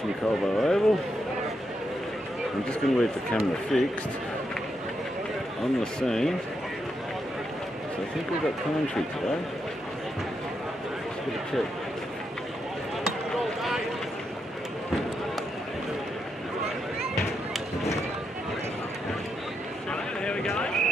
watching Colbo Oval. I'm just going to leave the camera fixed on the scene. So I think we've got commentary today. Just got to check. There we go.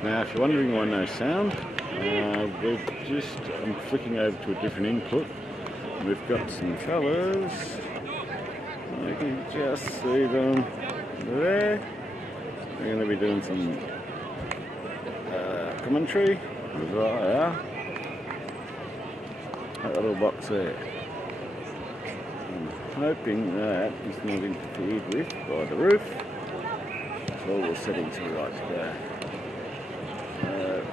Now, if you're wondering why no sound, I'm flicking over to a different input. We've got some fellas. You can just see them there. We're going to be doing some commentary via that little box there. I'm hoping that is not interfered with by the roof. So all the settings are right to go.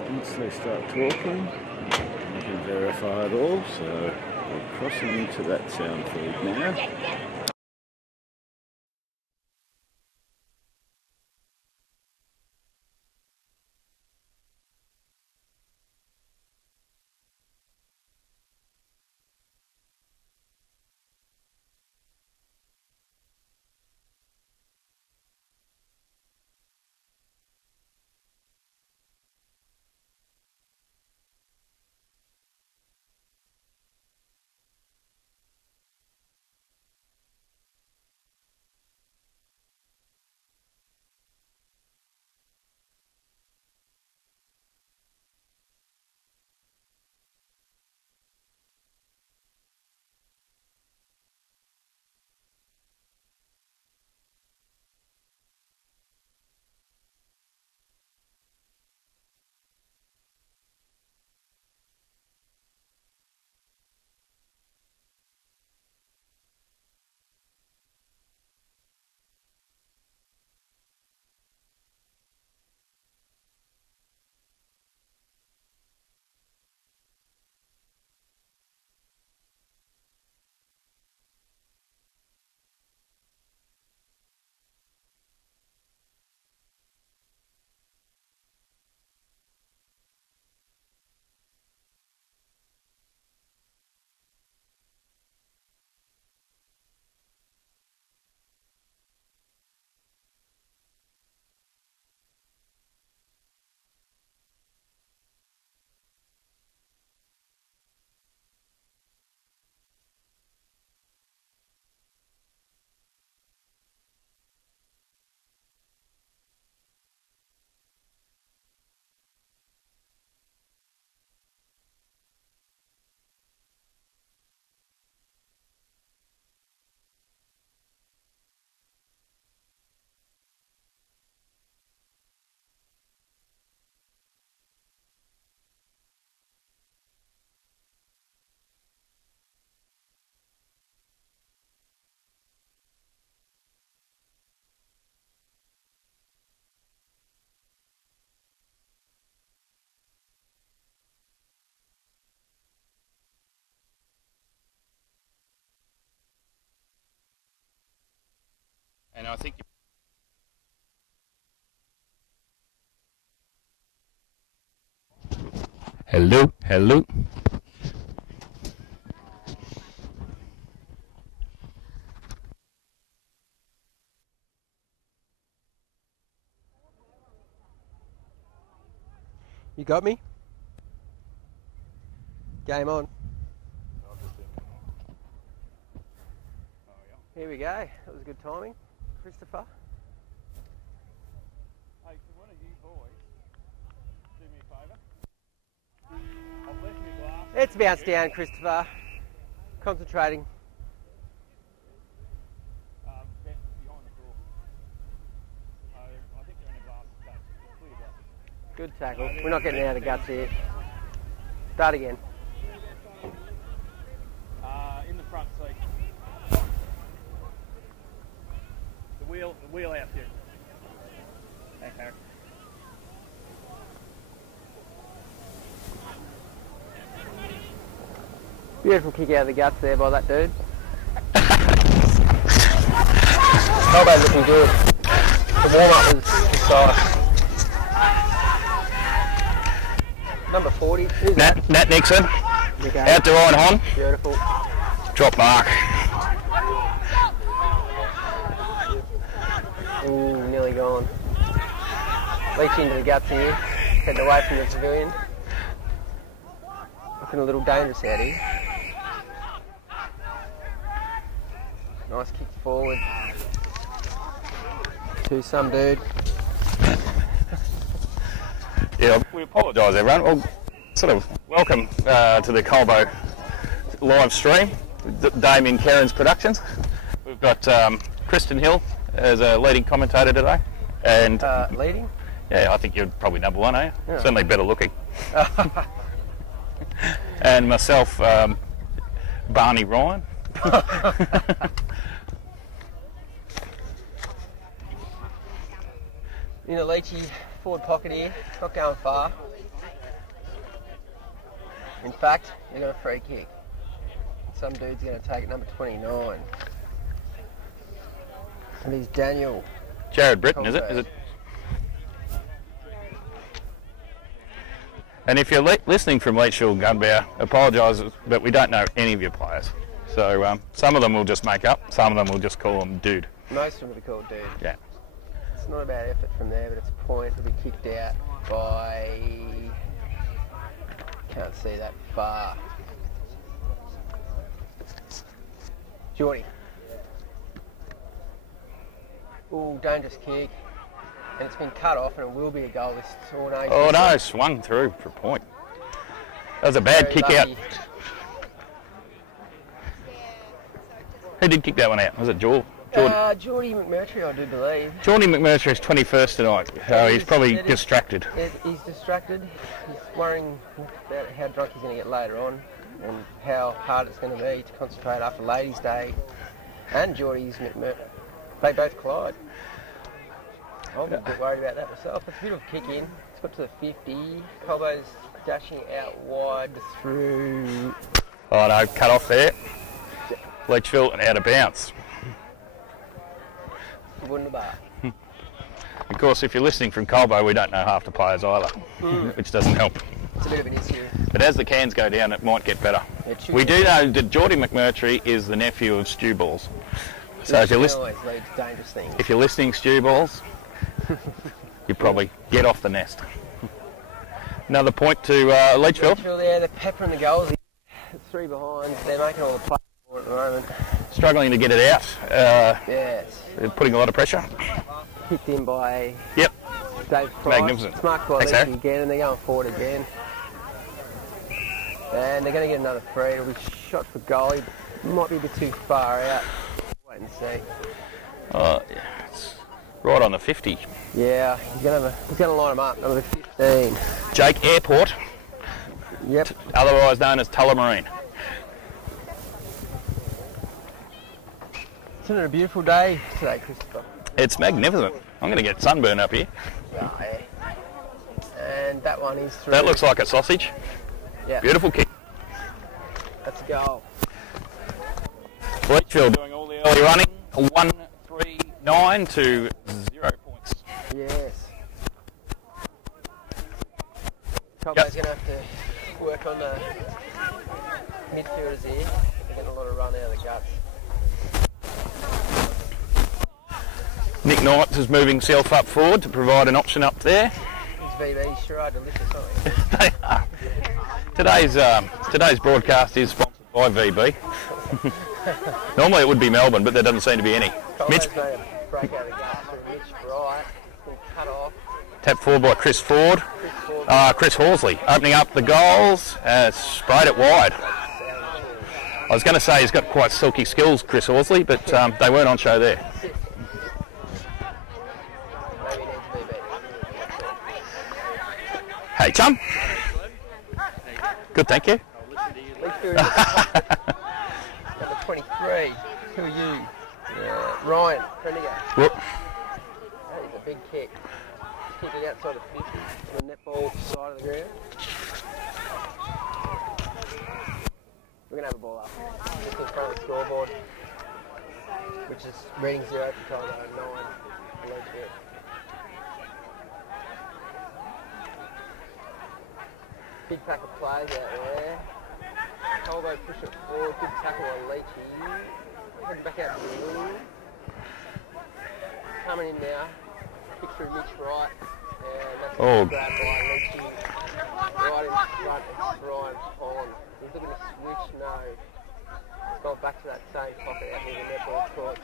Once they start talking, I can verify it all, so we're crossing into that sound feed now. And I think hello, hello. You got me? Game on. Here we go. That was good timing, Christopher. Hey, can one of you boys do me a favour? I've left my glass. It's bounced down, Christopher. Concentrating. Behind the door. I think they're in a glass case. It's cleared out. Good tackle. We're not getting out of the guts here. Start again. In the front seat. The wheelhouse here. Thanks, Harry. Beautiful kick out of the guts there by that dude. Colbo looking good. The warm-up was precise. Number 40. Who's Nat Nixon. that? Out to Ryan Hon. Beautiful. Drop mark. Ooh, nearly gone. Leach into the guts here. Heading away from the pavilion. Looking a little dangerous out here. Nice kick forward to some dude. Yeah, we apologise everyone. Well, sort of welcome to the Colbo live stream, Damien Cairns Productions. We've got Kristen Hill as a leading commentator today. And Leading? yeah, I think you're probably number one, eh? Yeah. Certainly better looking. And myself, Barney Ryan. You know, Leachy, forward pocket here, not going far. In fact, they got a free kick. Some dude's going to take it, number 29. And he's Daniel. Jared Britton, is it? Is it? And if you're listening from Leachville Gunbower, apologise, but we don't know any of your players. So some of them we'll just make up, some of them we'll just call them dude. Most of them will be called dude. Yeah. It's not about effort from there, but it's a point to be kicked out by... Can't see that far. Geordie. Ooh, dangerous kick. And it's been cut off and it will be a goal this tornado. Oh no, swung through for a point. That was a bad kick out. Who did kick that one out? Was it Geordie? Geordie McMurtry, I do believe. Geordie McMurtry is 21st tonight, so he's probably distracted. He's distracted. He's worrying about how drunk he's going to get later on and how hard it's going to be to concentrate after Ladies' Day. And Geordie's McMurtry, they both collide. I'm a bit worried about that myself. It's a beautiful kick in. It's got to the 50. Colbo's dashing out wide through. Oh no, cut off there. Leachville and out of bounds. Wouldn't have bar. Of course, if you're listening from Colbo, we don't know half the players either, which doesn't help. It's a bit of an issue. But as the cans go down, it might get better. We do know that Geordie McMurtry is the nephew of Stu Balls. So if you're always leads to dangerous things. If you're listening, Stu Balls, you probably get off the nest. Another point to Leachville. Leachville there, they're peppering the goals. 3 behind. They're making all the play for it at the moment. Struggling to get it out. Yes. They're putting a lot of pressure. Kicked in by Yep. Dave Price. Magnificent. Marked by Thanks, Leachy Harry. again, and they're going forward again. And they're going to get another free. It'll be shot for goal. It might be a bit too far out. Wait and see. It's right on the 50. Yeah, he's going to line them up. Number 15. Jake Airport. Yep. Otherwise known as Tullamarine. Isn't it a beautiful day today, Christopher? It's magnificent. I'm going to get sunburn up here. Oh, yeah. And that one is through. That looks like a sausage. Yeah. Beautiful kick. That's a goal. Leachville doing all the early running. 1-3 9 to 0 points. Yes. Colbo's going to have to work on the midfielders here. They're getting a lot of run out of the guts. Nick Knight is moving himself up forward to provide an option up there. These VBs sure are delicious, aren't they? They are. Today's broadcast is sponsored by VB. Normally it would be Melbourne, but there doesn't seem to be any. Mitch Colbo's made a break out of the guts from Mitch Wright. Been cut off. tapped forward by Chris Ford. Chris Horsley opening up the goals. Sprayed it wide. I was going to say he's got quite silky skills, Chris Horsley, but they weren't on show there. Hey, chum. Good, thank you. Number 23. Who are you? Ryan Prendergast. Whoop. That is a big kick. Kicking outside the 50 on the netball side of the ground. We're going to have a ball up. Just in front of the scoreboard, which is reading 0 for Colbo, 9 for Leachfield. Big pack of players out there. Colbo push it forward, good tackle on Leachy. Heading back out to the middle. Coming in now. Kick through Mitch Wright. And that's a grab by Leachy. Right in front of Brian Pond. He's looking to switch, no. He's gone back to that same pocket out near the netball court.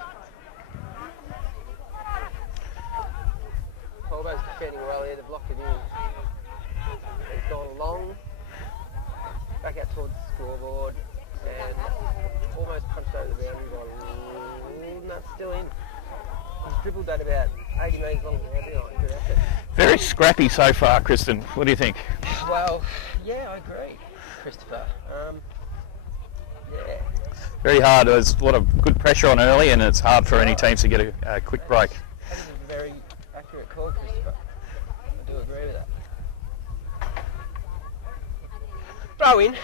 Colbo's defending well here, they've locked it in. He's gone long, back out towards the scoreboard, and almost punched over the boundary by no, still in. He's dribbled that about 80 metres along the boundary line. Good effort. Very scrappy so far, Kristen. What do you think? Well, yeah, I agree, Christopher. Yeah. Very hard. There's a lot of good pressure on early, and it's hard for any teams to get a quick break. That is a very accurate call, Christopher. I do agree with that. Throw in.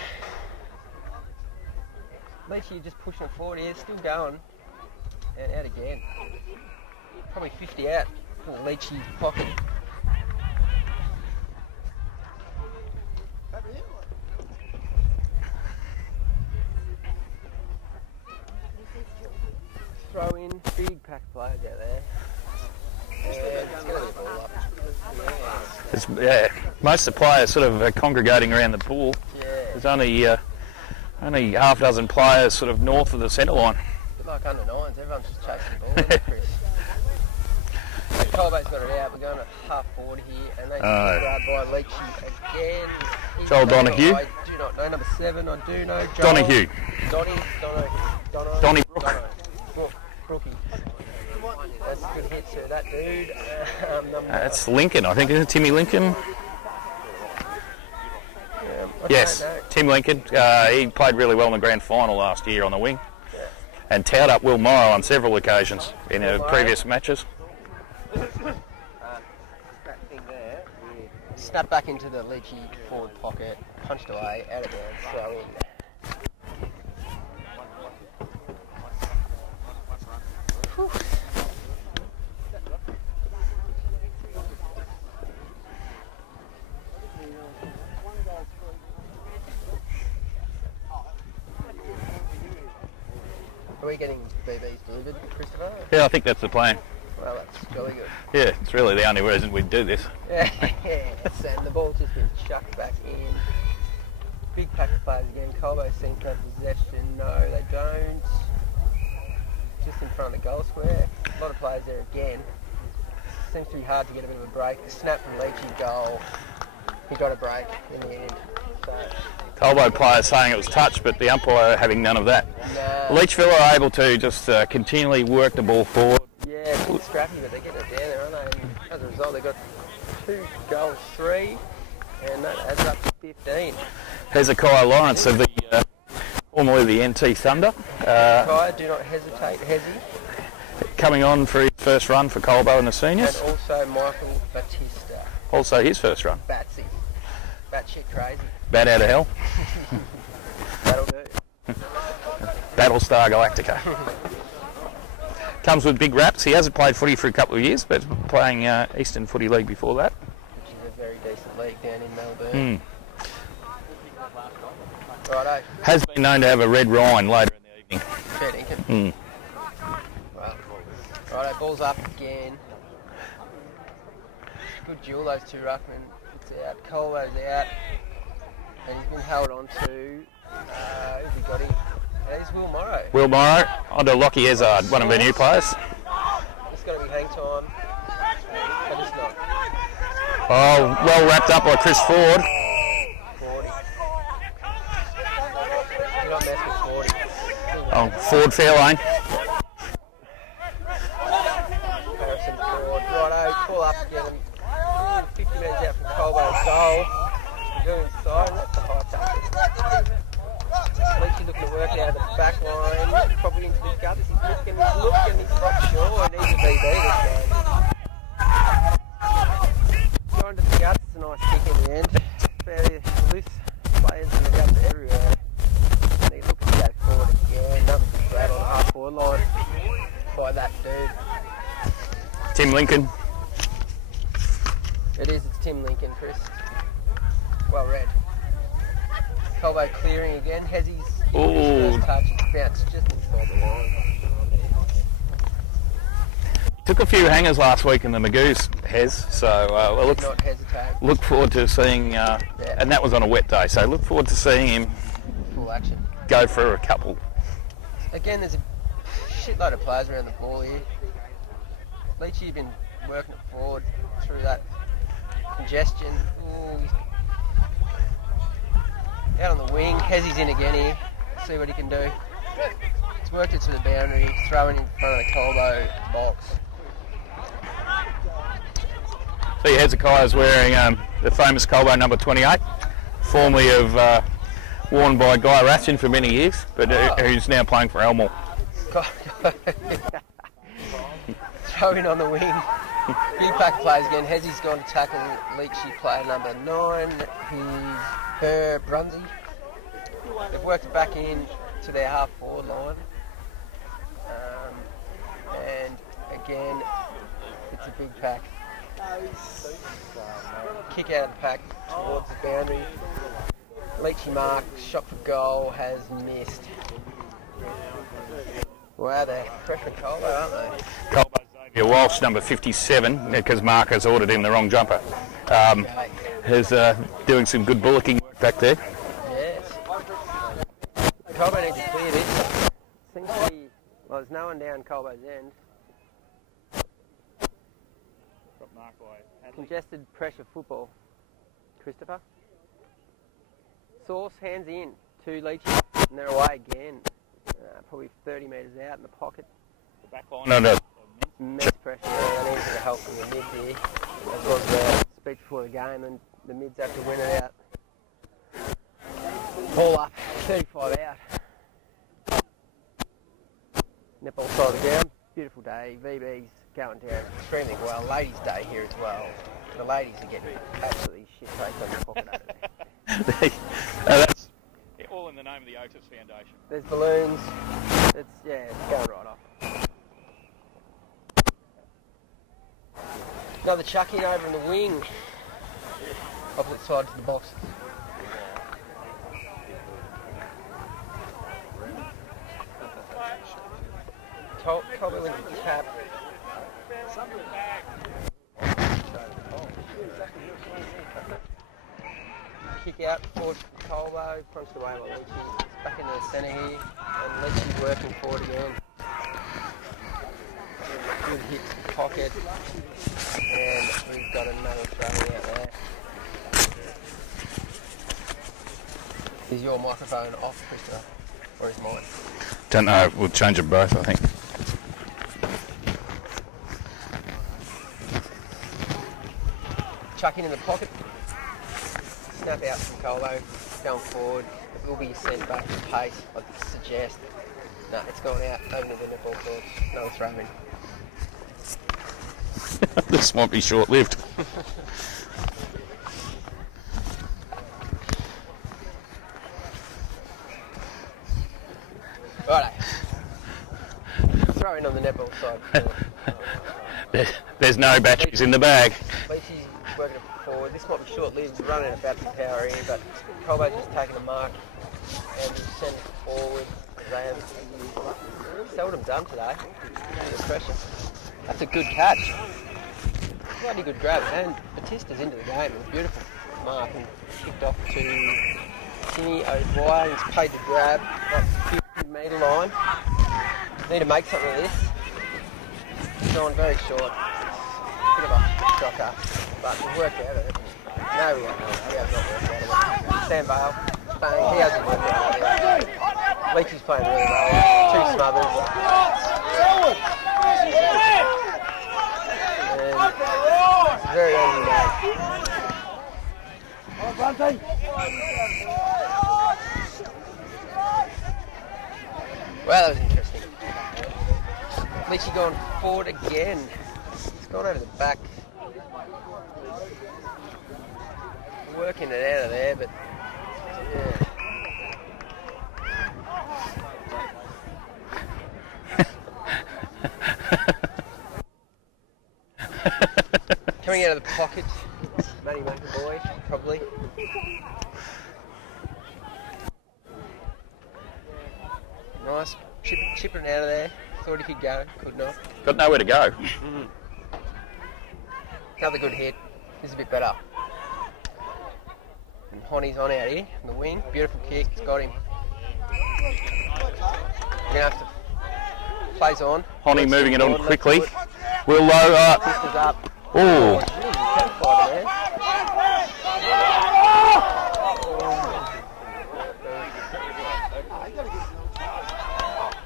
Leachy just pushing it forward here, still going. And out again. Probably 50 out from the Leachy pocket. Throw in, big pack of players out there. And it's going to be a ball up. Yeah, most of the players sort of congregating around the pool. Yeah. There's only half a dozen players sort of north of the centre line. A bit like under nines, everyone's just chasing the ball, isn't it, Chris? So Colbo's got it out, we're going to half forward here, and they grabbed by Leachy again. Joel Donahue. I do not know, number 7, I do know. Joel. Donahue. Donnie Brook. Brookie. That's a good hit to that dude. That's Lincoln, I think, isn't it? Timmy Lincoln? Yes, Tim Lincoln. He played really well in the grand final last year on the wing. Yeah. And towed up Will Morrow on several occasions in previous matches. That thing there. Snap back into the Leachy forward pocket, punched away, out of bounds, throw in. Whew. Are we getting BBs delivered, Christopher? Yeah, I think that's the plan. Well, that's really good. Yeah, it's really the only reason we'd do this. Yeah, and the ball's just been chucked back in. Big pack of players again. Colbo seems to have possession. No, they don't. Just in front of the goal square. A lot of players there again. Seems to be hard to get a bit of a break. The snap from Leachy goal. He got a break in the end. So, Colbo players saying it was touch, but the umpire having none of that. no. Leachville are able to just continually work the ball forward. Yeah, it's a bit scrappy, but they're getting it down there, aren't they? And as a result, they've got 2 goals, 3, and that adds up to 15. Hezekiah Lawrence of the formerly the NT Thunder. Kai, do not hesitate, Hezzy. Coming on for his first run for Colbo in the seniors. And also Michael Batista. Also his first run. Batsy. Batshit crazy. Bat out of hell. That'll do. Battlestar Galactica. Comes with big raps. He hasn't played footy for a couple of years, but playing Eastern Footy League before that. Which is a very decent league down in Melbourne. Righto. Has been known to have a red rind later in the evening. Fair dinkum. Well, righto, ball's up again. Good duel, those two ruckmen. It's out. Colbo's out. And he's been held on to. Who's he got him? There's Will Morrow. Will Morrow onto Lockie Ezard, one of our new players. It's going to be hang time. But it's not. Oh, well wrapped up by Chris Ford. 40. Do not mess with 40. Oh, Ford Fairlane. Harrison Ford. Righto, pull up again. 50 metres out from Colbo's goal. Go inside, that's the high tackle. Leachy looking to work out of the back line, probably into the guts. He's looking, he's not sure. He needs a BB this game. Going to the guts, it's a nice kick in the end. Fairly loose players in the guts everywhere. And he's looking to go forward again. Another big grab on the half forward line by that dude. Tim Lincoln. It is, it's Tim Lincoln, Chris. Well read. Colbo clearing again. Hezzy's first touch bounced just inside the line. Took a few hangers last week in the Magoos, Hez, so we'll Not hesitate. look forward to seeing, and that was on a wet day, so look forward to seeing him Full action. go for a couple. Again, there's a shitload of players around the ball here. Leachy, you've been working it forward through that congestion. Ooh, he's out on the wing. Hezzy's in again here. See what he can do. He's worked it to the boundary. Throwing in front of the Colbo box. See, Hezekiah's wearing the famous Colbo number 28, formerly of worn by Guy Ratchin for many years, but who's now playing for Elmore. Throwing on the wing. Big pack plays again. Hezzy's gone to tackle Leachy player number 9. He's Herr Brunsey. They've worked it back in to their half forward line. And again, it's a big pack. Kick out of the pack towards the boundary. Leachy mark, shot for goal, has missed. Wow, they're pressure Colbo, aren't they? Colbo Xavier Walsh, number 57, because Mark has ordered him the wrong jumper. Is doing some good bullocking work back there. Yes. Colbo needs to clear this. Seems to be, well, there's no one down Colbo's end. Congested pressure football. Christopher. Sauce, hands in to Leachy, and they're away again. Probably 30 metres out in the pocket. The back line. No. Immense pressure. Yeah, they need a bit of help from the mids here. As was the speech before the game, and the mids have to win it out. Ball up, 35 out. Netball side of the ground. Beautiful day. VB's going down extremely well. Ladies' day here as well. The ladies are getting absolutely shit faced on the pocket over there. That's all in the name of the Otis Foundation. There's balloons. It's going right off. Another chuck in over in the wing. Opposite side to the box. Colby with the tap. Kick out forward for Colbo, punched away by Leachy. It's back into the centre here, and Leachy's working forward again. Good hit to the pocket, and we've got another throw out there. Is your microphone off, Christopher, or is mine? Don't know, we'll change them both, I think. Chuck in the pocket. Snap out from Colbo, going forward. It will be sent back to pace, I'd suggest. No, it's gone out, over to the netball court. Another throw in. This might be short-lived. Righto. Throw worrying on the netball side. There's no batteries in the bag. Leachy's working it forward. This might be short-lived, running out of battery power here, but Colbo's just taking a mark and send it forward. They have seldom done today. The pressure. That's a good catch. Bloody good grab, and Batista's into the game. It was beautiful mark and kicked off to Timmy O'Dwyer. He's paid the grab. That's 50-metre line. Need to make something of this. It's gone very short. Bit of a shocker, but we've worked out of it. No, we haven't. We have not worked out of it. Sam Bale, bang, he hasn't worked out of it. Leachy's playing really well. Two smothers. And it's very easy now. Well, that was interesting. Leachy going forward again. It's gone over the back. Working it out of there, but yeah. Coming out of the pocket, Matty McAvoy, probably. Nice, chipping out of there. Thought he could go, could not. Got nowhere to go. Another good hit. This is a bit better. And Honey's on out here in the wing. Beautiful kick, it's got him. We're going to have to plays on. Honey moving it on quickly. Will low Sisters up. Oh.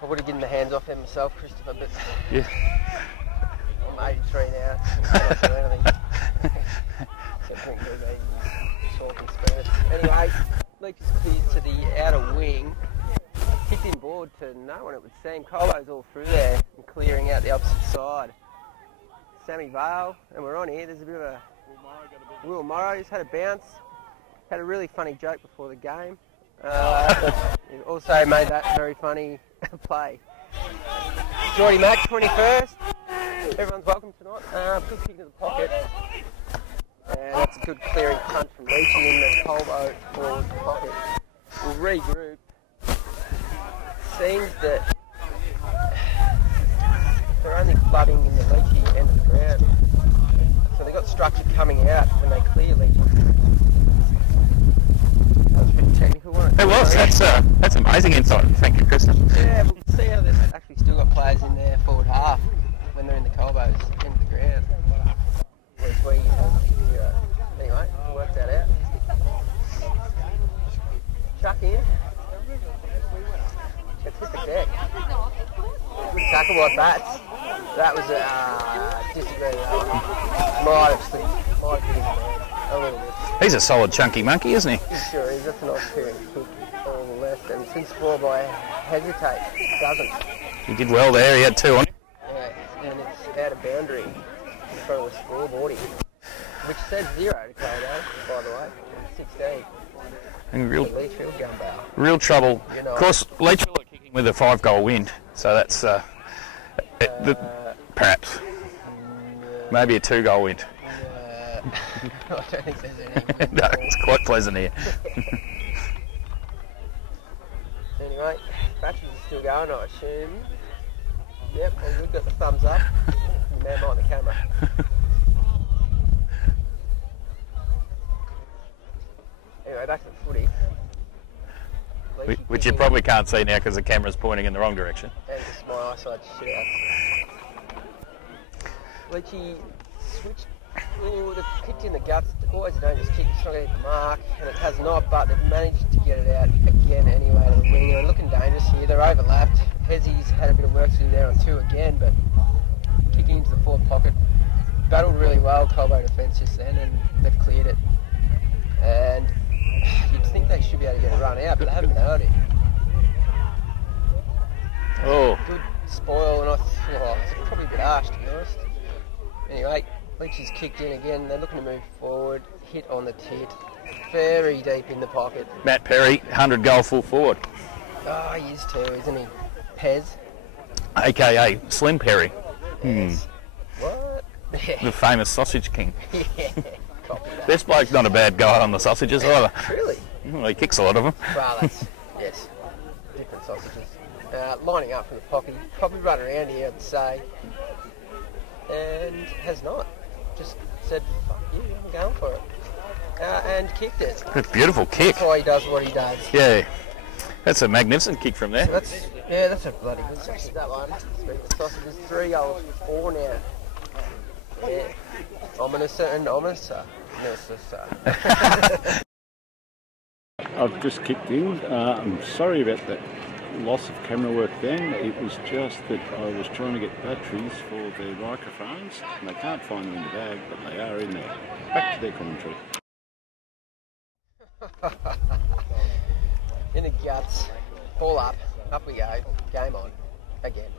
I would have given the hands off him myself, Christopher, but yeah. I'm 83 now. I can't do anything. Except drink BB, talk and spirit. Anyway, Leach is cleared to the outer wing. Kicked in board to no one, it would seem. Colbo's all through there and clearing out the opposite side. Sammy Vale, and we're on here. There's a bit of a... Will Morrow's had a bounce. Had a really funny joke before the game. He also made that very funny play. Geordie Mack, 21st. Everyone's welcome tonight. Good kick to the pocket. And that's a good clearing punt from Leachy in the Colbo forward pocket. We'll regroup. Seems that they're only flooding in the Leachy end of the ground. So they've got structure coming out when they clear Leachy. That was pretty technical, wasn't it? It was. That's amazing insight. Thank you, Kristen. Yeah, we'll see how they've actually still got players in their forward half when they're in the Colbos end of the ground. Whereas we have zero. Anyway, we'll work that out. Chuck in. Let's hit the deck. Good tackle by Bats. That was a disagree. Might have slipped. Might have hit his man a little bit. He's a solid chunky monkey, isn't he? He sure is. That's a nice clearing kick on the left. And since Boy hesitates, doesn't. He did well there. He had two on him. Yeah, and it's out of boundary in front of the scoreboard, which said 0 to Colbo, by the way. 16. And Leachfield Gumbow. real trouble. You know. Of course, Leachfield are kicking with a 5-goal wind, so that's perhaps maybe a 2-goal wind. I don't think there's any. No, it's quite pleasant here. Anyway, batteries are still going, I assume. Yep, well, we've got the thumbs up. And man behind the camera. Anyway, back to the footy. Which you probably can't see now because the camera's pointing in the wrong direction. And just my eyesight shit out. Leachy switched. Oh, they've kicked in the guts. Always a dangerous kick. It's not going to hit the mark, and it has not, but they've managed to get it out again anyway to the wing. They're looking dangerous here. They're overlapped. Hezzy's had a bit of work to do there on 2 again, but kicking into the forward pocket. Battled really well, Colbo defence just then, and they've cleared it. And you'd think they should be able to get a run out, but they haven't nailed it. Oh. Good spoil, and it's probably a bit harsh, to be honest. Anyway, Leach is kicked in again. They're looking to move forward. Hit on the tit. Very deep in the pocket. Matt Perry, 100-goal full forward. Oh, he is too, isn't he? Pez. aka Slim Perry. What? The famous sausage king. Yeah. Copy that. This bloke's not a bad guy on the sausages either. Really? Well, he kicks a lot of them. Well, that's, yes, different sausages. Lining up from the pocket, probably run around here, I'd say, and has not. Just said, fuck you, I'm going for it. And kicked it. Good, beautiful kick. That's why he does what he does. Yeah, that's a magnificent kick from there. So that's a bloody good sausage, that one. Speaking of sausages, 3 goals, 4 now. Yeah. Ominous and ominous. I've just kicked in. I'm sorry about that loss of camera work then. It was just that I was trying to get batteries for the microphones and they can't find them in the bag, but they are in there. Back to their commentary. In the guts, ball up we go, game on, again.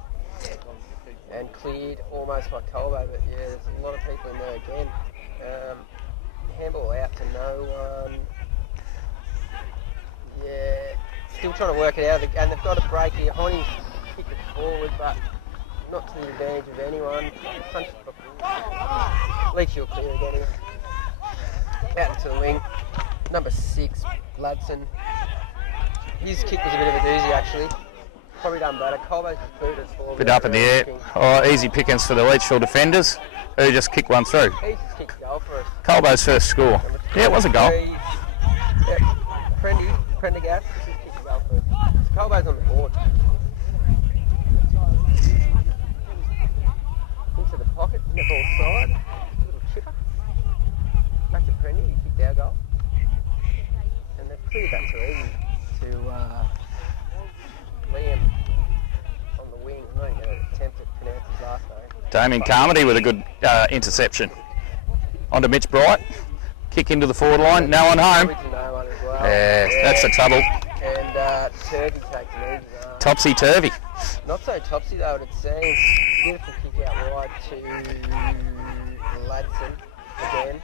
And cleared almost by Colbo, but yeah, there's a lot of people in there again. Handball out to no one. Yeah, still trying to work it out, and they've got a break here. Honey's kicked it forward, but not to the advantage of anyone. Punch it. Leach will clear again here. Out into the wing. Number 6, Ludson. His kick was a bit of a doozy actually. Probably done better. Colbo's just booted it forward. Bit up in the air. Oh, easy pickings for the Leachfield defenders, who just kicked one through. He just kicked a goal for us. Colbo's first score. Yeah, it was a goal. Yeah. Prendergast just kicked a goal for us. Colbo's on the board. Into the pocket, netball side. Little chipper. Back to Prendy, he kicked our goal. And they've cleared that too easy to Liam on the wing. I'm not even going to attempt to pronounce his last name. Damien Carmody with a good interception. Onto Mitch Bright. Kick into the forward line. No one home. No one as well. Yeah, that's the trouble. And Turvey takes an easy mark. Topsy-turvy. Not so topsy though, it seems. Beautiful kick out wide to Ladson again.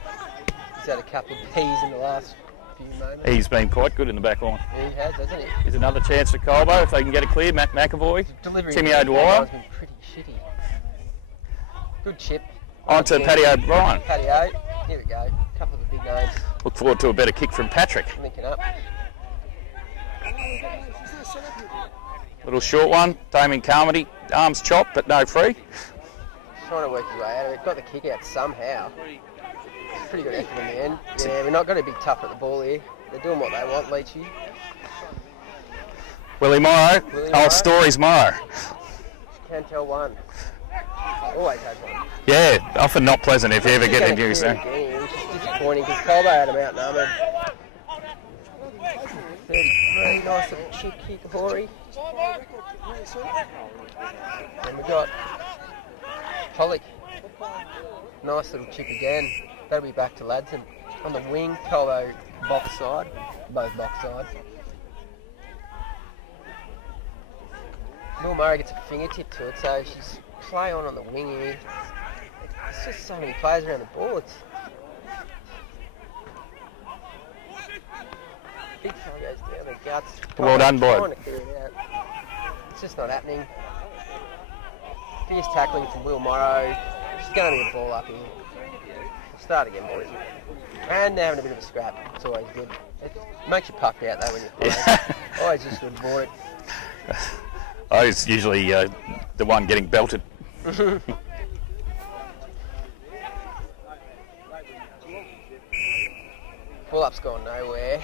He's had a couple of P's in the last few moments. He's been quite good in the back line. He has, hasn't he? Here's another chance for Colbo if they can get it clear. Matt McAvoy, Timmy O'Dwyer. Been pretty shitty. Good chip. On to Paddy O'Brien. Paddy O. Here we go. A couple of the big names Look forward to a better kick from Patrick. linking up. Little short one. Damien Carmody. Arms chopped, but no free. Trying to work his way out of it. Got the kick out somehow. Pretty good effort in the end. Yeah, we're not going to be tough at the ball here. They're doing what they want, Leachy. Willie Morrow. Morrow. Old stories Morrow. Can tell one. Always has one. Yeah, often not pleasant if you ever get into it. there. It was just disappointing because Colbo had him outnumbered. 33, nice little chip kick, Horry. And we got Pollock. Nice little chip again. That'll be back to Ladson. On the wing, Colbo box side. Both box side. Will Murray gets a fingertip to it, so she's play on the wing here. It's just so many players around the ball. It's big fella goes down the guts. Well done, boy. Trying to clear it out. It's just not happening. Fierce tackling from Will Morrow. She's going to be a ball up here. We'll start again, boys. And they're having a bit of a scrap. It's always good. It makes you puffed out though when you play. Always just to avoid it. I was usually the one getting belted. Pull-up's gone nowhere.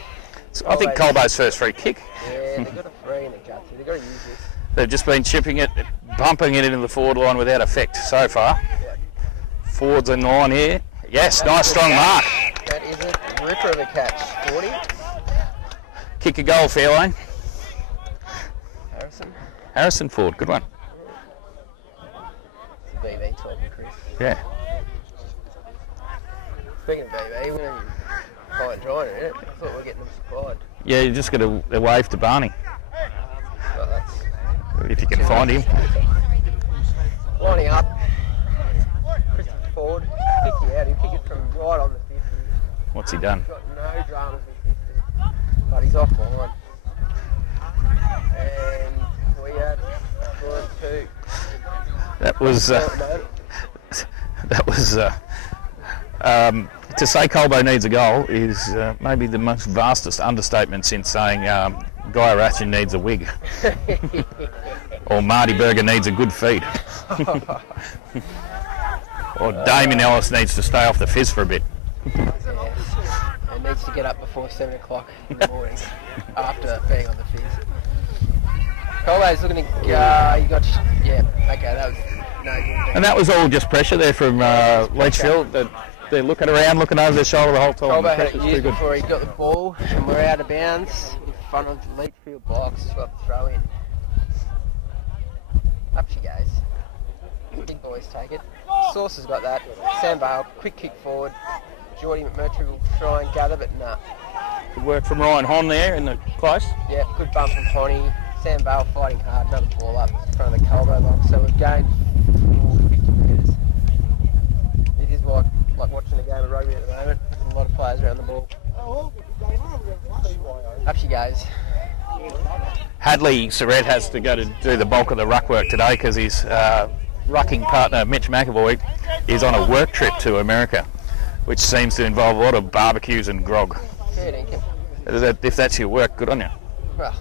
So I think Colbo's first free kick. Yeah, they've got a free in the guts here. They've got to use this. They've just been chipping it, bumping it into the forward line without effect so far. Yeah. Forwards in line here. Yes, nice strong mark. That is a ripper of a catch. 40. Kick a goal, Fairlane. Harrison. Harrison Ford, good one. It's a BB talking, Chris. Yeah. Speaking of BB, we're going to buy and dry in it. I thought we were getting them supplied. Yeah, you just got to wave to Barney, Well, that's if you can find him. lining up. Christopher Ford. Kicked you out. He kicked it from right on the 50. What's he done? Got no dramas with 50. But he's off line. And we have scored 2. That was to say Colbo needs a goal is maybe the most vastest understatement since saying Guy Ration needs a wig or Marty Berger needs a good feed or Damien Ellis needs to stay off the fizz for a bit. Yes. And needs to get up before 7 o'clock in the morning after being on the fizz. Colbo's looking to go, yeah, okay, that was no good. And that was all just pressure there from Leachfield. They're looking around, looking over their shoulder the whole time. Colbo had it used before he got the ball, and we're out of bounds in front of the Leachfield box. We'll have to throw in. Up she goes. Big boys take it. Sauce has got that. Sam Bale, quick kick forward. Geordie McMurtry will try and gather, but nah. Good work from Ryan Hon there in the close. Yeah, good bump from Connie. Sam Bale fighting hard, another ball up in front of the Colbo lock. So we've gained 50 metres. It is like watching a game of rugby at the moment. There's a lot of players around the ball. Up she goes. Hadley Surrett has to go to do the bulk of the ruck work today because his rucking partner Mitch McAvoy is on a work trip to America, which seems to involve a lot of barbecues and grog. Yeah, Dinkin. If that's your work, good on you. Well,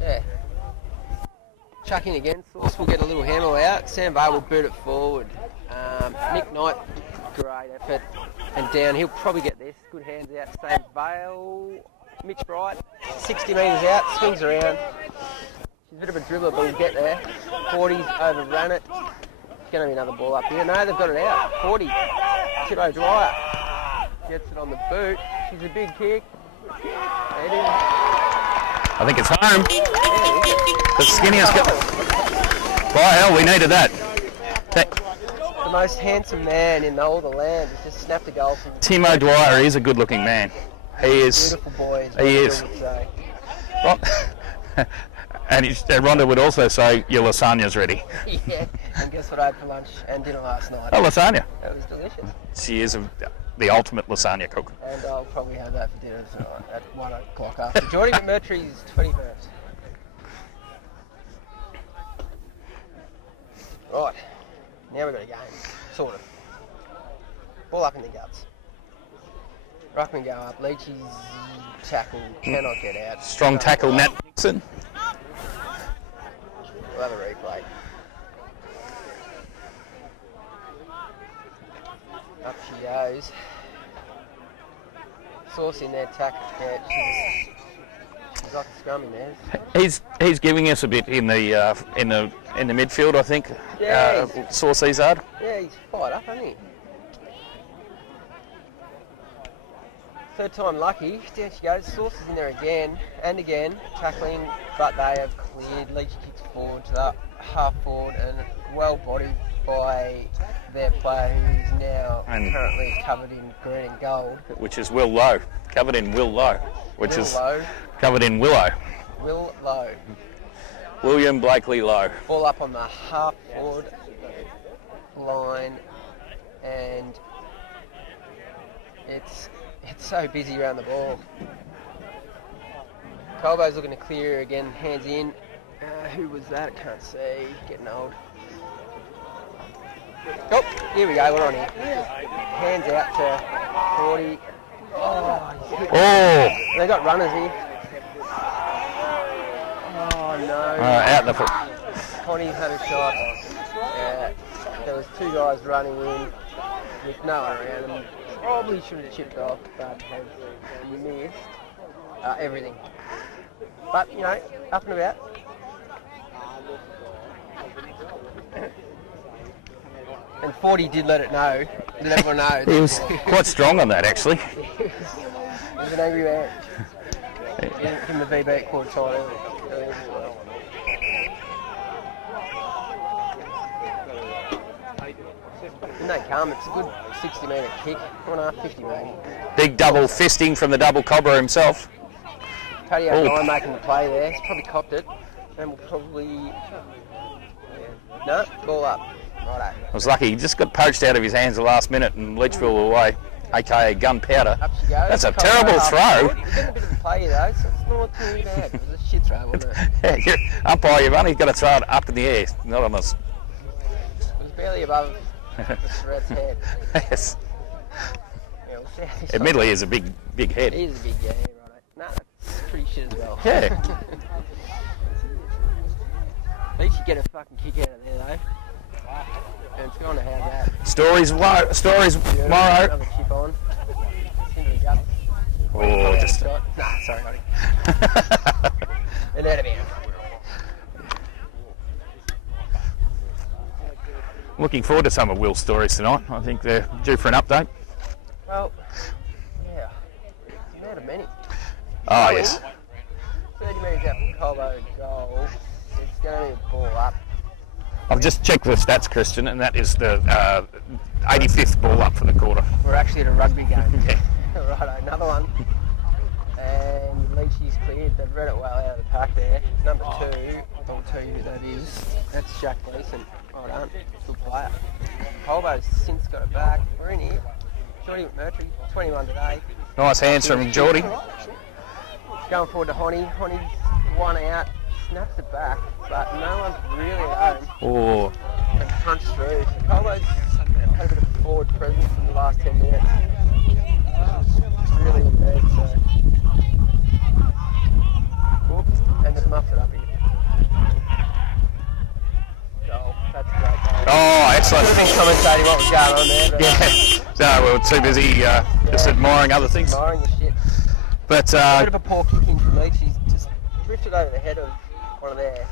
yeah. Chucking again. Sauce will get a little hammer out. Sam Bale will boot it forward. Nick Knight, great effort. And down, he'll probably get this. Good hands out. Sam Bale. Mitch Bright, 60 metres out, swings around. She's a bit of a dribbler, but we'll get there. 40's overrun it. It's going to be another ball up here. No, they've got it out. 40. Tito Dwyer gets it on the boot. She's a big kick. I think it's home. The skinniest guy. By hell, we needed that. The most handsome man in all the land has just snapped a goal from Timo Dwyer is a good-looking man. He is. Beautiful boy. He is. Well, and Rhonda would also say your lasagna's ready. Yeah. And guess what I had for lunch and dinner last night? Oh, lasagna. That was delicious. She is the ultimate lasagna cook. And I'll probably have that for dinner tonight at 1 o'clock after. Geordie McMurtry's 20 minutes. Right. Now we've got a game. Sort of. Ball up in the guts. Ruckman go up. Leachy's tackle cannot get out. Strong tackle, Matt Nixon. We'll have a replay. Up she goes. Sauce in there, tackle. Yeah, she's like a scrum in there. He's giving us a bit in the midfield, I think. Yeah. Sauce Izard. Yeah, he's fired up, hasn't he? Third time lucky. Down she goes. Sauce is in there again and again, tackling, but they have cleared. Leach kicks forward to the half forward and well bodied by their player who is now currently covered in green and gold. Which is Will Lowe. Covered in Will Lowe. Which is Lowe. Covered in Willow. Will Lowe. William Blakely Lowe. Ball up on the half forward line and it's so busy around the ball. Colbo's looking to clear again, hands in. Who was that? Can't see. Getting old. Oh, here we go. We're on here. Hands out to 40. Oh! They got runners here. Oh no! Out the foot. Connie's had a shot. Yeah, there was two guys running in with no one around them. Probably should have chipped off, but you missed everything. But, you know, up and about. And 40 did let it know, let everyone know. He was quite strong on that, actually. He was an angry man. Give him the VB at quarter time. Didn't they come? It's a good 60-metre kick. 50 maybe. Big double fisting from the double cobra himself. Cuddy O'Brien making the play there. He's probably copped it. And we'll probably... No, ball up. Righto. I was lucky. He just got poached out of his hands the last minute and Leachville away, a.k.a. gunpowder. Up she goes. That's a terrible throw. He's getting a bit of a play though, so it's not too bad. It was a shit throw, wasn't it? Yeah, umpire, you've only got to throw it up in the air, not on us. barely above the threat's head. Yes. Yeah, we'll see how this Admittedly, is a big head. It is a big, yeah, right. No, it's pretty shit as well. Yeah. At least you get a fucking kick out of there, though. And it's going to have that. Stories tomorrow. Another chip on. Into the guts. Oh, just. Nah, sorry, buddy. And out of bounds. Looking forward to some of Will's stories tonight. I think they're due for an update. Well, yeah. It's out of many. Oh, yes. 30 metres out from Colbo goal. It's going to be a ball up. I've just checked the stats, Christian, and that is the 85th ball up for the quarter. We're actually at a rugby game. Yeah. Righto, another one. And Leachy's cleared. They've read it well out of the pack there. Number 2, I'll tell you who that is. That's Jack Gleeson. Well done. Good player. Colbo's since got it back. We're in here. Geordie McMurtry, 21 today. Nice hands from Geordie. Going forward to Honey. Honey's one out. Snaps it back, but no one's really at home. Oh, And punched through. Colbo's had a bit of a forward presence in the last 10 minutes. It's really impaired, so. Oops, and just muffed it up here. Goal. That's a great goal. oh, excellent. Could have been commentating what was going on there, but Yeah. No, we were too busy just admiring other things. admiring the shit. But A bit of a poor kick in from Leach. He's just drifted over the head of one of their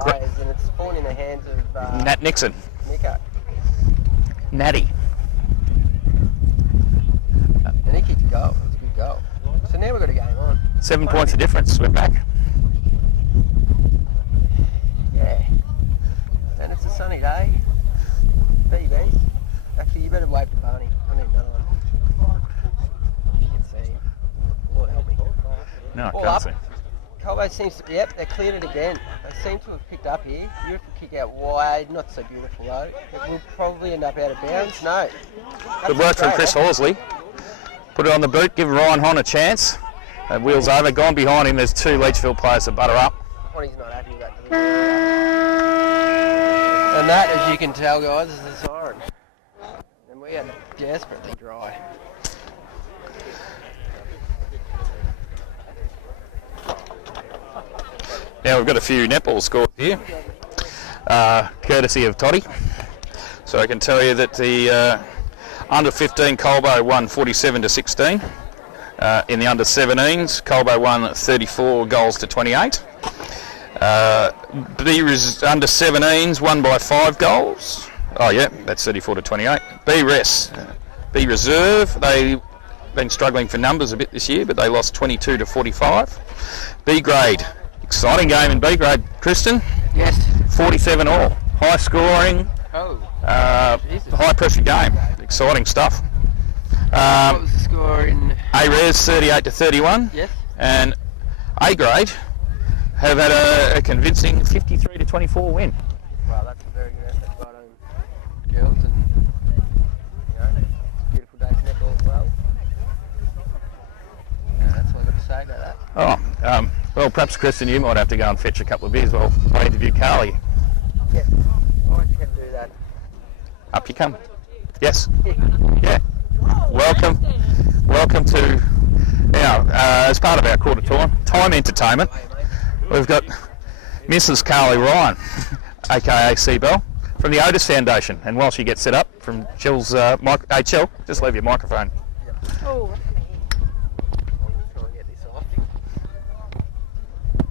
players, and it's fallen in the hands of Nat Nixon, Nico. Natty. And he kicked a goal. It's a good goal. So now we've got a game on. 7 points of difference. We're back. Yeah. And it's a sunny day. BB. Actually, you better wave to Barney. I need another one. You can see him. Lord help me. No, I Ball can't up. see. Colbo seems to, yep, they cleared it again. They seem to have picked up here. Beautiful kick out wide, not so beautiful though. It will probably end up out of bounds. No. Good work from Chris Horsley. Put it on the boot, give Ryan Hon a chance. Wheels over, gone behind him. There's 2 Leachfield players that butter up. Honey's not happy with that. And that, as you can tell, guys, is the siren. And we are desperately dry. Now we've got a few netball scores here, courtesy of Toddy. So I can tell you that the under 15 Colbo won 47-16. In the under 17s, Colbo won 34 goals to 28. B under 17s won by 5 goals. Oh yeah, that's 34 to 28. B Reserve, they've been struggling for numbers a bit this year, but they lost 22 to 45. B grade. Exciting game in B grade, Kristen. Yes. 47 all. High scoring, Oh. high pressure game. Exciting stuff. What was the score in? A-Res 38 to 31. Yes. And A grade have had a convincing 53 to 24 win. Wow, that's a very good effort by them girls, and you know, beautiful day for netball as well. Yeah, that's all I've got to say about that. Oh, well, perhaps Kristen, you might have to go and fetch a couple of beers while I interview Carly. Yeah, I can do that. Up you come. Yes. Yeah. Welcome to now as part of our quarter time entertainment. We've got Mrs. Carly Ryan, aka Seabell, from the Otis Foundation. And while she gets set up from Chill's hey Chill, just leave your microphone. Oh. I'm just trying to get this off.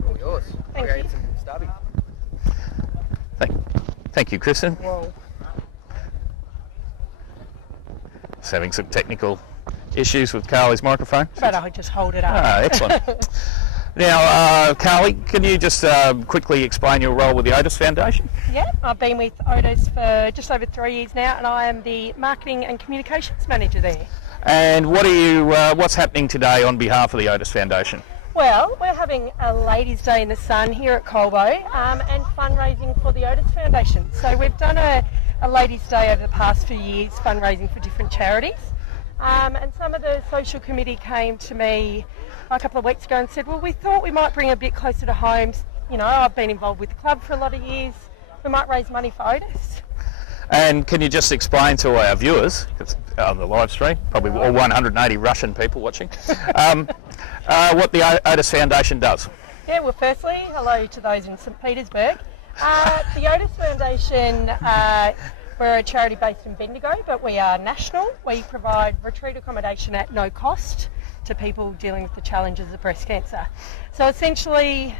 All yours. Thank We'll you. get some stubby. Thank you, Kristen. Whoa. Just having some technical issues with Carly's microphone. But I'll just hold it up. Ah, excellent. Now, Carly, can you just quickly explain your role with the Otis Foundation? Yeah, I've been with Otis for just over 3 years now, and I am the marketing and communications manager there. And what's happening today on behalf of the Otis Foundation? Well, we're having a Ladies' Day in the Sun here at Colbo, and fundraising for the Otis Foundation. So we've done a Ladies' Day over the past few years, fundraising for different charities. And some of the social committee came to me a couple of weeks ago and said, well, we thought we might bring a bit closer to home. You know, I've been involved with the club for a lot of years. We might raise money for Otis. And can you just explain to our viewers, on the live stream, probably all 180 Russian people watching, what the Otis Foundation does? Yeah, well, firstly, hello to those in St Petersburg. The Otis Foundation, we're a charity based in Bendigo, but we are national. We provide retreat accommodation at no cost to people dealing with the challenges of breast cancer. So essentially,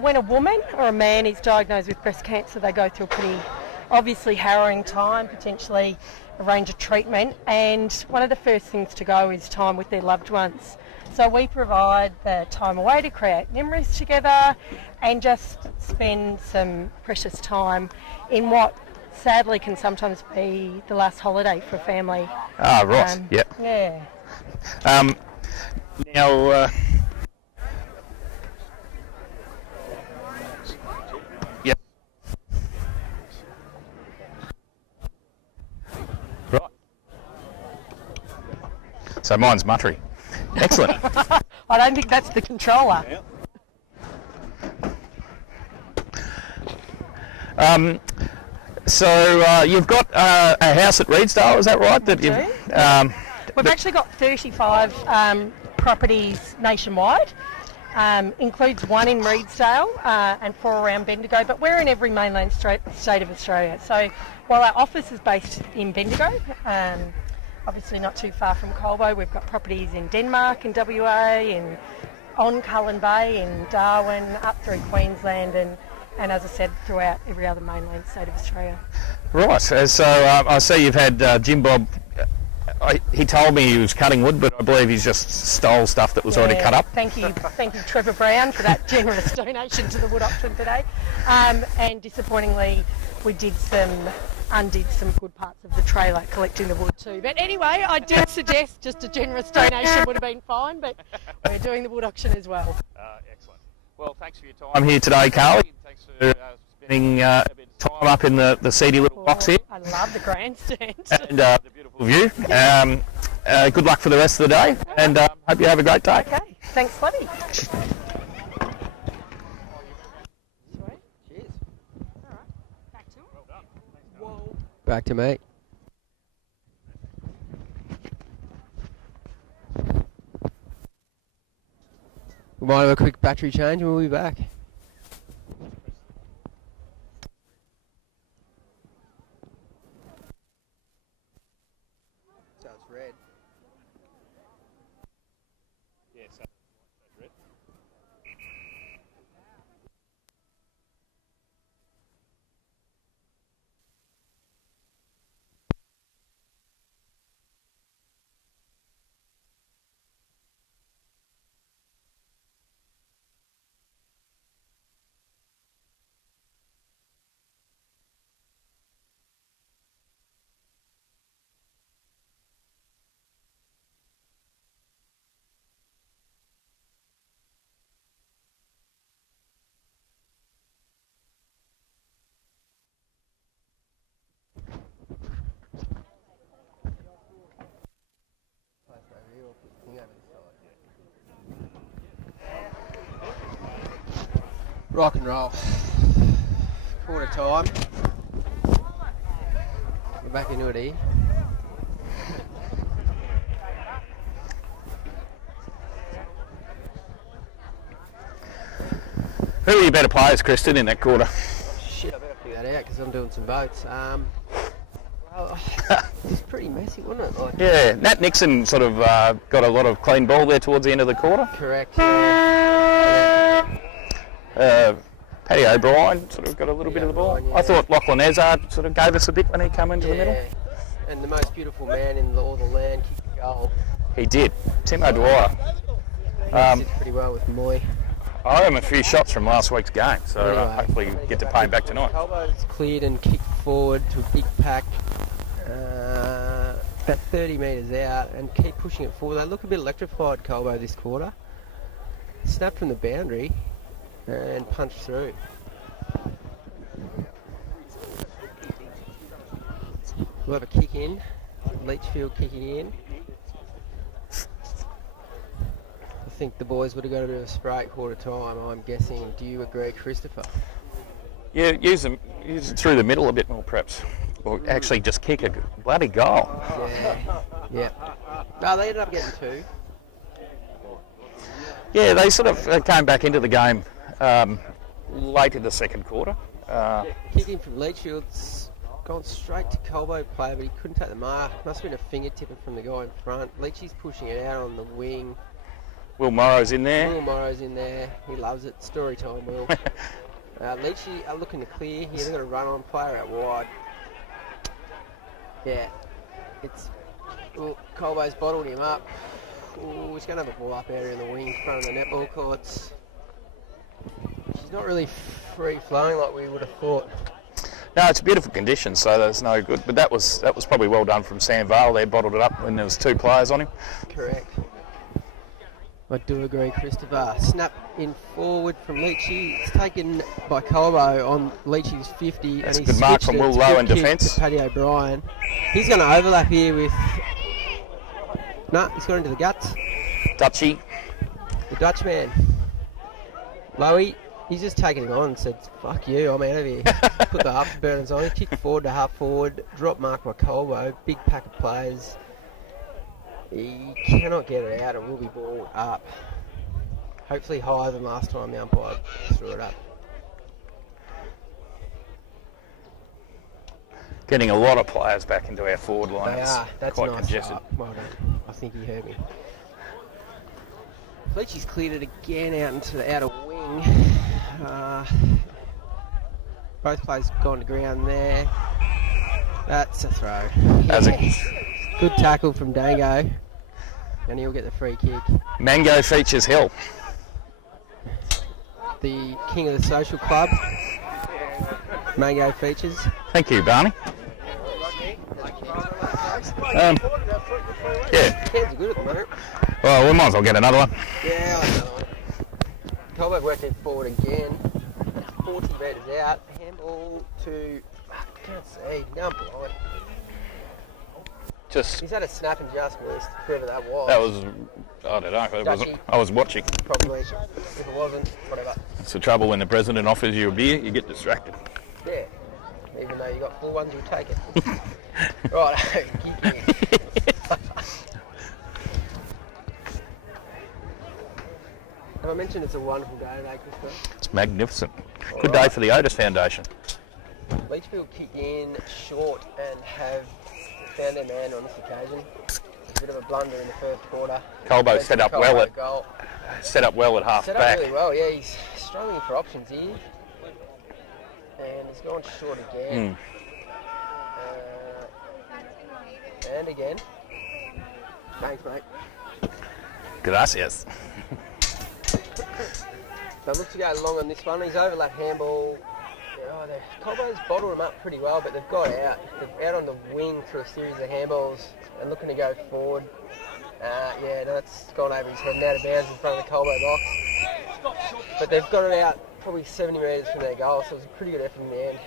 when a woman or a man is diagnosed with breast cancer, they go through a pretty obviously harrowing time, potentially a range of treatment, and one of the first things to go is time with their loved ones. So we provide the time away to create memories together and just spend some precious time in what sadly can sometimes be the last holiday for a family. Ah, right, yep. Yeah. Now, yeah. Right. So mine's Muttery. Excellent. I don't think that's the controller. So you've got a house at Reedsdale, is that right? We've actually got 35 properties nationwide, includes one in Reedsdale and 4 around Bendigo, but we're in every mainland state of Australia. So while our office is based in Bendigo, obviously not too far from Colbo, we've got properties in Denmark, in WA, on Cullen Bay, in Darwin, up through Queensland, and as I said, throughout every other mainland state of Australia. Right, so I see you've had Jim Bob. He told me he was cutting wood, but I believe he's just stole stuff that was already cut up. Thank you, Trevor Brown, for that generous donation to the wood auction today. And disappointingly, we undid some good parts of the trailer collecting the wood too. But anyway, I did suggest just a generous donation would have been fine, but we're doing the wood auction as well. Excellent. Well, thanks for your time here today, Carly. Thanks for spending a bit of time up in the seedy little box here. I love the grandstand. And the beautiful view. Good luck for the rest of the day, and hope you have a great day. Okay, thanks, Slutty. Back to me. We might have a quick battery change and we'll be back. So it's red. Yeah, so it's red. Rock and roll. Quarter time. We're back into it here. Who are your better players, Kristen, in that quarter? Shit, I better figure that out because I'm doing some votes. Well, it's pretty messy, wasn't it? Like, Yeah, Nat Nixon sort of got a lot of clean ball there towards the end of the quarter. correct. Paddy O'Brien sort of got a little bit of the ball. O'Brien, yeah. I thought Lachlan Ezard sort of gave us a bit when he came into the middle. And the most beautiful man in all the land kicked the goal. He did. Tim O'Dwyer. He did pretty well with Moy. I owe him a few shots from last week's game, so Anyway, hopefully get to pay him back tonight. Colbo's cleared and kicked forward to a big pack, about 30 metres out, and keep pushing it forward. They look a bit electrified, Colbo, this quarter. Snapped from the boundary and punched through. We'll have a kick in, Leachfield kicking in. I think the boys would have got a bit of a spray at quarter time, I'm guessing. Do you agree, Christopher? Yeah, use it through the middle a bit more, perhaps. or actually just kick a bloody goal. Yeah. No, they ended up getting 2. Yeah, they sort of came back into the game late in the second quarter. Kick in from Leachfield's gone straight to Colbo player, but he couldn't take the mark. Must have been a fingertipper from the guy in front. Leachy's pushing it out on the wing. Will Morrow's in there. Will Morrow's in there. He loves it. Story time, Will. Leachy are looking to clear here. They've got a run on player out wide. Yeah. It's... Oh, Colbo's bottled him up. Oh, he's going to have a ball up area in the wing in front of the netball courts. She's not really free-flowing like we would have thought. No, it's a beautiful condition, so that's no good. But that was probably well done from Sam Vale. They bottled it up when there was 2 players on him. Correct. I do agree, Christopher. Snap in forward from Leachy. It's taken by Colbo on Leachy's 50. That's and a good mark from Will Lowe in defence. Paddy O'Brien. He's going to overlap here with... No, he's got into the guts. Dutchy. The Dutchman. Lowy, he's just taken it on and said, fuck you, I'm out of here. Put the afterburners on. He kicked forward to half forward. Drop mark by Colbo. Big pack of players. He cannot get it out. It will be balled up. Hopefully higher than last time the umpire threw it up. Getting a lot of players back into our forward line. They are. That's quite nice. congested. Well done. I think he heard me. Leachy's cleared it again out into the outer wing. Both players gone to ground there. That's a throw. Yes. Good tackle from Dango. And he'll get the free kick. Mango features Hill. The king of the social club. Mango features. Thank you, Barney. Yeah. Kids are good at the moment. Well, we might as well get another one. Yeah, I know. Colbo working forward again. 40 metres out. Handball to... I can't see. Now I'm blind. He's had a snap and just missed, whoever that was. That was... I don't know. I was watching. Probably. If it wasn't, whatever. It's the trouble when the president offers you a beer, you get distracted. Yeah. Even though you got full ones, you'll take it. Right, Have I mentioned it's a wonderful day today, Christopher? It's magnificent. Good day for the Otis Foundation. Leachfield kick in short and have found their man on this occasion. A bit of a blunder in the first quarter. Colbo set up well at half set back. Up really well, yeah. He's struggling for options here, and he's gone short again. And again. Thanks, mate. Gracias. They look to go long on this one. He's overlap handball. Colbo's bottled them up pretty well, but they've got out. They're out on the wing through a series of handballs and looking to go forward. That's gone over his head and out of bounds in front of the Colbo box. But they've got it out probably 70 metres from their goal, so it was a pretty good effort in the end.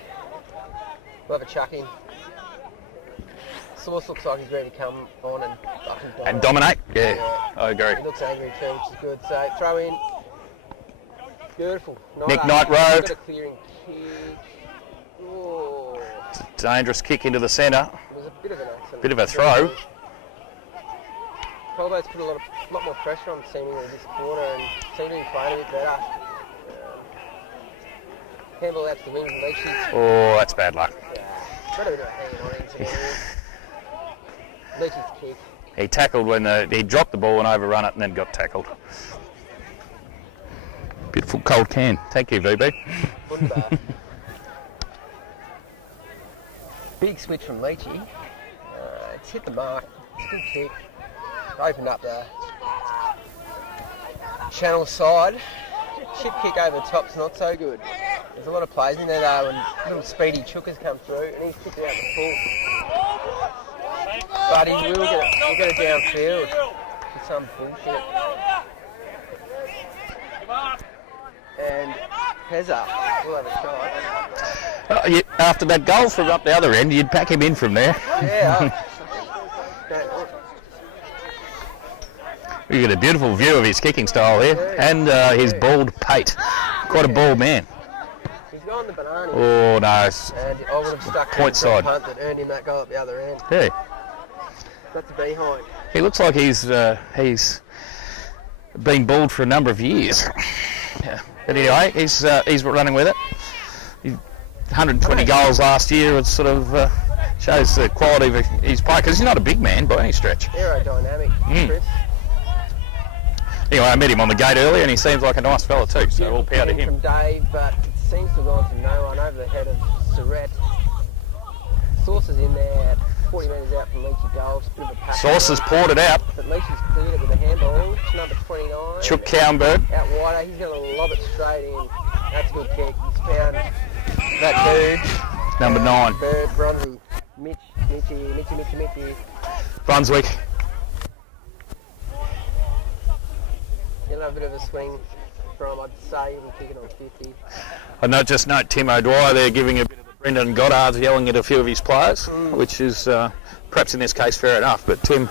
We'll have a chuck in. Source looks like he's ready to come on and fucking dominate. And dominate? Yeah, I agree. He looks angry too, which is good. So throw in. Beautiful. Nick Nightroad. Got a clearing kick. Oh. Dangerous kick into the centre. It was a bit of an accident. Bit of a throw. Colbo's put a lot more pressure on seemingly this quarter and seem to be playing a bit better. Handball out to the wing from Leachy. Oh, that's bad luck. Got a bit of a hanging on incident here. Leachy's kick. He tackled when he dropped the ball and overrun it and then got tackled. Beautiful cold can. Thank you, VB. Big switch from Leachy. It's hit the mark. It's a good kick. Opened up the channel side. Chip kick over the top's not so good. There's a lot of plays in there though, and little speedy chookers come through, and he's kicked it out the full. But he will get it downfield for some bullshit. And Pezza will have a shot. After that goal from up the other end, you'd pack him in from there. Yeah. You get a beautiful view of his kicking style here, and his bald pate. Quite a bald man. He's got on the banana. Oh, nice. And I would have stuck Point to the side. punt that earned him that goal up the other end. Yeah. That's a behind. He looks like he's been bald for a number of years. Yeah. But anyway, he's running with it. 120 goals last year. It sort of shows the quality of his play, because he's not a big man by any stretch. Aerodynamic, Chris. Anyway, I met him on the gate earlier, and he seems like a nice fella too. So all power to him. From Dave, but it seems to have gone to no one over the head of Surrett. Saucer's in there, 40 metres out from Leachy goal. Bit of a pass. Saucer's poured it out. But Leachy's cleared it with a handball. It's number 29. Chuck Cowanberg. Out wider, he's going to lob it straight in. That's a good kick. He's found that dude. Number 9. Bird, Bronzy. Mitchy. Brunswick. He'll have a bit of a swing from, I'd say, even kicking on 50. I just note Tim O'Dwyer there giving a bit of the Brendan Goddard's yelling at a few of his players, which is perhaps in this case fair enough, but Tim,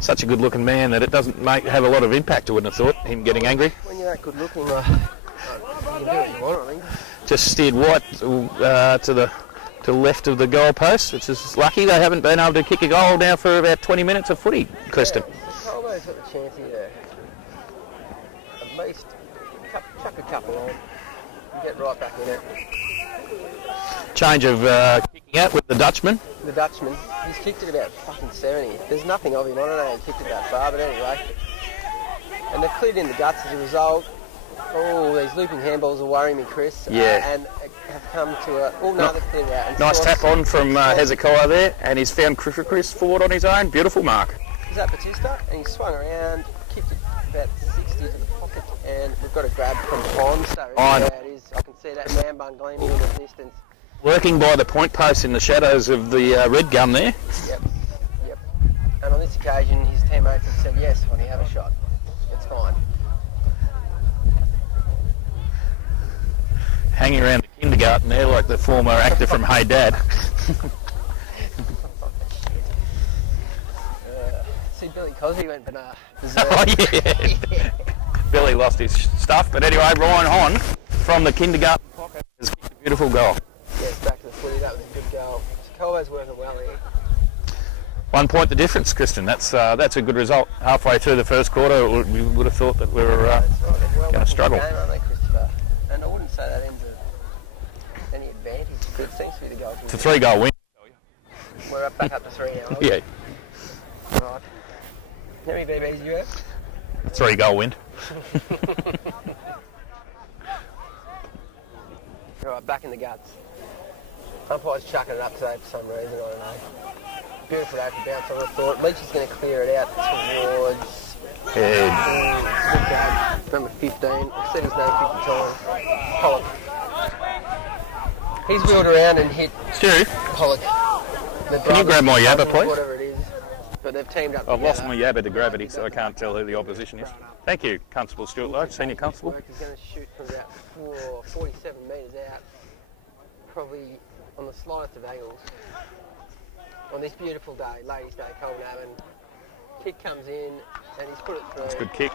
such a good looking man that it doesn't have a lot of impact, I wouldn't have thought, him getting angry. When you're that good looking, you can do what you want, I think. Just steered white to the left of the goal post, which is lucky. They haven't been able to kick a goal now for about 20 minutes of footy, Kristen. Yeah, Colbo's got the chance here. At least chuck a couple on. Get right back in it. Change of kicking out with the Dutchman. The Dutchman, he's kicked it about fucking 70. There's nothing of him. I don't know how he kicked it that far, but anyway. And they've cleared in the guts as a result. Oh, these looping handballs are worrying me, Chris. Yeah. And have come to a... Oh, no, they've cleared it out. And Nice tap on from Hezekiah there, and he's found Chris forward on his own. Beautiful mark. Is that Batista? And he swung around, kicked it about 60 to the pocket, and we've got a grab from Pond. So there it is. I can see that man bun gleaming in the distance. Working by the point post in the shadows of the red gum there. Yep. And on this occasion, his teammates have said, yes, honey, have a shot. It's fine. Hanging around the kindergarten there like the former actor from Hey Dad. See, Billy Cosby went banana. Oh yeah. Billy lost his stuff, but anyway, Ryan Hon from the kindergarten pocket has kicked a beautiful goal. Yes, back to the footy. That was a good goal. Colbo's working well here. 1 point the difference, Kristen. That's a good result. Halfway through the first quarter, we would have thought that we were going to struggle. Game, aren't they, Christopher? And I wouldn't say that ends any advantage. It seems to be the goal. It's a 3-goal win. We're back up to 3 now. Yeah. Right. How many BBs do you have? 3-goal win. Right, back in the guts. Umpire's chucking it up today for some reason, I don't know. Beautiful open bounce on the thought. Leach is going to clear it out towards Head. number 15. I've said his name 50 times. Pollock. He's wheeled around and hit Stu, Pollock. can you grab my yabba, please? Whatever it is. But they've teamed up. I've lost my yabba to gravity, so I can't tell who the opposition is. Thank you, Constable Stuart Lowe, Senior Constable. He's going to shoot from about 47 metres out. Probably on the slightest of angles. On this beautiful day, Ladies' Day, Colnabin. Kick comes in and he's put it through. That's a good kick.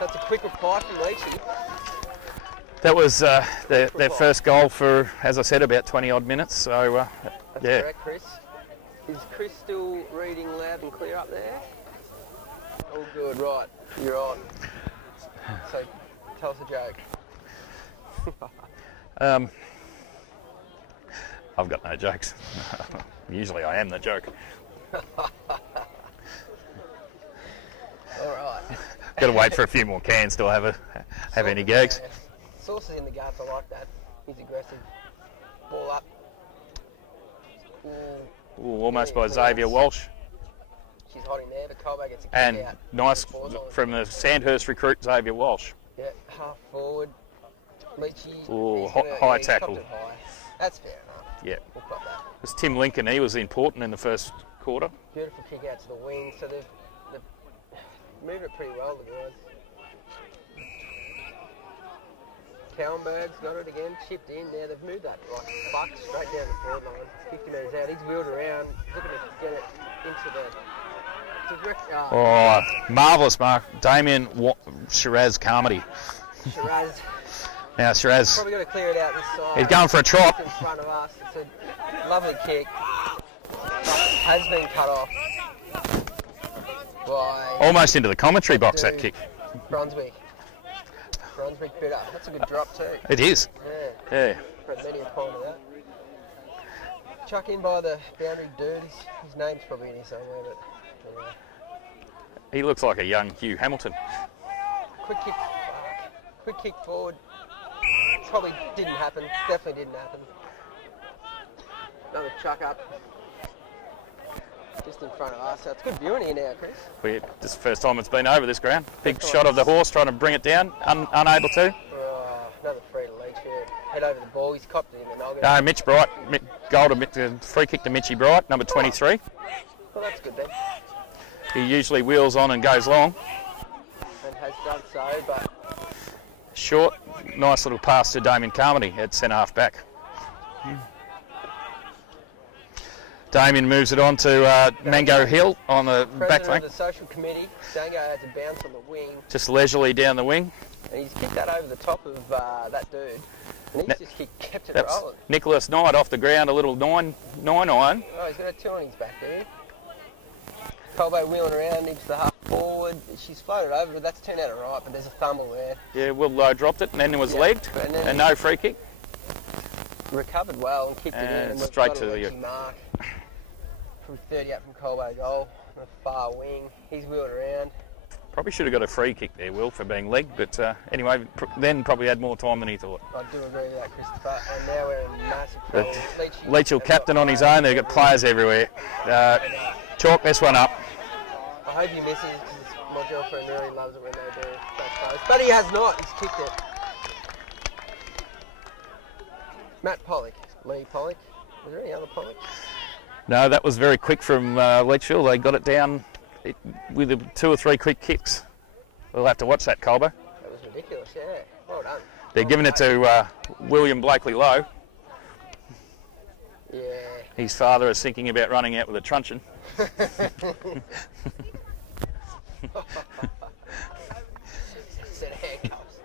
That's a quick reply from Leachy. That was their first goal for, as I said, about 20 odd minutes. So That's yeah. correct, Chris. Is Chris still reading loud and clear up there? All good, right. You're on. So tell us a joke. I've got no jokes. Usually I am the joke. All right. Got to wait for a few more cans till I have any gags. Saucer's in the guts, I like that. He's aggressive. Ball up. Ooh, almost by Xavier Walsh. She's hot in there, but Colbo gets a kick And out. nice from the Sandhurst recruit, Xavier Walsh. Yeah, half forward. Leachy. Ooh, he's gonna- high he's tackle. cocked it high. That's fair enough. Yeah. We'll pop that. It's Tim Lincoln, he was important in the first quarter. Beautiful kick out to the wing, so they've moved it pretty well, the guys. Cowanberg's got it again, chipped in there. They've moved that like buck straight down the forward line. 50 metres out. He's wheeled around, looking to get it into the direct. Oh, marvellous mark. Damien Shiraz Carmody. Shiraz. Now Shiraz, Probably got to clear it out this side. he's going for a trot. In front of us. It's a lovely kick. Has been cut off by Almost into the commentary box, that kick. Brunswick bitter. That's a good drop too. It is. Yeah. For many a point of that. Chuck in by the boundary dude. His name's probably in here somewhere, but anyway. He looks like a young Hugh Hamilton. Quick kick forward. Probably didn't happen. Definitely didn't happen. Another chuck up. Just in front of us. So it's good viewing here now, Chris. This is the first time it's been over this ground. Big shot of the horse trying to bring it down. Unable to. Another free to Leach here. Head over the ball. He's copped it in the noggin. No, Mitch Bright. Free kick to Mitchy Bright, number 23. Well, that's good then. He usually wheels on and goes long. And has done so, but... Short, nice little pass to Damien Carmody at centre half back. Damien moves it on to Mango Hill on the back flank. President of the social committee, Dango has a bounce on the wing. Just leisurely down the wing. And he's kicked that over the top of that dude. And he's just kept it That's rolling. Nicholas Knight off the ground, a little 9-iron. Oh, he's got a 2 on his back there. Colbo wheeling around into the half forward. She's floated over, but that's turned out alright, but there's a fumble there. Yeah, Will Lowe dropped it and then it was legged and no free kick. Recovered well and kicked it in. And straight to the mark. From 30 up from Colbo goal. On the far wing. He's wheeled around. Probably should have got a free kick there, Will, for being legged, but anyway, then probably had more time than he thought. I do agree with that, Christopher. And now we're in massive trouble. Leach will captain on his own. They've got players everywhere. Chalk this one up. I hope he misses because my girlfriend really loves it when they do that close. But he has not. He's kicked it. Matt Pollock. Lee Pollock. Was there any other Pollock? No, that was very quick from Leachville. They got it down with 2 or 3 quick kicks. We'll have to watch that, Colbo. That was ridiculous, yeah. Well done. They're giving it to William Blakely Lowe. Yeah. His father is thinking about running out with a truncheon. Set of handcuffs.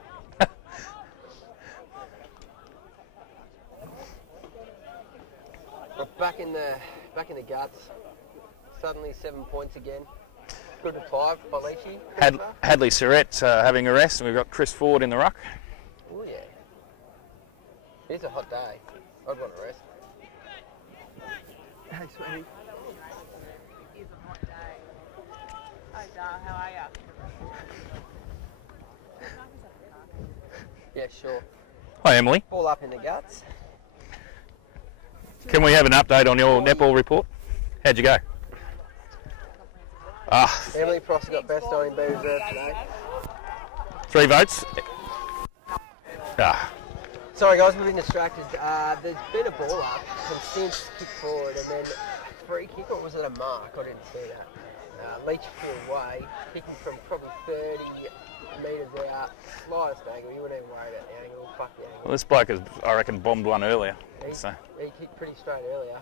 We're back in the guts. Suddenly 7 points again. Good to 5 by Leachy. Hadley Surrett having a rest, and we've got Chris Ford in the ruck. Oh yeah. It's a hot day. I'd want to rest. Hey, sweetie. It is a hot day. Hi, Dar, how are you? Yeah, sure. Hi, Emily. Ball up in the guts. Can we have an update on your netball report? How'd you go? Emily Frost got best on in B reserve today. 3 votes. Sorry guys, we've been distracted. There's been a ball up from Stints kick forward and then free kick, or was it a mark? I didn't see that. Leachfield way, kicking from probably 30 metres out, slightest angle. You wouldn't even worry about the angle. Fuck the angle. Well, this bloke has, I reckon, bombed one earlier. He kicked pretty straight earlier.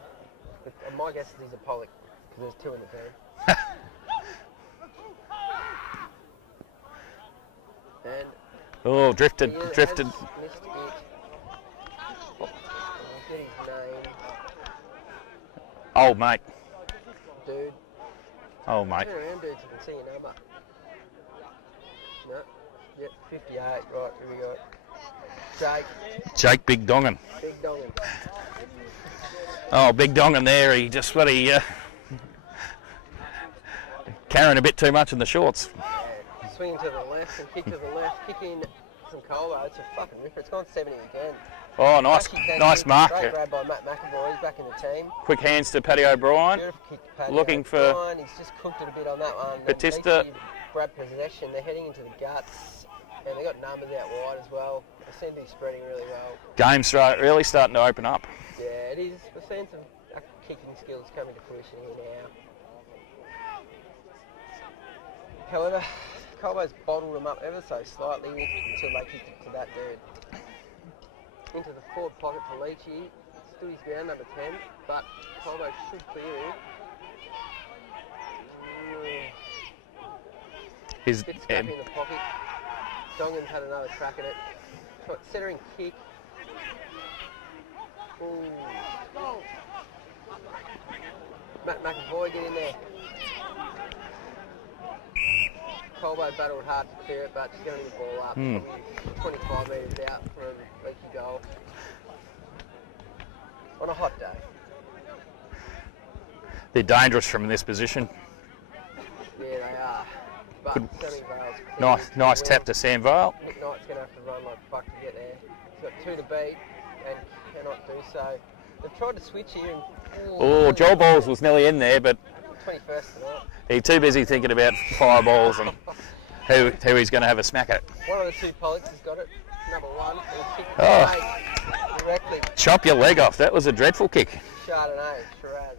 But my guess is he's a Pollock, because there's 2 in the team. And drifted. Missed it. I'll get his name. Old mate. Dude. Old mate. Turn around, dude, so you can see your number. No. Yep, 58. Right, here we go. Jake Big Dongan. Big Dongan. Oh, Big Dongan there. He just bloody carrying a bit too much in the shorts. Yeah. Swinging to the left and kick to the left. Kick in some Colbo. It's a fucking ripper. It's gone 70 again. Oh, nice mark. Great grab by Matt McAvoy. He's back in the team. Quick hands to Paddy O'Brien. Beautiful kick to Paddy Looking O'Brien. He's just cooked it a bit on that one. Batista. Grab possession. They're heading into the guts. And they've got numbers out wide as well. They seem to be spreading really well. Game's really starting to open up. Yeah, it is. We're seeing some kicking skills coming to fruition here now. However, Colbo's bottled them up ever so slightly until they kicked it to that dude. Into the forward pocket for Leachy. Stood his ground, number 10, but Colbo should clear him. His Bit scrappy in the pocket. Dongan's had another crack at it. Centering kick. Ooh. Matt McAvoy, get in there. Colbo battled hard to clear it, but just getting the ball up. Probably 25 metres out for a leaky goal. On a hot day. They're dangerous from this position. Yeah, they are. But Sammy Vale's Nice tap to Sam Vale. Nick Knight's going to have to run like fuck to get there. He's got 2 to beat and cannot do so. They've tried to switch here. Oh, Joel Balls was nearly in there, but 21st tonight. he's too busy thinking about fireballs and who he's going to have a smack at. One of the 2 Pollocks has got it. Number 1. He kicked Oh. directly. Chop your leg off. That was a dreadful kick. Chardonnay, Shiraz.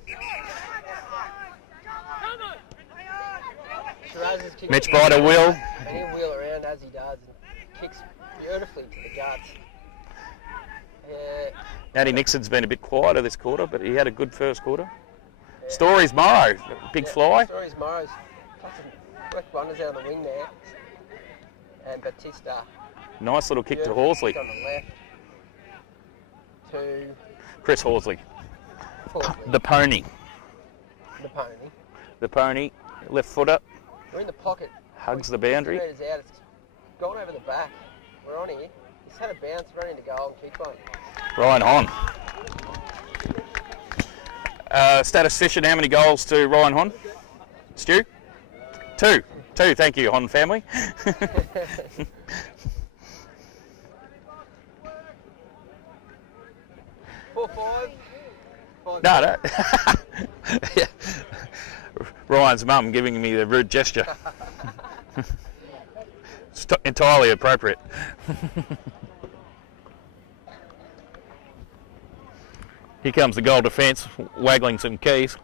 Shiraz is kicking. Mitch Brighter will. And he'll wheel around as he does and kicks beautifully to the guts. Yeah. Natty Nixon's been a bit quieter this quarter, but he had a good first quarter. Yeah. Stories Morrow, big fly. Stories Morrow's got some quick wonders out on the wing there. And Batista. Nice little kick to Horsley. On the left. To Chris Horsley. The pony. The pony. The pony. Left footer. We're in the pocket. Hugs the boundary. 50 metres out. It's gone over the back. We're on here. He's had a bounce, running to goal and keep on. Ryan Hon. Statistician, how many goals to Ryan Hon? Stu? 2. 2, thank you, Hon family. 4, 5. No. Yeah. Ryan's mum giving me the rude gesture. It's entirely appropriate. Here comes the goal defence, waggling some keys.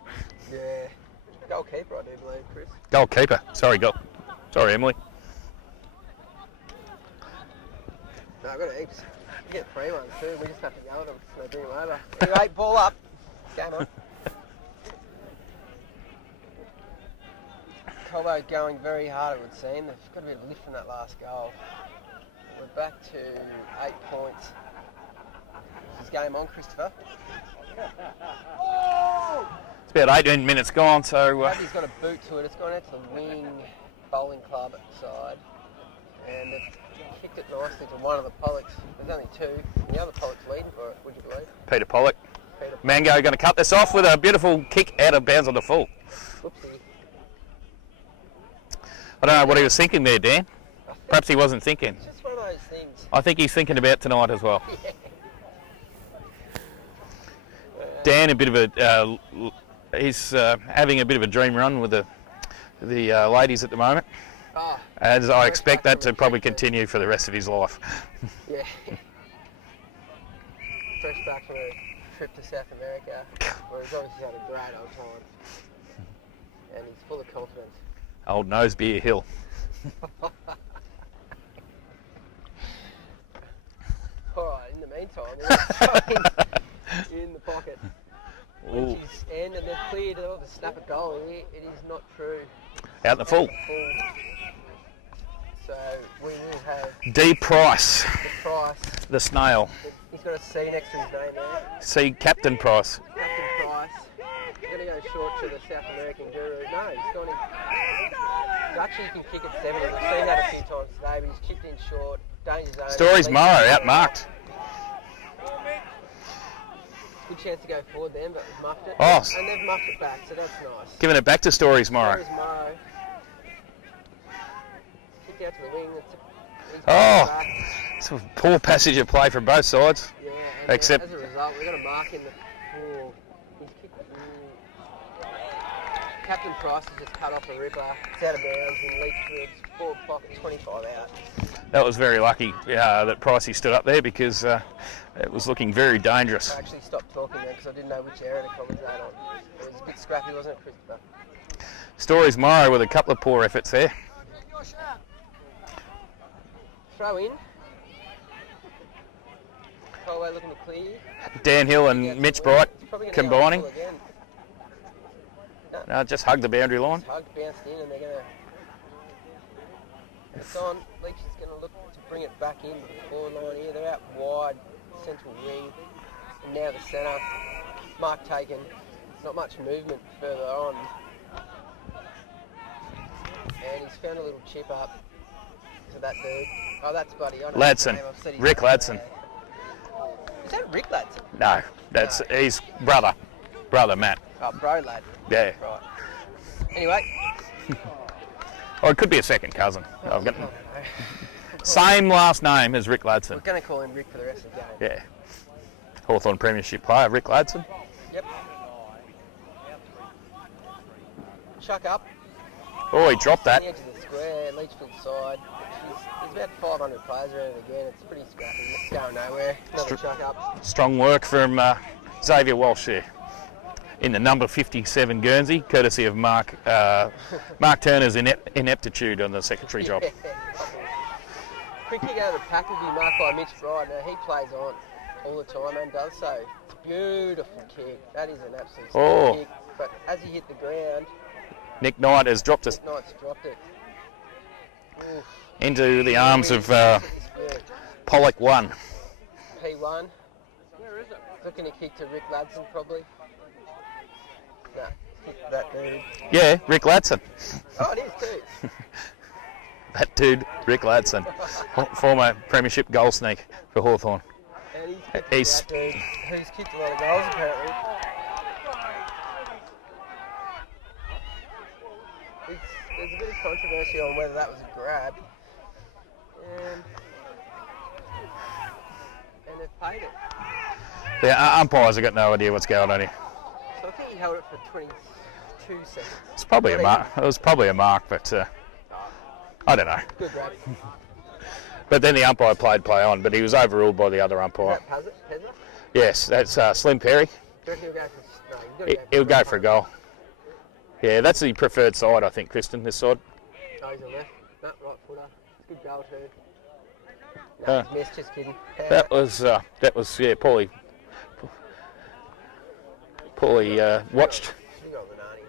Yeah. Goalkeeper, I do believe, Chris. Goalkeeper. Sorry, Emily. No, I've got heaps. We get 3 ones too. We just have to yell at them so they bring them over. Anyway, ball up. Game on. Colbo going very hard, it would seem. They've got a bit of lift from that last goal. We're back to 8 points. Is game on, Christopher? It's about 18 minutes gone, so... Abby's got a boot to it. It's gone out to the wing bowling club at the side. And they've kicked it nicely to one of the Pollocks. There's only 2. And the other Pollock's leading for it, would you believe? Peter Pollock. Mango going to cut this off with a beautiful kick out of bounds on the full. Whoopsie. I don't know what he was thinking there, Dan. Perhaps he wasn't thinking. It's just one of those things. I think he's thinking about tonight as well. Yeah. Dan, a bit of a, he's having a bit of a dream run with the ladies at the moment. Oh, As I expect that to probably continue for the rest of his life. Yeah. Fresh back from a trip to South America, where he's obviously had a great old time. And he's full of confidence. Old Nosebeer Hill. Alright, in the meantime, we're in the pocket. Which is end, and they've cleared it off to snap a goal here. It is not true. Out the full. So we will have D. Price. the Price. The snail. He's got a C next to his name there. See Captain Price. Captain Price. He's going to go short to the South American guru. No, he's gone in. Actually, he can kick at 70. We've seen that a few times today, but he's chipped in short. Danger zone. Stories Morrow, outmarked. Good chance to go forward then, but we've muffed it. Oh. And they've muffed it back, so that's nice. Giving it back to Stories Morrow. Stories Morrow. Kicked out to the wing. He's Oh, it's a poor passage of play from both sides. Yeah, and Except- as a result, we've got a mark in the... Oh, he's kicked... Captain Price has just cut off a ripper. It's out of bounds and leaped through its forward pocket, 25 out. That was very lucky that Pricey stood up there because it was looking very dangerous. I actually stopped talking there because I didn't know which area to commentate on. It was a bit scrappy, wasn't it, Christopher? Stories Morrow with a couple of poor efforts there. Throw in. Colbo looking to clear. Dan Hill and Mitch Bright He's probably gonna combining. go again. No, just hug the boundary line. Hug bounced in and they're going to It's on. Leach is going to look to bring it back in to the forward line here. They're out wide, central wing. And now the centre. Mark taken. Not much movement further on. And he's found a little chip up to that dude. Oh, that's Buddy. I know his Ladson. name. I've said his Rick name. Ladson. Is that Rick Ladson? No, that's his brother. Brother Matt. Oh, bro lad. Yeah. Right. Anyway. Or it could be a second cousin. I've got I don't know. same last name as Rick We're Ladson. going to call him Rick for the rest of the game. Yeah. Hawthorn Premiership player, Rick Ladson. Yep. Chuck up. Oh, he dropped On that. the edge of the square, Leachfield side. There's about 500 players around it again. It's pretty scrappy. It's going nowhere. Another chuck up. Strong work from Xavier Walsh there. In the number 57 Guernsey, courtesy of Mark Turner's ineptitude on the secretary job. Quick kick out of the pack will be marked by Mitch Bright. Now he plays on all the time and does so. It's a beautiful kick. That is an absolute stunning kick. But as he hit the ground, Nick Knight has dropped us Knight's dropped it. Oof. into the arms of Pollock 1. P1. Looking to kick to Rick Ladson probably. No, kick to that dude. Yeah, Rick Ladson. Oh, it is too. That dude, Rick Ladson, former premiership goal sneak for Hawthorn. And he's kicked He's- to that dude who's kicked a lot of goals apparently. There's a bit of controversy on whether that was a grab. And they've paid it. The umpires have got no idea what's going on here. So I think he held it for 22 seconds. It's probably a mark. It was probably a mark, but I don't know. Good grab. But then the umpire played play on, but he was overruled by the other umpire. Is that Pezza? Yes, that's Slim Perry. Do you reckon he'll go for... No, He'll go for a goal. Yeah, that's the preferred side, I think, Kristen, this side. Oh, he's on left. No, right footer. It's a good goal too. Uh, No, he's missed, just kidding. That was yeah, Paulie watched Big old Renani.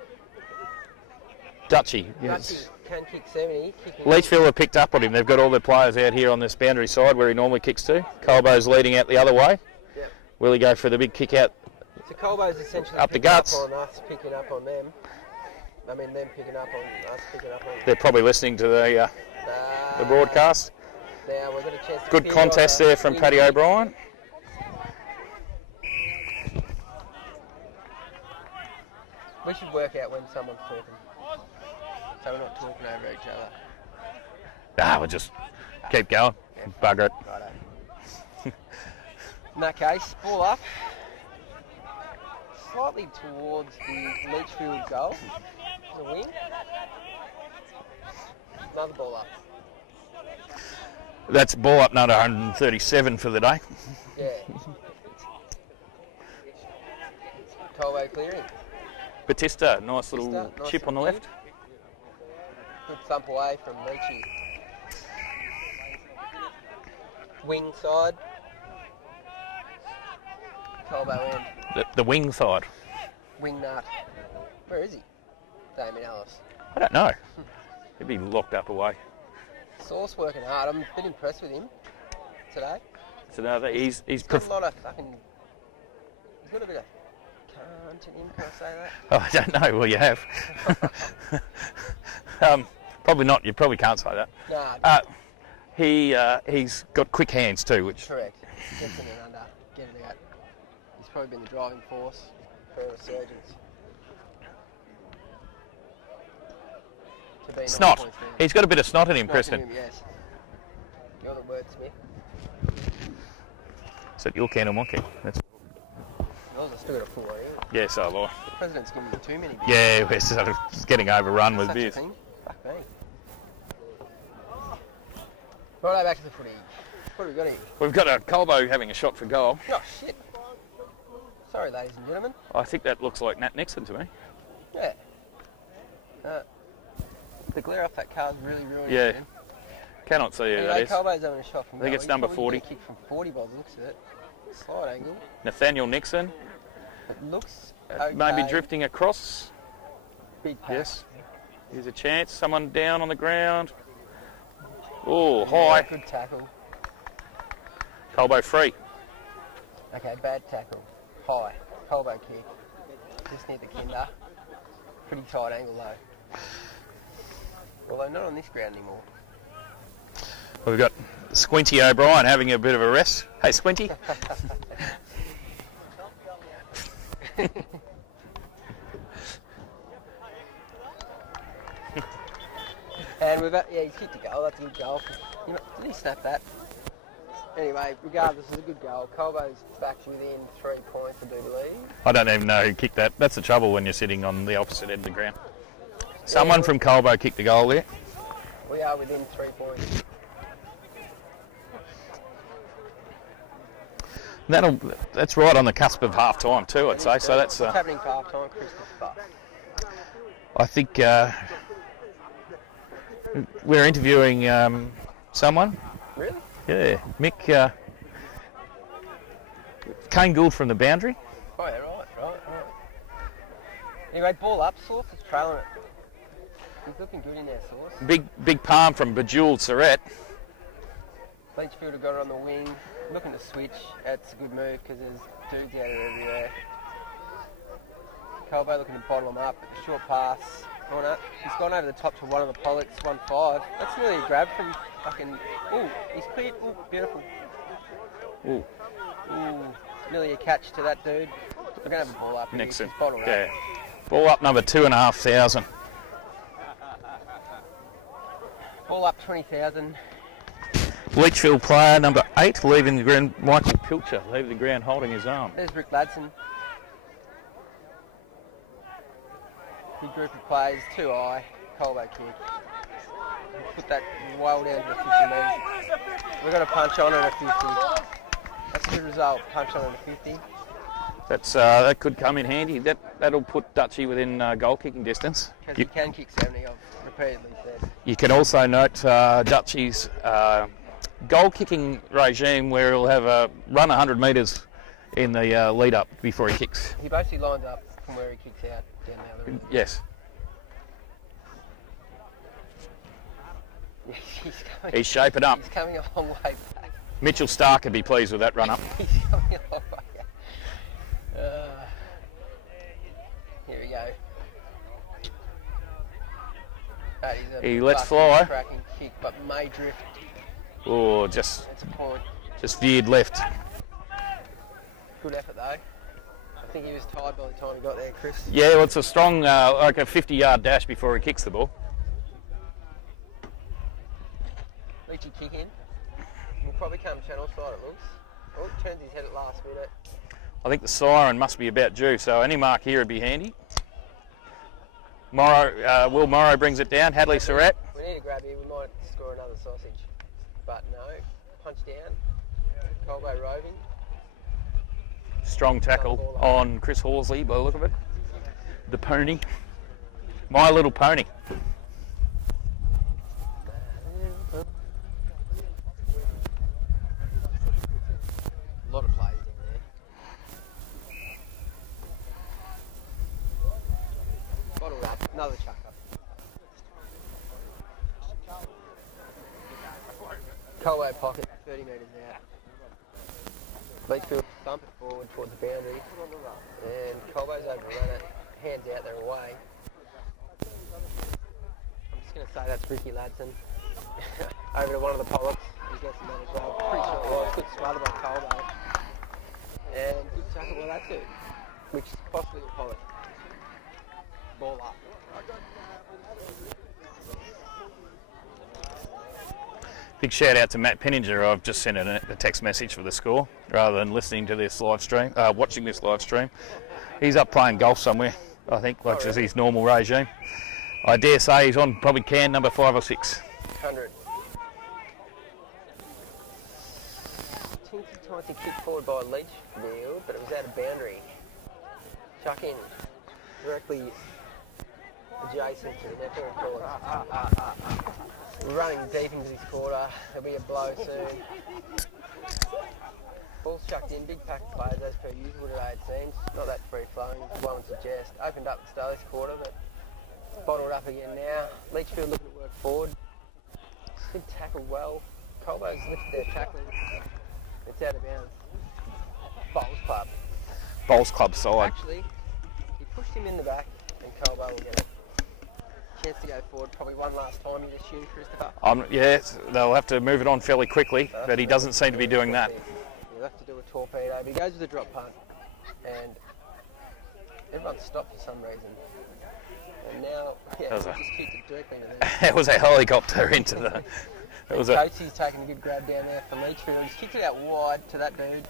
Dutchy. Dutchy can kick 70. Kicking Leachfield have picked up on him. They've got all their players out here on this boundary side where he normally kicks to. Colbo's leading out the other way. Yep. Will he go for the big kick out? So Colbo's essentially Up the picking guts. up on us, picking up on them. I mean, them picking up on us, picking up on... They're probably listening to the broadcast. Now we've got a chance to Good feel contest like a there from wing Paddy kick. O'Brien. We should work out when someone's talking. So we're not talking over each other. Nah, we'll just keep going. Bugger it. Righto. In that case, ball up. Slightly towards the Leachfield goal. The wing. Another ball up. That's ball up number 137 for the day. Yeah. Colbo clearing. Batista, nice little Batista, nice chip on the and left. Good thump away from Leachy. Wing side. Colbo end. The wing side. Wing nut. Where is he? Damien Ellis. I don't know. He'd be locked up away. Sauce working hard. I'm a bit impressed with him today. So now that he's He's got a lot of fucking... He's got a bit of cunt in him, can I say that? Oh, I don't know. Well, you have. Probably not. You probably can't say that. Nah, He's got quick hands too, which correct. Gets in and under, get it out. He's probably been the driving force for a resurgence. To be snot. 9 points down. He's got a bit of snot in him, Snot in Preston. him, yes. You're the wordsmith. Is that your can or my can? That's... I still got a full one here. Yeah, so have I. The president's giving me too many beers. Yeah, we're sort of getting overrun with Such a beers. thing. Fuck me. Righto, back to the footy. What have we got here? We've got a Colbo having a shot for goal. Oh, shit. Sorry, ladies and gentlemen. I think that looks like Nat Nixon to me. Yeah. The glare off that car's really ruining Yeah. it. Cannot see who that Anyway, is. Colbo's having a shot from I think goal. it's He's number probably 40. gonna kick from 40 by the looks of it. Slight angle. Nathaniel Nixon, It looks okay. maybe drifting across. Big pass. Yes. Here's a chance. Someone down on the ground. Oh, high. Good tackle. Colbo free. Okay, bad tackle. High. Colbo kick. Just near the kinder. Pretty tight angle though. Although not on this ground anymore. We've got Squinty O'Brien having a bit of a rest. Hey, Squinty. And we've got, yeah, he's kicked a goal. That's a good goal. You know, did he snap that? Anyway, regardless, it's a good goal. Colbo's back within 3 points, I do believe. I don't even know who kicked that. That's the trouble when you're sitting on the opposite end of the ground. Someone from Colbo kicked the goal there. We are within 3 points. That's right on the cusp of half time too, I'd say. So that's. What's happening for half time, Christopher? I think we're interviewing someone. Really? Yeah, Mick. Kane Gould from the Boundary. Oh yeah, right. Anyway, ball up, Sauce is trailing it. He's looking good in there, Sauce. Big palm from Bejeweled Surrett. Leachfield have got it on the wing, looking to switch. That's a good move because there's dudes out there everywhere. Colbo looking to bottle him up, but the short pass. He's gone over the top to one of the Pollocks, 1-5. That's nearly a grab from fucking. Ooh, he's cleared. Ooh, beautiful. Ooh. Nearly a catch to that dude. We're going to have a ball up. Nixon. Bottle Yeah. Ball up number 2,500. Ball up 20,000. Leachfield player number 8 leaving the ground. Michael Pilcher leaving the ground holding his arm. There's Rick Ladson. Good group of players, too high. Colbo kick. Put that well down to the 50 metres. We've got a punch on at a 50. That's a good result, punch on at a 50. That could come in handy. That'll put Dutchy within goal kicking distance. Because he can kick 70, I've repeatedly said. You can also note Dutchy's goal kicking regime where he'll have a run 100 metres in the lead up before he kicks. He basically lines up from where he kicks out down the other end. Yes. He's shaping up. He's coming a long way back. Mitchell Stark would be pleased with that run up. He's coming a long way back. Here we go. That is a He lets fucking fly. cracking kick, but may drift. Oh, just That's a point. veered left. Good effort though. I think he was tired by the time he got there, Chris. Yeah, well, it's a strong, like a 50-yard dash before he kicks the ball. Leachy kick in. He'll probably come channel side, it looks. Oh, turns his head at last minute. I think the siren must be about due, so any mark here would be handy. Will Morrow brings it down. Hadley Surratt. We need to grab here. We might score another sausage. But no. Punch down. Colbo roving. Strong tackle on Chris Horsley by the look of it. The pony. My Little Pony. A lot of players down there. Bottle up. Another chucker. Colbo pocket. 30 metres out. Leachfield bump it forward towards the boundary. And Colbo's overrun it. Hands out, they're away. I'm just going to say that's Ricky Ladson. Over to one of the Pollocks. He gets him as well. Pretty sure it was. Good smother by Colbo. And good tackle by that dude. Which is possibly a Pollock. Ball up. Big shout out to Matt Penninger. I've just sent a text message for the score rather than listening to this live stream, watching this live stream. He's up playing golf somewhere, I think, like just his normal regime. I dare say he's on probably can number 5 or 6. 100. Tinty kick forward by Leachfield, but it was out of boundary. Chuck in. Directly adjacent to the net and call. We're running deep into this quarter. There'll be a blow soon. Ball's chucked in. Big pack of players as per usual today, it seems. Not that free flowing, one would suggest. Opened up the start of this quarter, but bottled up again now. Leachfield looking to work forward. Been tackled well. Colbo's lifted their tackling. It's out of bounds. Bowls Club. Bowls Club side. Actually, he pushed him in the back, and Colbo will get a chance to go forward. Probably one last time, you assume, Christopher. Yeah, they'll have to move it on fairly quickly, but he doesn't seem to be doing that. He'll have to do a torpedo, but he goes with a drop punt, and everyone stopped for some reason. And now, yeah, he just kicked it directly into there. It was a helicopter into the... Coates's taking a good grab down there for Leachfield. He's kicked it out wide to that dude.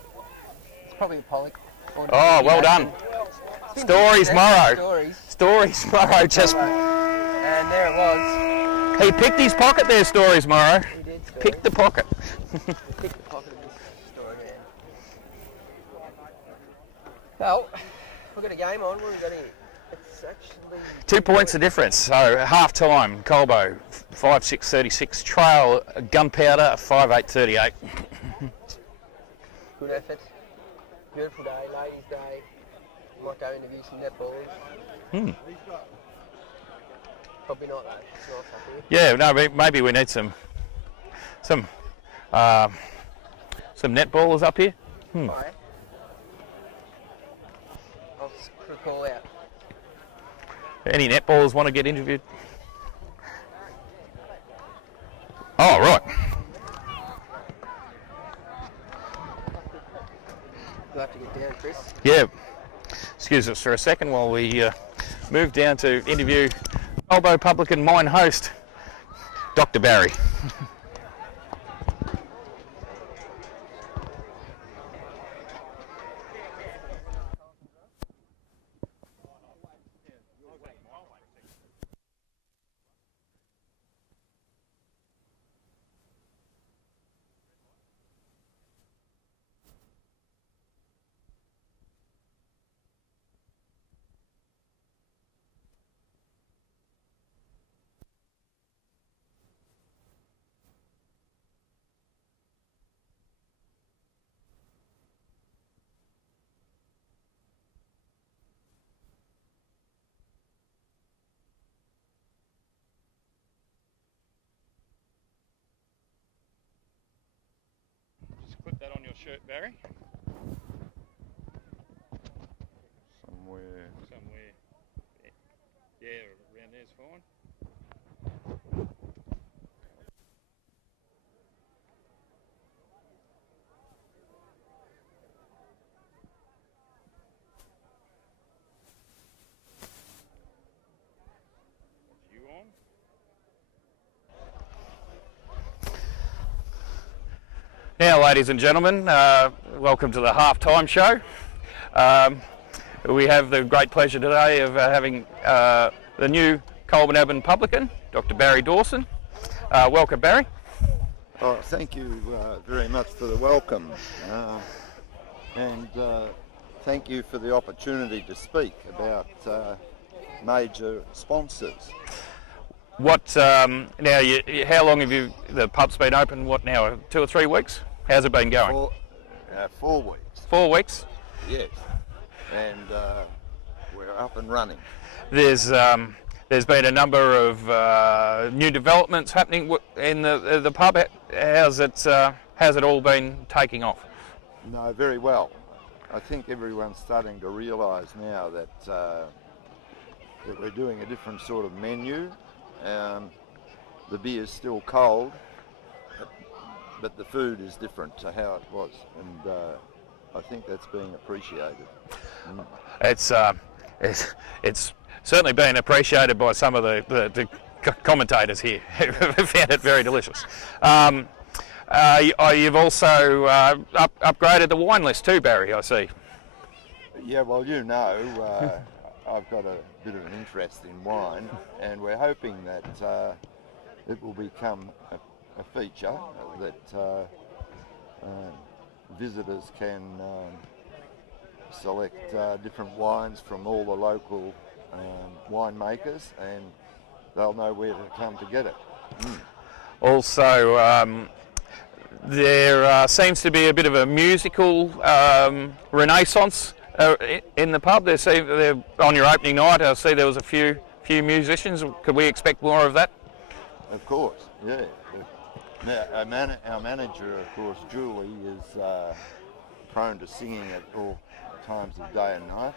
It's probably a Pollock. Oh, well done. Stories Morrow. Stories Morrow just... And there it was. He picked his pocket there, Stories Morrow. He did. Picked the pocket. Picked the pocket of this story man. Well, we've got a game on. What have we got here? It's actually 2 points of difference. So half time, Colbo 5-6-36, trail Gunpowder 5-8-38. Good effort. Beautiful day, ladies' day. Might go interview some netballers. Probably not though. It's nice up here. Yeah, no, maybe we need some netballers up here. Right. I'll just put a call out. Any netballers want to get interviewed? Oh, right. You'll have to get down, Chris. Yeah. Excuse us for a second while we move down to interview Colbo Publican Mine host, Dr. Barry. Put that on your shirt, Barry. Somewhere. Yeah, around there's fine. You on? Now, ladies and gentlemen, welcome to the halftime show. We have the great pleasure today of having the new Colbo Publican, Dr. Barry Dawson. Welcome, Barry. Oh, thank you very much for the welcome, and thank you for the opportunity to speak about major sponsors. What now? How long have the pub's been open? What now? 2 or 3 weeks? How's it been going? 4 weeks. 4 weeks. Yes, and we're up and running. There's been a number of new developments happening in the pub. How's it all been taking off? No, very well. I think everyone's starting to realise now that that we're doing a different sort of menu. The beer's still cold, but the food is different to how it was, and I think that's being appreciated. It's certainly been appreciated by some of the commentators here who found it very delicious. You've also upgraded the wine list too, Barry, I see. Yeah, well, you know, I've got a bit of an interest in wine, and we're hoping that it will become a feature that visitors can select different wines from all the local winemakers, and they'll know where to come to get it. Also, there seems to be a bit of a musical renaissance in the pub. They're on your opening night. I see there was a few musicians. Could we expect more of that? Of course, yeah. Now, our manager, of course, Julie, is prone to singing at all times of day and night,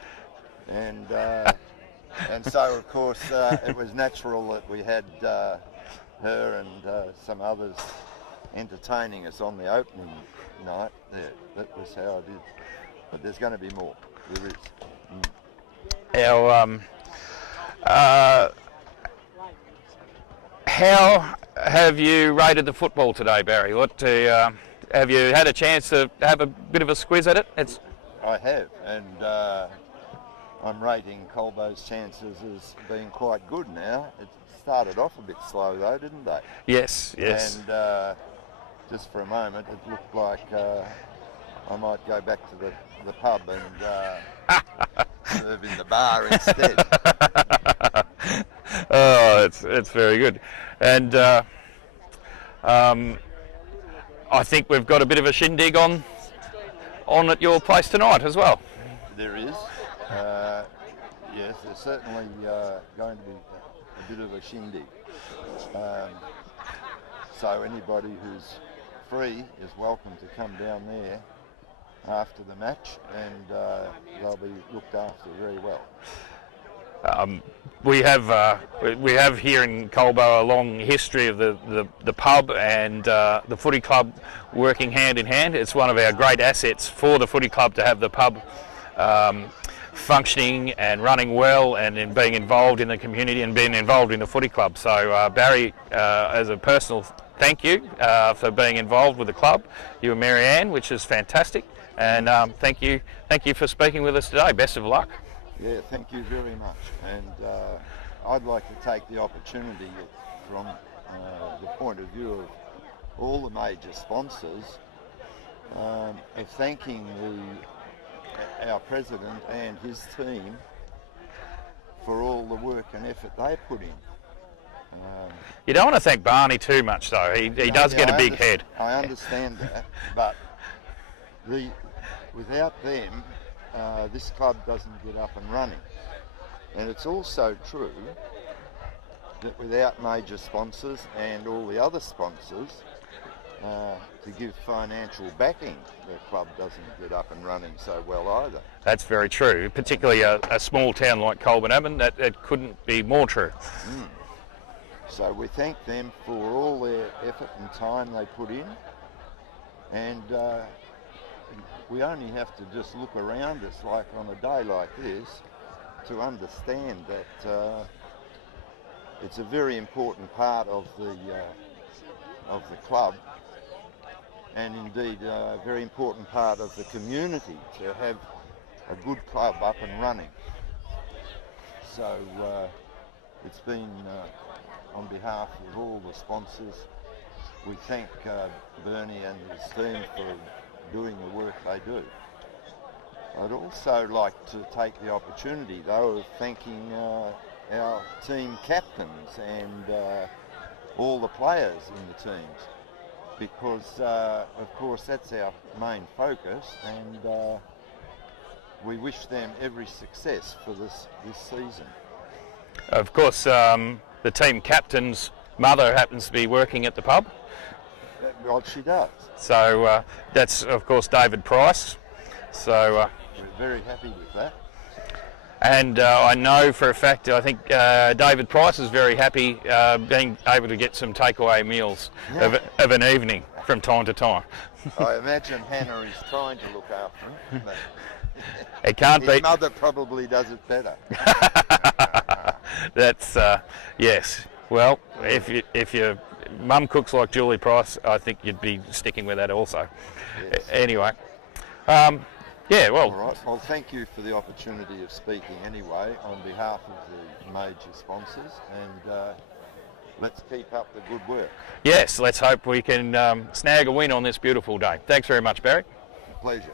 and so, of course, it was natural that we had her and some others entertaining us on the opening night. Yeah, that was how I did. But there's going to be more. There is. How have you rated the football today, Barry? Have you had a chance to have a bit of a squiz at it? I have, and I'm rating Colbo's chances as being quite good now. It started off a bit slow though, didn't they? Yes. And just for a moment, it looked like I might go back to the pub and serve in the bar instead. Oh, it's very good, and I think we've got a bit of a shindig on at your place tonight as well. There is. Yes, there's certainly going to be a bit of a shindig. So anybody who's free is welcome to come down there after the match, and they'll be looked after very well. We have here in Colbo a long history of the pub and the footy club working hand in hand. It's one of our great assets for the footy club to have the pub functioning and running well, and in being involved in the community and being involved in the footy club. So Barry, as a personal thank you for being involved with the club, you and Mary Ann, which is fantastic, and thank you for speaking with us today. Best of luck. Yeah, thank you very much, and I'd like to take the opportunity from the point of view of all the major sponsors of thanking our president and his team for all the work and effort they put in. You don't want to thank Barney too much though, he does get a big head. I understand that, but without them, this club doesn't get up and running. And it's also true that without major sponsors and all the other sponsors to give financial backing, the club doesn't get up and running so well either. That's very true, particularly a small town like Colbo, that couldn't be more true. So we thank them for all their effort and time they put in, and we only have to just look around us like on a day like this to understand that it's a very important part of the club, and indeed a very important part of the community to have a good club up and running. So it's been on behalf of all the sponsors, we thank Bernie and his team for doing the work they do. I'd also like to take the opportunity though of thanking our team captains and all the players in the teams, because of course that's our main focus, and we wish them every success for this season. Of course, the team captain's mother happens to be working at the pub. Well, she does. So that's of course David Price. So we're very happy with that. And I know for a fact, I think David Price is very happy being able to get some takeaway meals of an evening from time to time. I imagine Hannah is trying to look after him. But it can't be. His mother probably does it better. That's yes. Well, if your mum cooks like Julie Price, I think you'd be sticking with that also. Yes. Anyway, yeah. Well. All right. Well, thank you for the opportunity of speaking anyway on behalf of the major sponsors, and let's keep up the good work. Yes. Let's hope we can snag a win on this beautiful day. Thanks very much, Barry. Pleasure.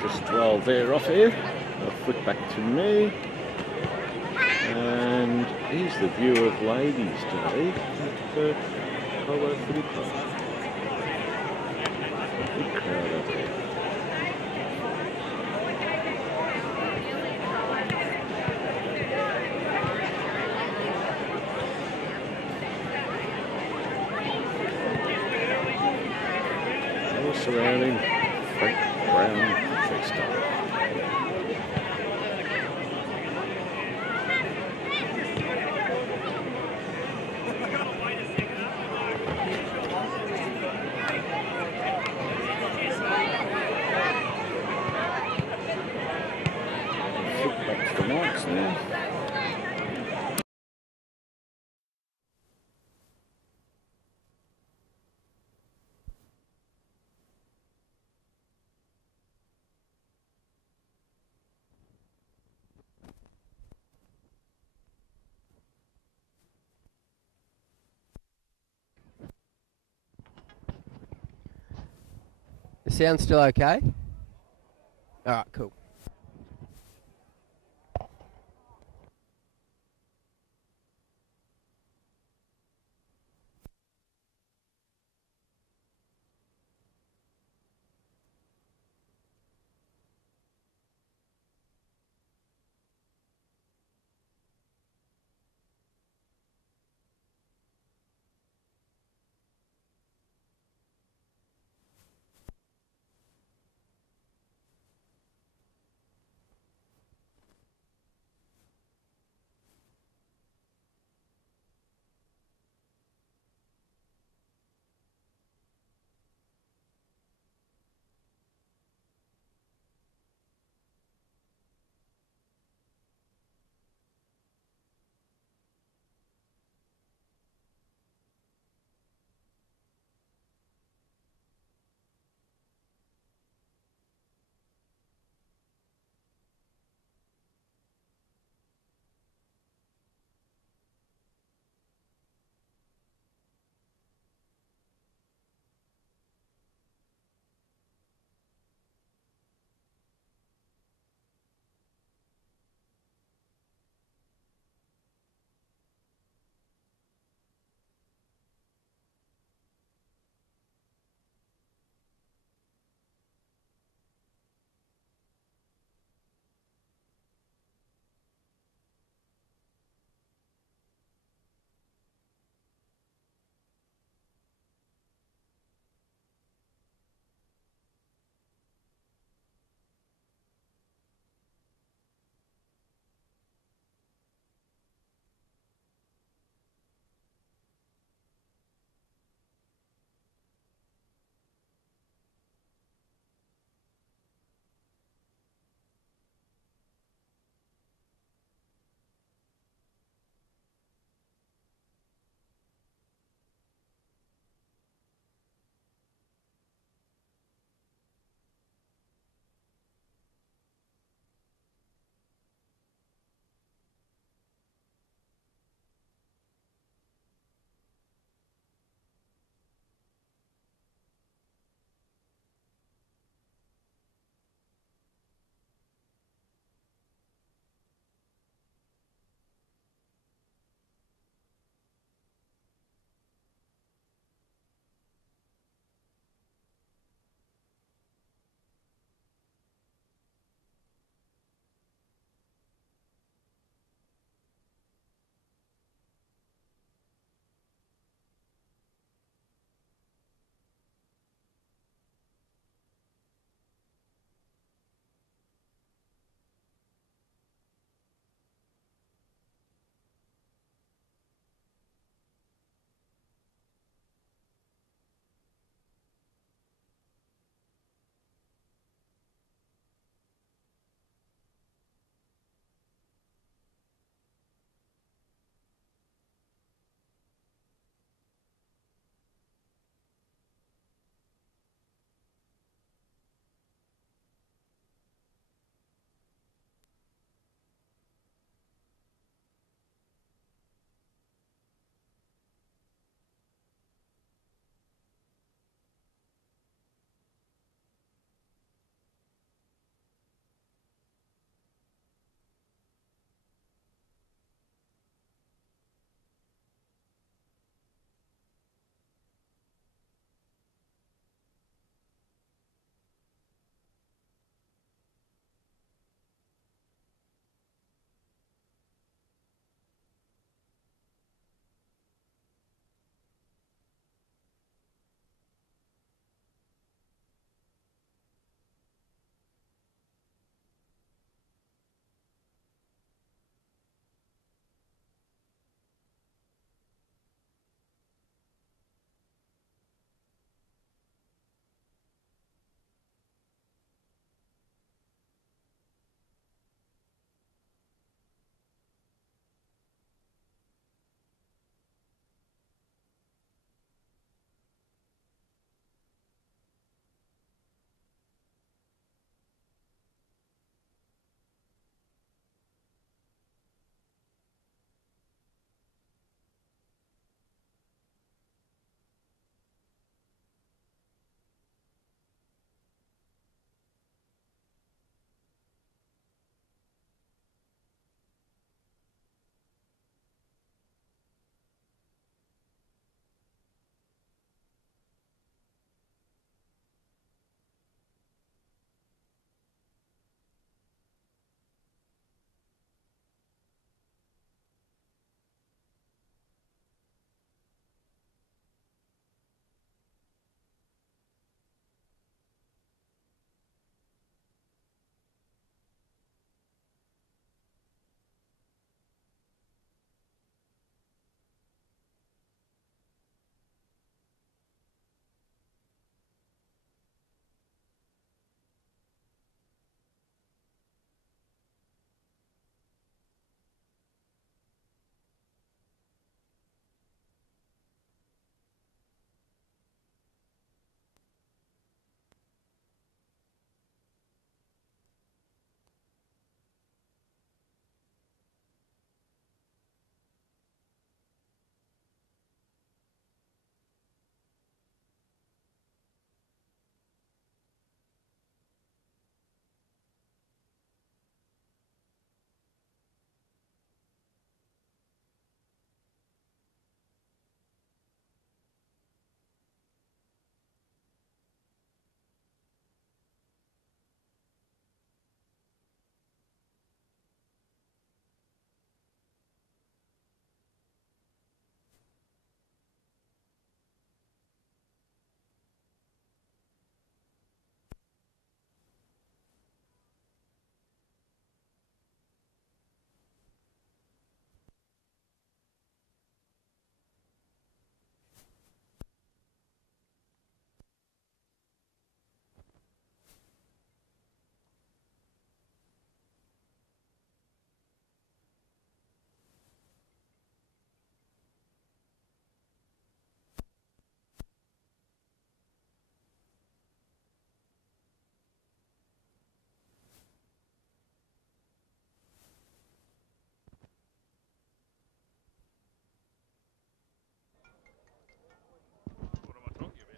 just while they're off here, I'll flick back to me. And here's the view of Ladies Day at the Colbo Footy Club. Big crowd up here. All surrounding Frank Brown freestyle. Back to the marks now. The sound's still okay? Alright, cool.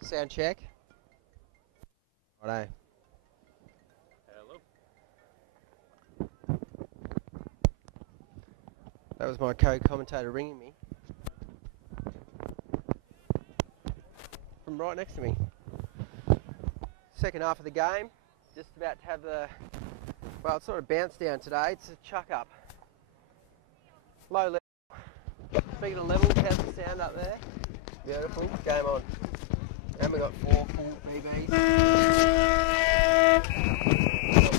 Sound check. Righto. Hello. That was my co-commentator ringing me from right next to me. Second half of the game, just about to have the, well, it's not a bounce down today, it's a chuck up. Low level. Speaking of levels, how's the sound up there? Beautiful. Game on. And we got 4 full BBs. I'm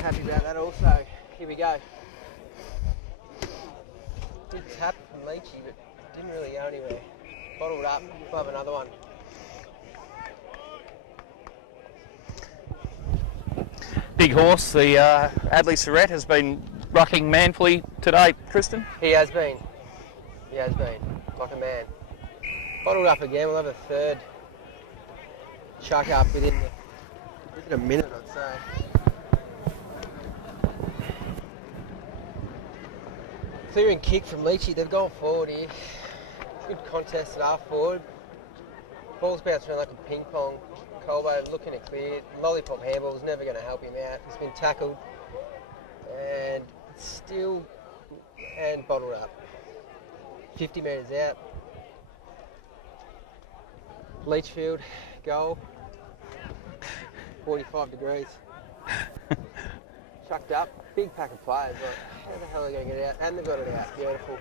happy about that also. Here we go. Big tap from Leachy, but didn't really go anywhere. Bottled up. We'll have another one. Big horse, the Adley Surrett has been rocking manfully today, Kristen. He has been. He has been. Like a man. Bottled up again. We'll have a third chuck up within a minute, I'd say. Clearing kick from Leachy. They've gone forward here. Good contest at half forward. Ball's bounced around like a ping pong. Colbo looking to clear. Lollipop handball's never going to help him out. He's been tackled and still and bottled up. 50 metres out. Leachfield goal. 45 degrees. Chucked up. Big pack of players. Like, how the hell are they going to get out? And they've got it out. Beautiful.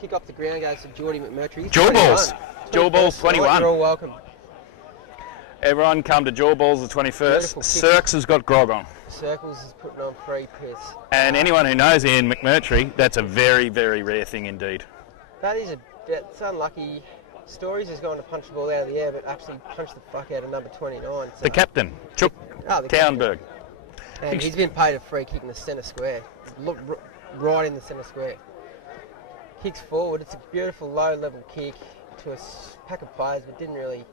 Kick off the ground goes to Geordie McMurtry. Jaw Balls. Jaw Balls 21. You're all welcome. Everyone come to Jaw Balls the 21st. Cirques has got grog on. Circles is putting on free piss. And anyone who knows Ian McMurtry, that's a very, very rare thing indeed. That's unlucky. Stories has gone to punch the ball out of the air, but actually punched the fuck out of number 29. So. The captain, Chuck Townberg. And he's been paid a free kick in the centre square. Look, right in the centre square. Kicks forward. It's a beautiful low level kick to a pack of players, but didn't really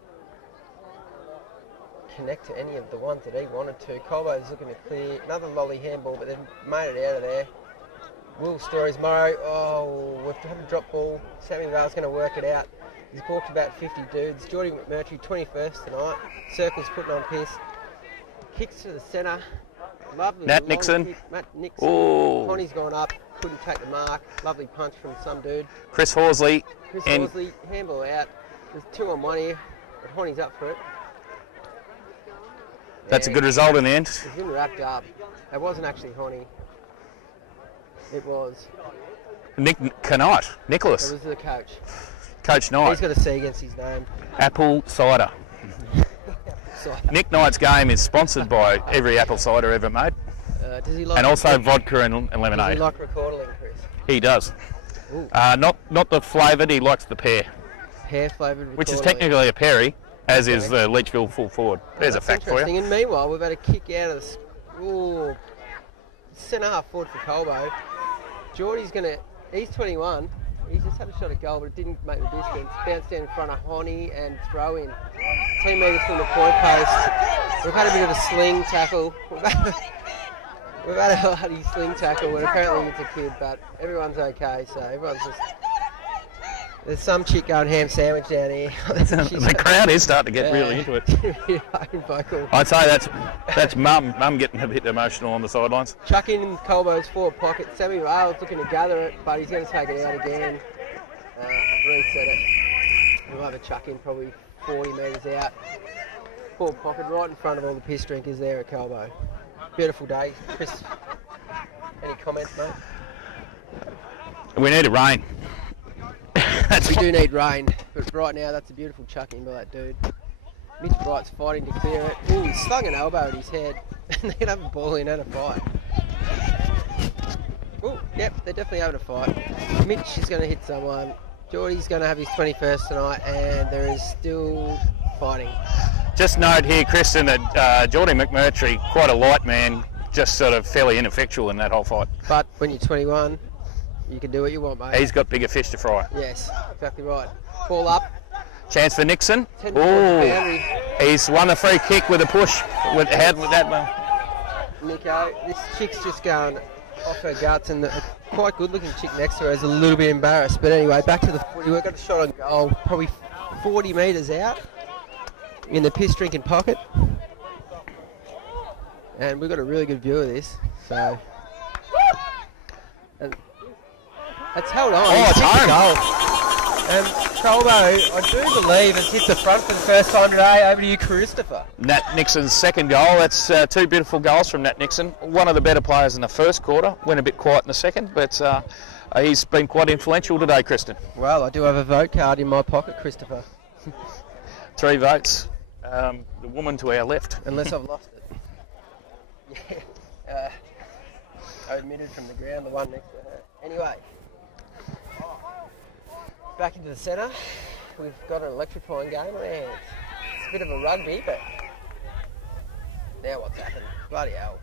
connect to any of the ones that he wanted to. Colbo's looking to clear. Another lolly handball, but they've made it out of there. Will Stories, Morrow. Oh, we've had a drop ball. Sammy Vale's going to work it out. He's balked about 50 dudes. Geordie McMurtry, 21st tonight. Circle's putting on piss. Kicks to the centre. Lovely. Matt Nixon. Kick. Matt Nixon. Oh. Connie's gone up. Couldn't take the mark. Lovely punch from some dude. Chris Horsley. Horsley, handball out. There's 2 on 1 here, but Honey's up for it. That's a good result in the end. He's been wrapped up. It wasn't actually Honey. It was Nicholas. It was the coach. Coach Knight. He's got a C against his name. Apple cider. Nick Knight's game is sponsored by every apple cider ever made. Does he like and also vodka and lemonade. Does he like recording, Chris? He does. Not the flavoured, he likes the pear. Pear flavoured, which is technically a perry, as is the Leachville full forward. There's a fact for you. And meanwhile, we've had a kick out of the centre half forward for Colbo. Geordie's he's 21. He's just had a shot at goal, but it didn't make the distance. Bounced down in front of Honey and throw in. 2 metres from the point post. We've had a bit of a sling tackle. We've had a bloody sling tackle, and apparently it's a kid, but everyone's okay, so everyone's just... There's some chick going ham sandwich down here. The crowd is starting to get really into it. I'd say that's mum getting a bit emotional on the sidelines. Chuck in Colbo's forward pocket. Sammy Rail's looking to gather it, but he's going to take it out again. Reset it. We'll have a chuck in probably 40 metres out. Forward pocket right in front of all the piss drinkers there at Colbo. Beautiful day. Chris, any comments, mate? We need a rain. We do need rain, but right now that's a beautiful chuck in by that dude. Mitch Bright's fighting to clear it. Ooh, he slung an elbow at his head, and they're going to have a ball in and a fight. Ooh, yep, they're definitely having a fight. Mitch is going to hit someone. Geordie's going to have his 21st tonight, and there is still fighting. Just note here, Kristen, that Geordie McMurtry, quite a light man, just sort of fairly ineffectual in that whole fight. But when you're 21, you can do what you want, mate. He's got bigger fish to fry. Yes, exactly right. Ball up. Chance for Nixon. Oh, he's won the free kick with a push. With that one. Nico, this chick's just going off her guts, and the quite good-looking chick next to her is a little bit embarrassed. But anyway, back to the footy. We've got a shot on goal, probably 40 metres out. in the piss drinking pocket. And we've got a really good view of this. So, and it's held on. Oh, it's home. And Colbo, I do believe it's hit the front for the first time today. Over to you, Christopher. Nat Nixon's second goal. That's two beautiful goals from Nat Nixon. One of the better players in the first quarter. Went a bit quiet in the second, but he's been quite influential today, Kristen. Well, I do have a vote card in my pocket, Christopher. 3 votes. The woman to our left. Unless I've lost it. Yeah. Omitted from the ground, the one next to her. Anyway. Back into the centre. We've got an electrifying game on our hands. It's a bit of a rugby, but now what's happened? Bloody hell.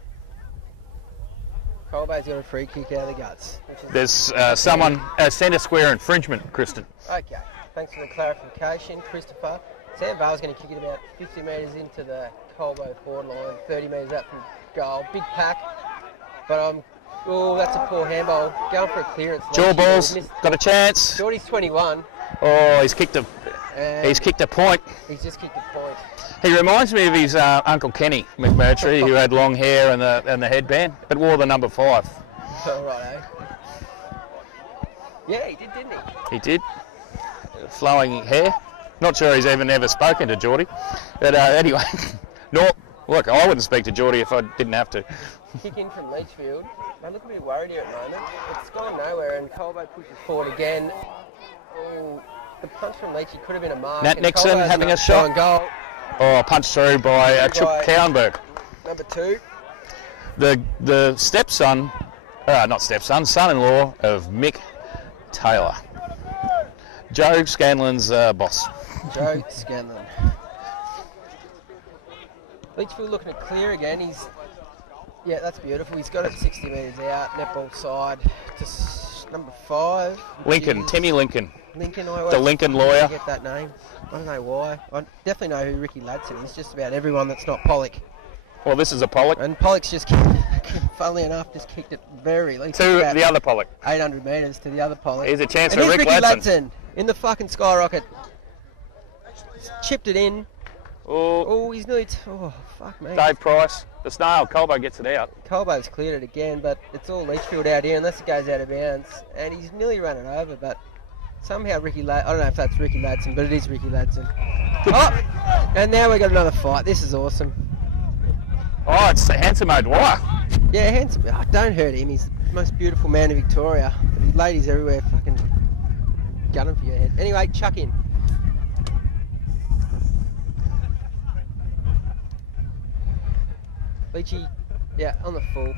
Colbo's got a free kick out of the guts. There's someone, a centre square infringement, Kristen. Okay, thanks for the clarification, Christopher. Sam Vale's going to kick it about 50 metres into the Colbo forward line, 30 metres out from goal. Big pack, but oh, that's a poor handball. Going for a clearance. Jaw balls, got a chance. Geordie's 21. Oh, he's kicked a point. He's just kicked a point. He reminds me of his Uncle Kenny McMurtry, who had long hair and the headband, but wore the number 5. Oh, right, Yeah, he did, didn't he? He did. Flowing hair. Not sure he's even ever spoken to Geordie. But anyway, no. Look, I wouldn't speak to Geordie if I didn't have to. Kick in from Leachfield. They look a bit worried here at the moment. It's gone nowhere, and Colbo pushes forward again. Oh, the punch from Leachy could have been a mark. Nat Nixon having a shot. Goal. Oh, punched through by Chip Cowanberg. Number 2. The stepson, not stepson, son-in-law of Mick Taylor. Joe Scanlon's boss. Joe Scanlon. Leachfield looking to clear again. Yeah, that's beautiful. He's got it 60 metres out. Netball side to number 5. Lincoln, Timmy Lincoln. Lincoln, the Lincoln lawyer. I get that name. I don't know why. I definitely know who Ricky Ladson is. Just about everyone that's not Pollock. Well, this is a Pollock. And Pollock's just, funnily enough, just kicked it very late. To the other Pollock. 800 metres to the other Pollock. Here's a chance and for Ricky Ladson. Ladson in the fucking skyrocket. Chipped it in. Oh, he's nearly... oh, fuck me. Dave Price. The snail. Colbo gets it out. Colbo's cleared it again, but it's all Leachfield out here unless it goes out of bounds. And he's nearly run it over, but somehow Ricky Ladson... I don't know if that's Ricky Ladson, but it is Ricky Ladson. Oh! And now we've got another fight. This is awesome. Oh, it's the handsome O'Dwyer. Yeah, handsome. Oh, don't hurt him. He's the most beautiful man in Victoria. But his ladies everywhere fucking gunning for your head. Anyway, chuck in. Leachy, yeah, on the full.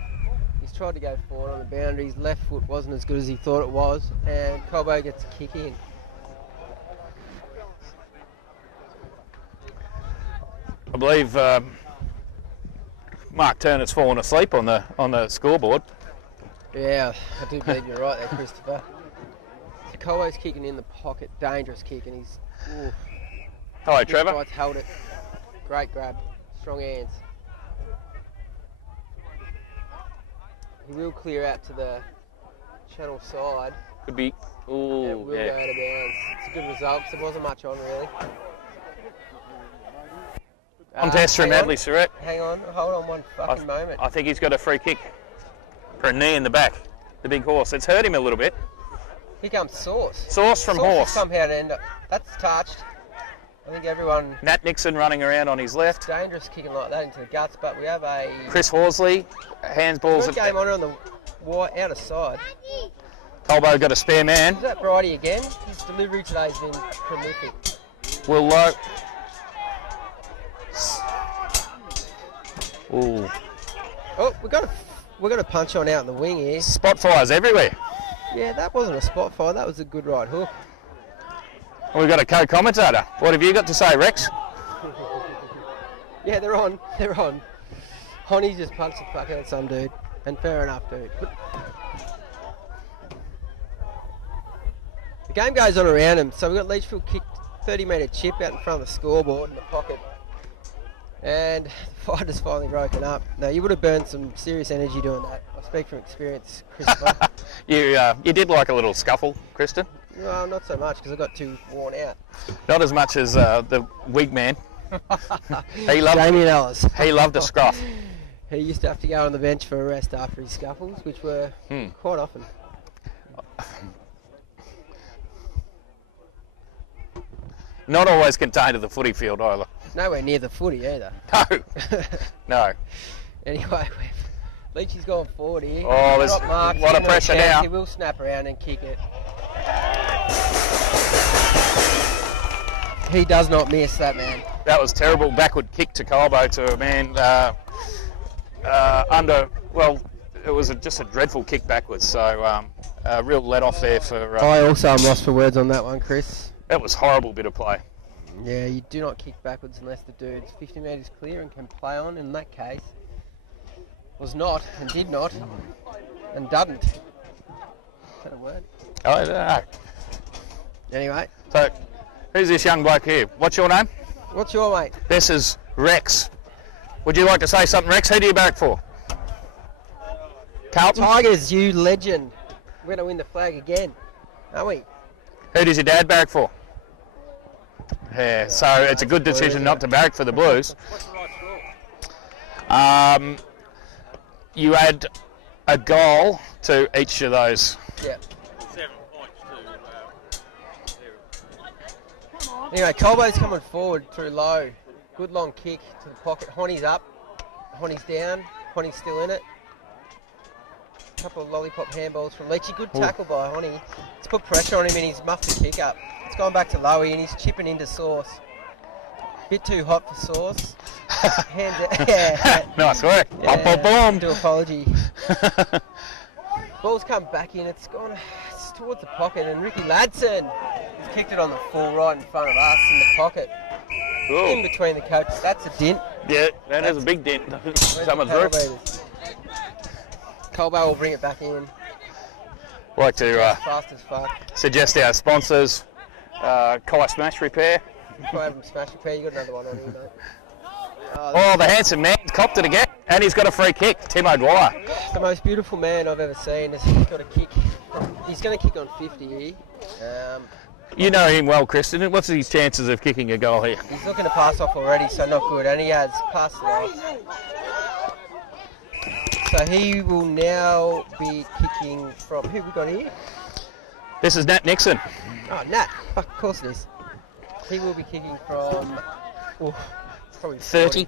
He's tried to go forward on the boundary. His left foot wasn't as good as he thought it was, and Colbo gets a kick in. I believe Mark Turner's fallen asleep on the scoreboard. Yeah, I do believe you're right there, Christopher. Colbo's kicking in the pocket, dangerous kick, and he's... Ooh, hello, Trevor. Right, held it. Great grab, strong hands. He will clear out to the channel side. Could be. Ooh, and it will go out of bounds. It's a good result because there wasn't much on really. Contest from Adley Surrett. Hang on, hold on one fucking moment. I think he's got a free kick for a knee in the back. The big horse. It's hurt him a little bit. Here comes Sauce. Sauce from Horse. Somehow to end up. That's touched. I think everyone... Nat Nixon running around on his left. Dangerous kicking like that into the guts, but we have a... Chris Horsley, handsballs... Good game on the outer side. Colbo got a spare man. Is that Bridie again? His delivery today's been prolific. Will Lowe. Ooh. Oh, we got a punch on out in the wing here. Spot fires everywhere. Yeah, that wasn't a spot fire. That was a good right hook. We've got a co-commentator. What have you got to say, Rex? Yeah, they're on. They're on. Honey just punched the fuck out of some dude. And fair enough, dude. But the game goes on around him. So we've got Leachfield kicked 30-metre chip out in front of the scoreboard in the pocket. And the fight has finally broken up. Now, you would have burned some serious energy doing that. I speak from experience, Christopher. You did like a little scuffle, Kristen? Well, not so much because I got too worn out. Not as much as the wig man. He loved, Damien Ellis. he loved a scruff. He used to have to go on the bench for a rest after his scuffles, which were quite often. Not always contained to the footy field either. Nowhere near the footy either. No. No. Anyway, Leachy's gone forward here. Oh, there's Drop mark, a lot of pressure now. He will snap around and kick it. He does not miss, that man. That was terrible backward kick to Colbo to a man well, it was just a dreadful kick backwards. So a real let off there for... I also am lost for words on that one, Chris. That was horrible bit of play. Yeah, you do not kick backwards unless the dude's 50 metres clear and can play on. In that case, was not and did not and doesn't. Is that a word? I don't know. Anyway. So, who's this young bloke here? What's your name? What's your mate? This is Rex. Would you like to say something, Rex? Who do you back for? Carlton? Tigers, you legend. We're going to win the flag again, aren't we? Who does your dad barrack for? Yeah, so it's a good decision not to barrack for the Blues. You add a goal to each of those. Yeah. Anyway, Colbo's coming forward through low. Good long kick to the pocket. Honey's up. Honey's down. Honey's still in it. A couple of lollipop handballs from Leachy. Good tackle by Honey. It's put pressure on him and he's muffed the kick up. It's gone back to Lowy and he's chipping into Sauce. Bit too hot for Sauce. Hand yeah. Nice work. Yeah, Boom, boom, do apology. Ball's come back in. It's towards the pocket and Ricky Ladson has kicked it on the full right in front of us in the pocket. Ooh. In between the coaches. That's a dent. Yeah, that is a big dent. Someone's roof. Colbo will bring it back in. Like to Fast as fuck. suggest our sponsors, Kai Smash Repair. Try have him smash repair. You got another one on here, mate. Oh, the handsome man copped it again, and he's got a free kick. Tim O'Dwyer. The most beautiful man I've ever seen. He's got a kick. He's going to kick on 50 here. You know him well, Kristen. What's his chances of kicking a goal here? He's looking to pass off already, so not good. And he has passed it off. So he will now be kicking from... Who we got here? This is Nat Nixon. Oh, Nat. Fuck, of course it is. He will be kicking from... probably 30.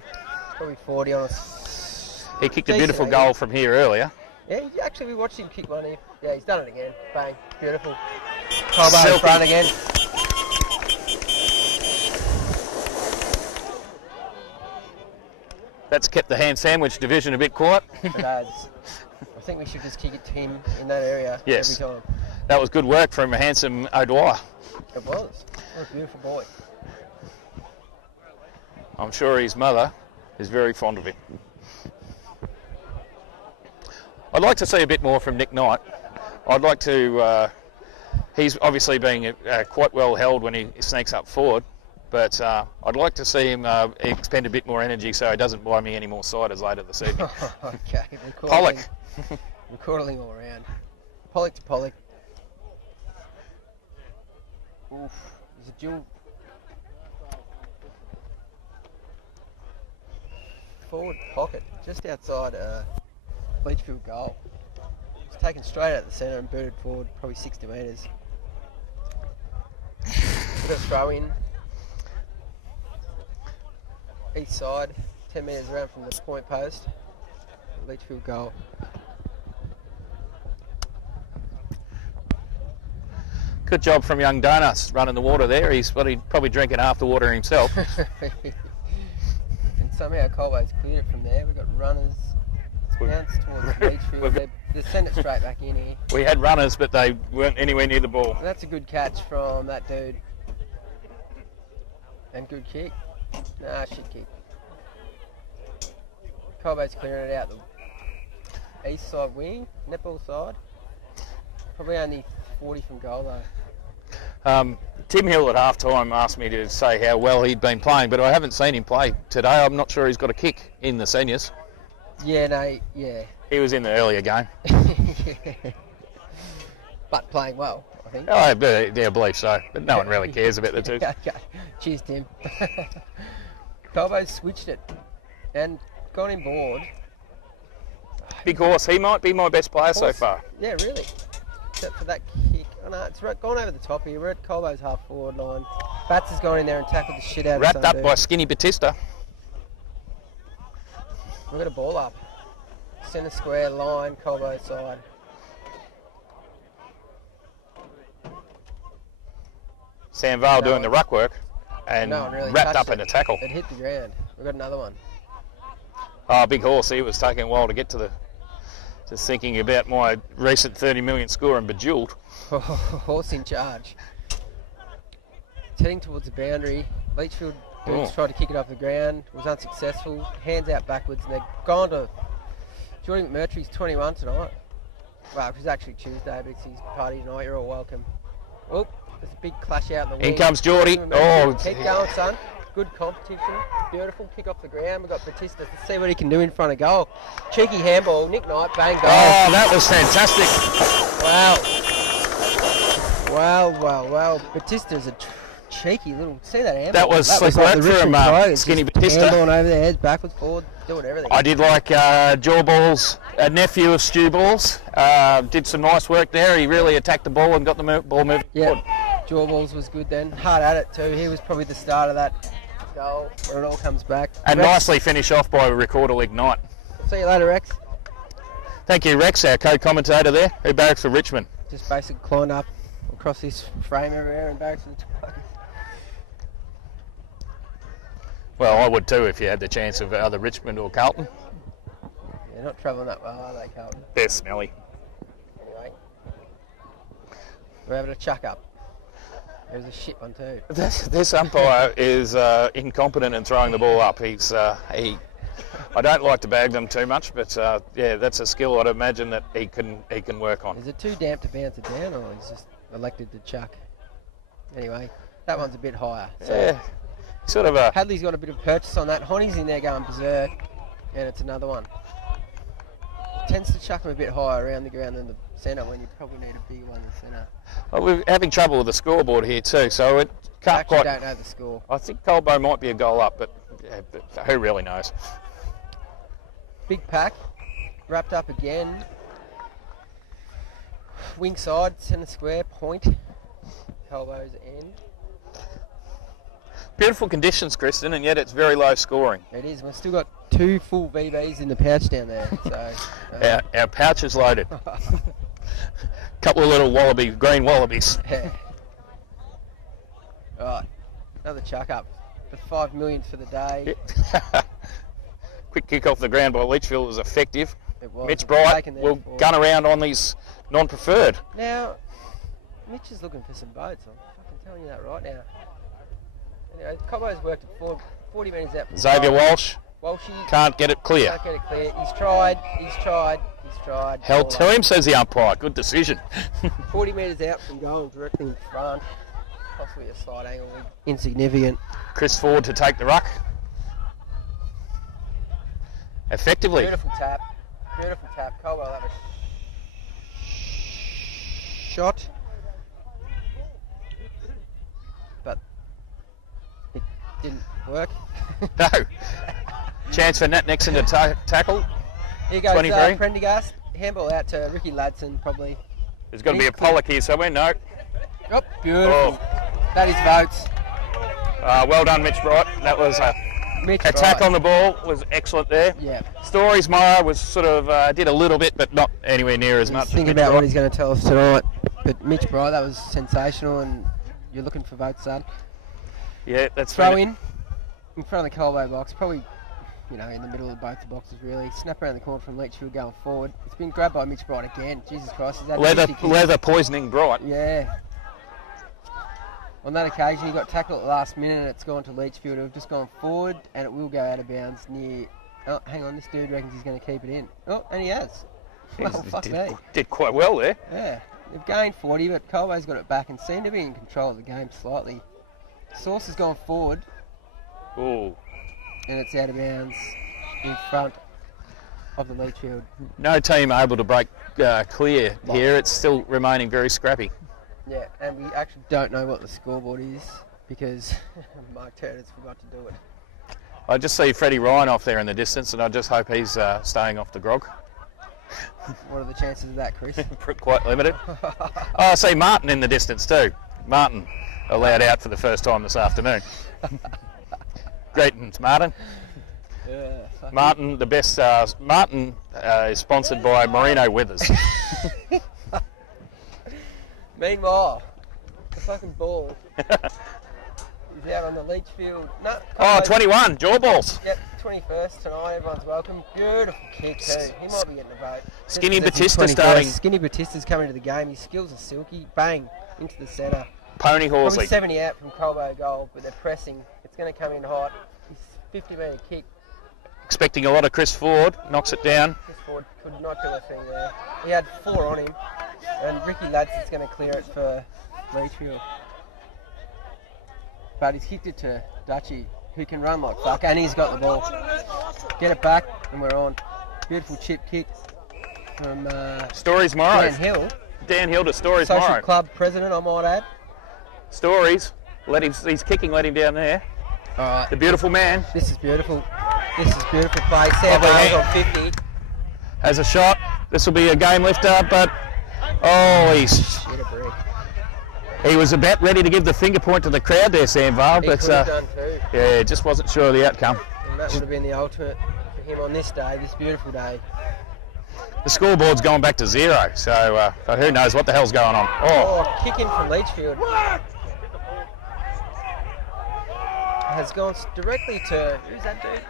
Probably 40 on us. He kicked a beautiful goal from here earlier. Yeah, actually we watched him kick one here. Yeah, he's done it again. Bang. Beautiful. Colbo in front again. That's kept the ham sandwich division a bit quiet. It has. I think we should just kick it to him in that area Yes. every time. That was good work from a handsome O'Dwyer. It was. What a beautiful boy. I'm sure his mother is very fond of him. I'd like to see a bit more from Nick Knight. I'd like to... he's obviously being quite well held when he sneaks up forward, but I'd like to see him expend a bit more energy so he doesn't buy me any more ciders later this evening. Okay. Pollock. Recording all around. Pollock to Pollock. Oof. There's a dual... forward pocket, just outside Bleachfield goal. It's taken straight out the centre and booted forward probably 60 metres. Bit of throw in. East side, 10 metres around from the point post. Bleachfield goal. Good job from young Donuts running the water there. He's probably drinking half the water himself. Somehow Colbo's cleared it from there. We've got runners. Bounce towards Beachfield. They send it straight back in here. We had runners, but they weren't anywhere near the ball. And that's a good catch from that dude. And good kick. Nah, shit kick. Colbo's clearing it out the east side wing, netball side. Probably only 40 from goal though. Tim Hill at half-time asked me to say how well he'd been playing, but I haven't seen him play today. I'm not sure he's got a kick in the seniors. Yeah, no, yeah. He was in the earlier game. But playing well, I think. Oh, I believe so, but no one really cares about the two. Okay. Cheers, Tim. Colbo's switched it and gone in board. Big horse. He might be my best player so Horse. far. Yeah, really. Except for that kick. Oh no, it's gone over the top here. We're at Colbo's half forward line. Bats has gone in there and tackled the shit out of Wrapped up Sundu. by Skinny Batista. We've got a ball up. Centre square line, Colbo side. Sam Vale No doing the one- ruck work and No one really wrapped touched up in it. a tackle. It hit the ground. We've got another one. Oh, big horse. He was taking a while to get to the. Just thinking about my recent 30 million score and Bejeweled. Horse in charge. It's heading towards the boundary. Leachfield Boots tried to kick it off the ground. Was unsuccessful. Hands out backwards and they've gone to Jordan McMurtry's 21 tonight. Well, it was actually Tuesday, but it's his party tonight. You're all welcome. Oh, there's a big clash out in the wing. In comes Geordie. McMurtry. Oh, Keep going, son. Good competition. Beautiful. Kick off the ground. We've got Batista. Let's see what he can do in front of goal. Cheeky handball. Nick Knight. Bang goal. Oh, that was fantastic. Wow. Batista's a cheeky little. See that handball? That was slick like work the for Richmond him, Tigers, Skinny just Batista. handballing over their heads, backwards, forward, doing everything. I did like Jaw Balls, a nephew of Stu Balls. Did some nice work there. He really attacked the ball and got the ball moving forward. Jaw Balls was good then. Hard at it too. He was probably the start of that goal where it all comes back. And Rex, nicely finish off by Recorder Ignite. See you later, Rex. Thank you, Rex, our co-commentator there, who barracks for Richmond. Just basically climbed up across this frame everywhere and barracks for the Tigers. Well, I would too if you had the chance of either Richmond or Carlton. They're not travelling that well, are they, Carlton? They're smelly. Anyway, we're having a chuck up. There's a shit one too. This umpire is incompetent in throwing the ball up. I don't like to bag them too much, but yeah, that's a skill I'd imagine that he can work on. Is it too damp to bounce it down, or he's just elected to chuck? Anyway, that one's a bit higher. So Yeah, sort of a. Hadley's got a bit of purchase on that. Honey's in there going berserk, and it's another one. Tends to chuck them a bit higher around the ground than the centre when you probably need a big one in the centre. Well, we're having trouble with the scoreboard here too, so it I can't actually quite. don't know the score. I think Colbo might be a goal up, but who really knows? Big pack, wrapped up again. Wing side, centre square, point. Colbo's end. Beautiful conditions, Kristen, and yet it's very low scoring. It is. We've still got 2 full VBs in the pouch down there. So Our pouch is loaded. Couple of little green wallabies. yeah. Right, another chuck up for 5 million for the day. Quick kick off the ground by Leachfield was effective. It was. Mitch It's Bright taken there will before. gun around on these non-preferred. Now, Mitch is looking for some boats. I'm fucking telling you that right now. Anyway, Colbo's worked at 40 metres out from Xavier goal. Walsh Walshy can't get it clear. can't get it clear. He's tried. Held Ball to up. him, says the umpire. Good decision. 40 metres out from goal, directly in front. Possibly a side angle. Insignificant. Chris Ford to take the ruck. Effectively. Beautiful tap. Colbo will have a shot. But it didn't work. No. Chance for Nat Nixon to tackle. Here goes 23. Prendergast. Handball out to Ricky Ladson, probably. There's got to be a Pollock here somewhere. No. Oh, beautiful. That is votes. Well done, Mitch Bright. That was Mitch attack Bright. on the ball was excellent there. Yeah. Stories Meyer was sort of did a little bit, but not anywhere near as much. He's thinking about what he's going to tell us tonight. But Mitch Bright, that was sensational, and you're looking for votes, son. Yeah, that's Throw right. in front of the Colbo box, probably, in the middle of both the boxes, really. Snap around the corner from Leachfield going forward. It's been grabbed by Mitch Bright again. Jesus Christ, is that Leather poisoning Bright. Yeah. On that occasion, he got tackled at the last minute, and it's gone to Leachfield, who have just gone forward, and it will go out of bounds near. Oh, hang on, this dude reckons he's going to keep it in. Oh, and he has. Well, fuck me. Did quite well there. Yeah, they've gained 40, but Colbo's got it back and seem to be in control of the game slightly. Sauce has gone forward, Ooh. and it's out of bounds in front of the Leachfield. No team able to break clear here. It's still remaining very scrappy. Yeah, and we actually don't know what the scoreboard is because Mark Turner's forgot to do it. I just see Freddie Ryan off there in the distance, and I just hope he's staying off the grog. What are the chances of that, Chris? Quite limited. Oh, I see Martin in the distance too. Martin allowed out for the first time this afternoon. Greetings, Martin. Yeah, Martin, the best. Martin is sponsored by Merino Withers. Meanwhile, the fucking ball is out on the leach field. No, Oh, 21, jaw balls. Yep, 21st tonight. Everyone's welcome. Beautiful kick too. He might be getting a vote. Skinny Just 'cause he's Batista 21st. starting. Skinny Batista's coming to the game. His skills are silky. Bang into the centre. Pony Probably Horsley. 70 out from Colbo goal, but they're pressing. It's going to come in hot. His 50-metre kick. Expecting a lot of Chris Ford. Knocks it down. Chris Ford could not do a thing there. He had 4 on him, and Ricky Ladson's going to clear it for Leachfield. But he's kicked it to Dutchy, who can run like fuck, and he's got the ball. Get it back, and we're on. Beautiful chip kick from Stories Morrow. Dan Hill, Dan Hill to Stories social Morrow. club president, I might add. Stories. He's kicking, let him down there. All right, The beautiful man this is beautiful. This is beautiful play. Sam Lovely Bales hand. on 50. has a shot. This will be a game lifter, but Shit a brick. he was about ready to give the finger point to the crowd there, Sam Vale, He but could have done too. yeah, just wasn't sure of the outcome. And that would have been the ultimate for him on this day, this beautiful day. The scoreboard's gone back to 0, so who knows what the hell's going on. Oh, Oh, kick in from Leachfield. Has gone directly to, who's that dude?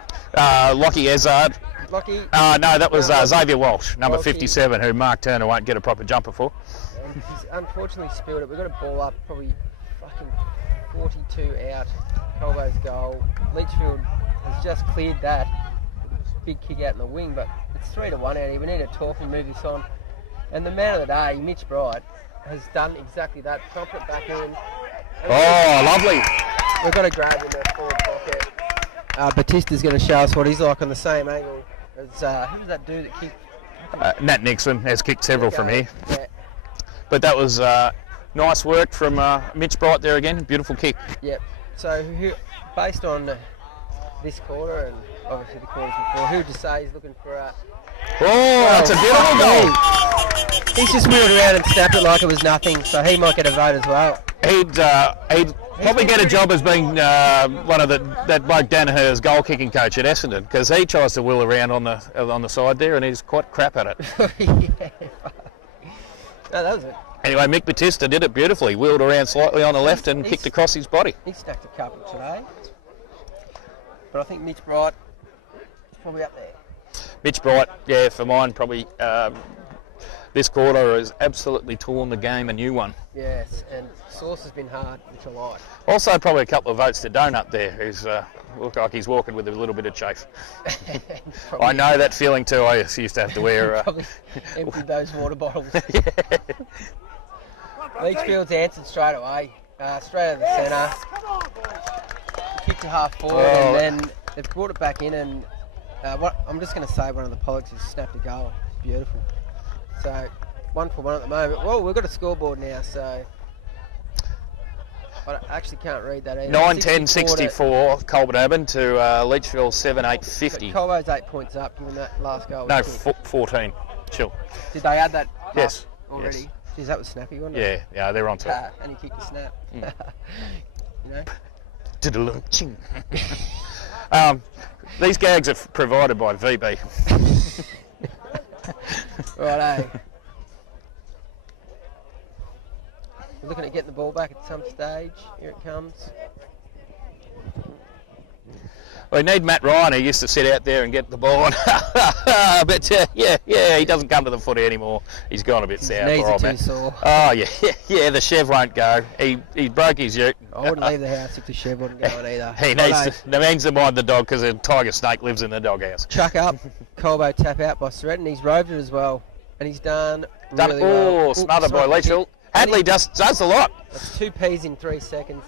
Lockie Ezard. Lockie. No, that was No, Xavier Walsh, number Walshy. 57, who Mark Turner won't get a proper jumper for. And he's unfortunately spilled it. We've got a ball up, probably fucking 42 out. Colbo's goal. Leachfield has just cleared that. Big kick out in the wing, but it's 3-1 out here. We need to talk and move this on. And the man of the day, Mitch Bright, has done exactly that. Dropped it back in. Oh, lovely. We've got to grab in the forward pocket. Batista's going to show us what he's like on the same angle as who's that dude that kicked? Nat Nixon has kicked several from here. Yeah, But that was nice work from Mitch Bright there again. Beautiful kick. yep. So based on this quarter and obviously the quarters before, who would you say is looking for a... Oh, that's a beautiful goal. He's just wheeled around and snapped it like it was nothing, so he might get a vote as well. He'd probably get a job as being one of that bloke Danaher's goal kicking coach at Essendon, because he tries to wheel around on the side there and he's quite crap at it. Yeah. No, that was it. Anyway, Mick Batista did it beautifully. Wheeled around slightly on the left and kicked across his body. He stacked a couple today. But I think Mitch Bright is probably up there. Mitch Bright, yeah, for mine, probably this quarter has absolutely torn the game a new one. Yes, and Sauce has been hard, which I like. Also, probably a couple of votes to Donut there, who's looked like he's walking with a little bit of chafe. Probably- I know that feeling too. I used to have to wear. Probably emptied those water bottles. Leachfield's answered straight away, straight out of the centre. Kicked to half forward, Oh. and then they've brought it back in. And I'm just going to say, one of the Pollocks has snapped a goal. It's beautiful. So 1-for-1 at the moment. Well, we've got a scoreboard now, so I actually can't read that either. 9-10-64 Colbert Urban to Leachfield 7-8-50. Colbo's 8 points up, given that last goal. No, was kicked. 14. Chill. Did they add that? Yes. Already. Yes. Jeez, that was snappy, wasn't it? Yeah, they're on to it. And he kicked the snap. You know? Diddle-ching. These gags are provided by VB. Righto. We're looking at getting the ball back at some stage. Here it comes. We need Matt Ryan, who used to sit out there and get the ball. But yeah, he doesn't come to the footy anymore. He's gone a bit sour. Knees poor are old too man. sore. Oh yeah, the Chev won't go. He broke his ute. I wouldn't leave the house if the Chev wasn't going either. He needs to mind the dog, because a tiger snake lives in the doghouse. Chuck up. Colbo tap out by Surrett, and he's roved it as well. And he's done really well. Oh, Ooh, smothered by smothered Leachfield. kick. Hadley does a lot. That's 2 Ps in 3 seconds.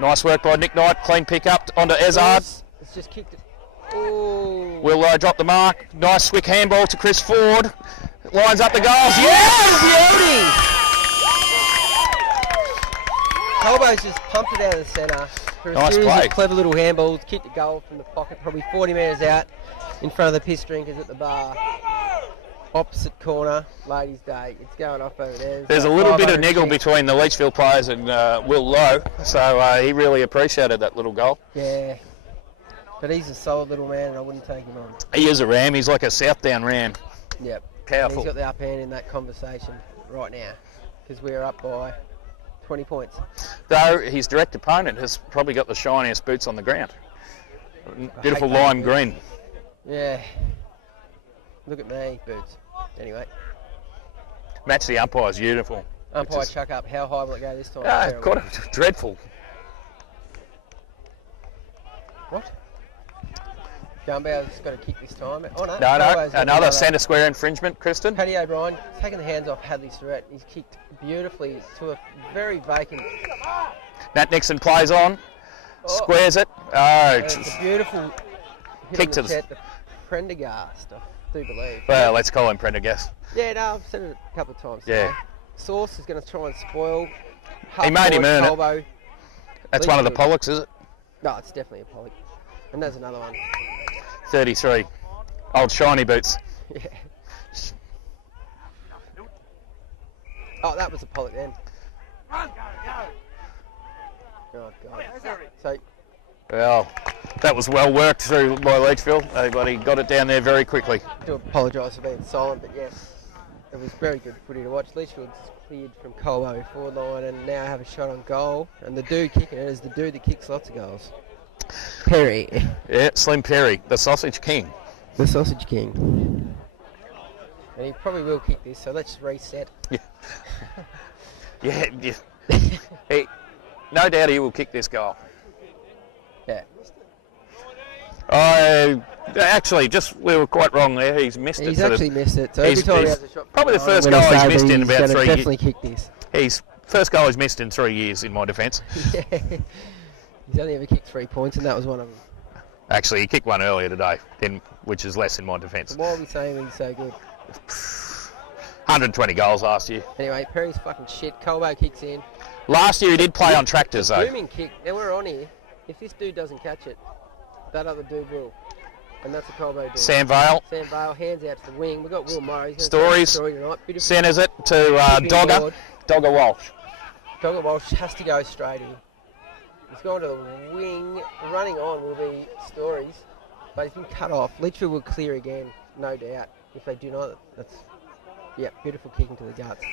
Nice work by Nick Knight. Clean pick up onto Ezard. It's just kicked it. Ooh. Will drop the mark. Nice swick handball to Chris Ford. Lines up the goals. Yes! Beauty! Colbo's just pumped it out of the centre. For a Nice series play. of clever little handballs, kicked a goal from the pocket, probably 40 metres out, in front of the piss drinkers at the bar. Opposite corner, ladies' day. It's going off over there. There's a little bit of niggle between the Leachfield players and Will Lowe, so he really appreciated that little goal. Yeah. But he's a solid little man and I wouldn't take him on. He is a ram. He's like a Southdown ram. Yep. Powerful. And he's got the upper hand in that conversation right now because we're up by 20 points. Though his direct opponent has probably got the shiniest boots on the ground. Beautiful hate that lime boots. green. Yeah. Look at me, boots. Anyway. Match the umpire's beautiful. Umpire chuck up. How high will it go this time? Ah, Terrible. quite dreadful. What? Gumbauer's got a kick this time. Oh no. No, Gumbauer's got another centre square infringement, Kristen. Paddy O'Brien taking the hands off Hadley Surratt. He's kicked beautifully to a very vacant. Nat Nixon plays on, squares it. Oh, It's a beautiful hit Kick on to the the- chat, the Prendergast, I do believe. well, let's call him Prendergast. Yeah, no, I've said it a couple of times. Yeah. today. Sauce is going to try and spoil. He made him earn it. Colbo. That's one of the Leachfield. Pollocks, is it? No, it's definitely a Pollock. And there's another one. 33. Old shiny boots. Yeah. Oh, that was a Pollock then. Oh, God. So, Well, that was well worked through by Leachfield. Everybody got it down there very quickly. I do apologise for being silent, but yes, it was very good footy to watch. Leachfield's cleared from Colbo forward line and now have a shot on goal. And the dude kicking it is the dude that kicks lots of goals. Perry. Yeah, Slim Perry, the Sausage King. The Sausage King. And he probably will kick this, so let's reset. Yeah. Hey, no doubt he will kick this goal. Yeah. Actually, we were quite wrong there. He's missed it. He's actually missed it, so every he's- time he he's has a shot. probably the I'm first gonna goal he's say missed that in he's about gonna 3 definitely kick this. He's first goal he's missed in 3 years, in my defence. Yeah. He's only ever kicked 3 points, and that was one of them. Actually, he kicked one earlier today, which is less in my defence. So why are we saying he's so good? 120 goals last year. Anyway, Perry's fucking shit. Colbo kicks in. Last year he did play on tractors though. Booming kick. Now we're on here. If this dude doesn't catch it, that other dude will. And that's a Colbo dude. Sam Vale Sam Vale, hands out to the wing. We've got Will Murray. He's Stories. story tonight. Beautiful. centres it to Chipping Dogger. forward. Dogger Walsh. Dogger Walsh has to go straight in. He's gone to the wing. Running on will be Stories, but he's been cut off. Leachfield will clear again, no doubt. If they do not, that's beautiful kicking to the guts.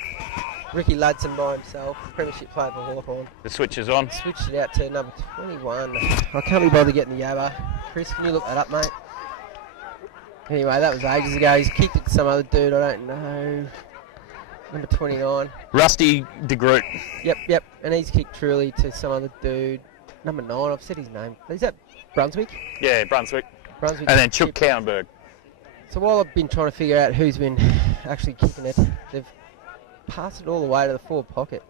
Ricky Ludson by himself, premiership player for Hawthorn. The switch is on. Switched it out to number 21. I can't be bothered getting the Yabba. Chris, can you look that up, mate? Anyway, that was ages ago. He's kicked it to some other dude, I don't know. Number 29. Rusty de Groot. Yep. And he's kicked truly to some other dude. Number 9, I've said his name. Is that Brunswick? Yeah, Brunswick. Brunswick. And then Chuck Cowenberg. So while I've been trying to figure out who's been actually kicking it, they've passed it all the way to the forward pocket.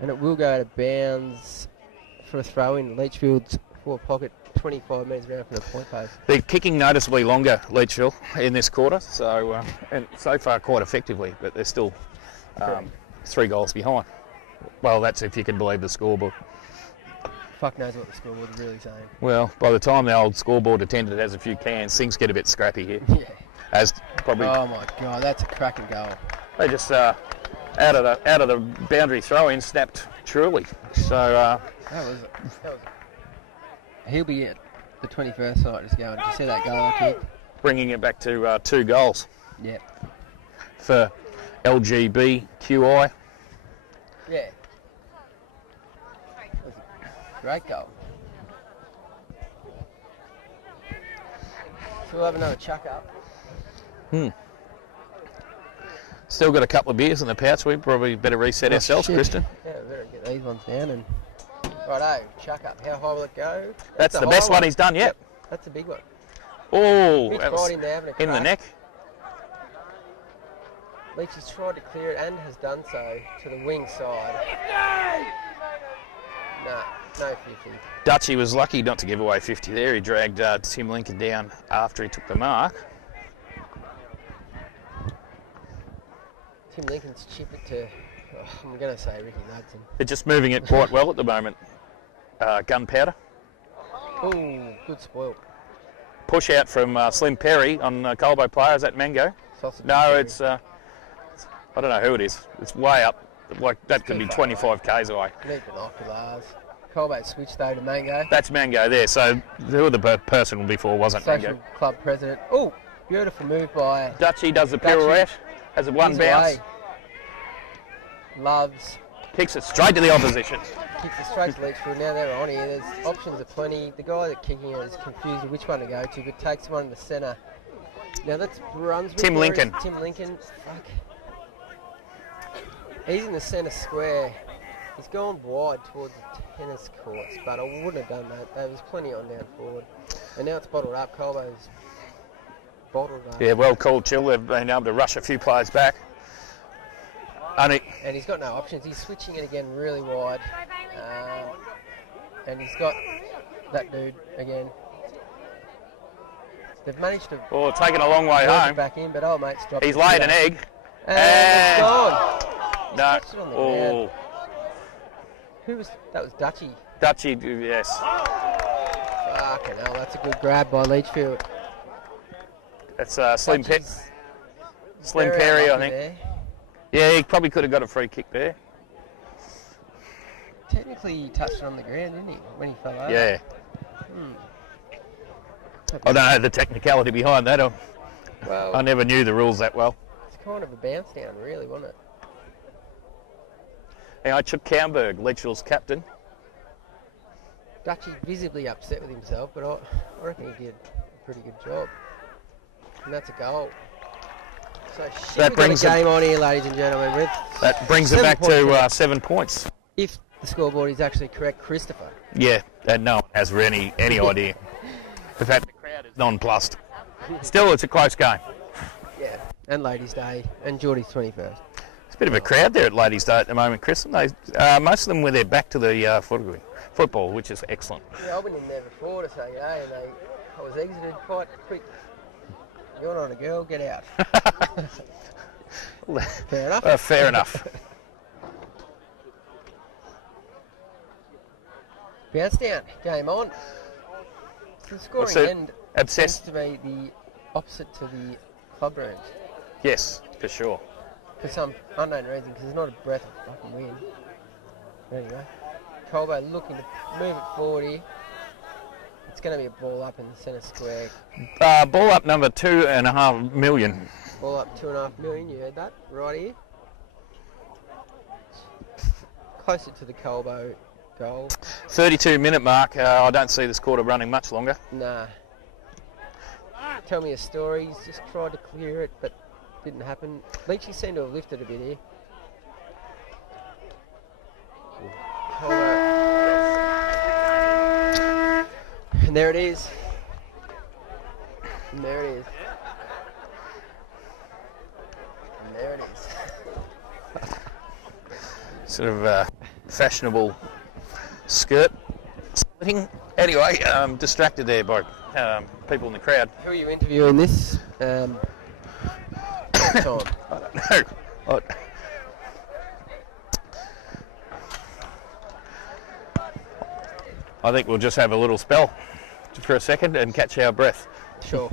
And it will go out of bounds for a throw in. Leachfield's forward pocket, 25 metres around from the point post. They're kicking noticeably longer, Leachfield, in this quarter. So and so far quite effectively, but they're still 3 goals behind. Well, that's if you can believe the scoreboard. Fuck knows what the scoreboard is really saying. Well, by the time the old scoreboard attendant has a few cans, things get a bit scrappy here. Yeah. As probably Oh my God, that's a cracking goal. they just out of the boundary throw-in snapped truly. So He'll be at the 21st side just going. Did you see that goal I kicked? bringing it back to 2 goals Yep. for LGB QI. Yeah. That was a great goal. So we'll have another chuck up. Still got a couple of beers in the pouch. We probably better reset ourselves, shit. Kristen. Yeah, we better get these ones down and. Righto, chuck up. How high will it go? That's a the high best one he's done yet. That's a big one. Oh, Mitch that was right in there having a in the crack. neck. Leach has tried to clear it and has done so to the wing side. No 50. Dutchy was lucky not to give away 50 there. He dragged Tim Lincoln down after he took the mark. Tim Lincoln's chip it to, I'm going to say Ricky Ludson. They're just moving it quite well at the moment. Gunpowder. Oh, good spoil. Push out from Slim Perry on Colbo player. Is that Mango? Sausage No, Perry. it's I don't know who it is. It's way up. Like that could be 25 k's away. Need binoculars. Colbo switched though to Mango. That's Mango there. So who the person before wasn't Social Mango. club president. Oh, beautiful move by Dutchie does the Dutchie. pirouette. Has a one He's bounce. away. Loves. Kicks it straight to the opposition. Kicks it straight to Leachfield. Now they're on here. There's options are plenty. The guy that's kicking it is confused with which one to go to, but takes one in the centre. Now that's Brunswick. Tim Lincoln. Tim Lincoln. Fuck. He's in the centre square. He's gone wide towards the tennis courts, but I wouldn't have done that. There was plenty on down forward. And now it's bottled up. Colbo's bottled up. Yeah, well called, Chill. They've been able to rush a few players back. And he's got no options. He's switching it again really wide. And he's got that dude again. They've managed to Oh, taking a long way work home. it back in, but old mate's dropped He's it laid down. an egg. And it's gone. He's No. touched it on the ground. Oh, Who was that? Was Dutchie. Dutchie, yes. Fucking hell, that's a good grab by Leachfield. That's Slim Dutchie's Slim very Perry, I unlucky think. there. Yeah, he probably could have got a free kick there. Technically, he touched it on the ground, didn't he, when he fell over? Yeah. I don't know the technicality behind that. Well, I never knew the rules that well. it's kind of a bounce down, really, wasn't it? Anyway, Chuck Camberg, Leachfield's captain. Dutchie visibly upset with himself, but I reckon he did a pretty good job. And that's a goal. So shit, That we've brings got a it- game on here, ladies and gentlemen. With That brings it 7 back points to left. 7 points. If the scoreboard is actually correct, Christopher. Yeah, and no one has any idea. In fact, the crowd is nonplussed. Still, it's a close game. Yeah. And Ladies' Day, and Geordie's 21st. It's a bit of a crowd there at Ladies' Day at the moment, Chris. And most of them were there back to the football, which is excellent. Yeah, I've been in there before to say g'day, and I was exited quite quick. You're not a girl, get out. Fair enough. Fair enough. Bounce down, game on. The scoring What's it? end Obsessed? seems to be the opposite to the club rooms. Yes, for sure. For some unknown reason, because there's not a breath of fucking wind. Anyway, Colbo looking to move it forward here. It's going to be a ball up in the centre square. Ball up number 2.5 million. Ball up 2.5 million, you heard that? Right here. Closer to the Colbo goal. 32-minute mark. I don't see this quarter running much longer. Nah. Tell me a story. He's just tried to clear it, but didn't happen. Leachy seemed to have lifted a bit here. And there it is. And there it is. And there it is. Sort of fashionable skirt splitting. Anyway, distracted there by people in the crowd. Who are you interviewing this time? I don't know. I think we'll just have a little spell for a second and catch our breath. Sure.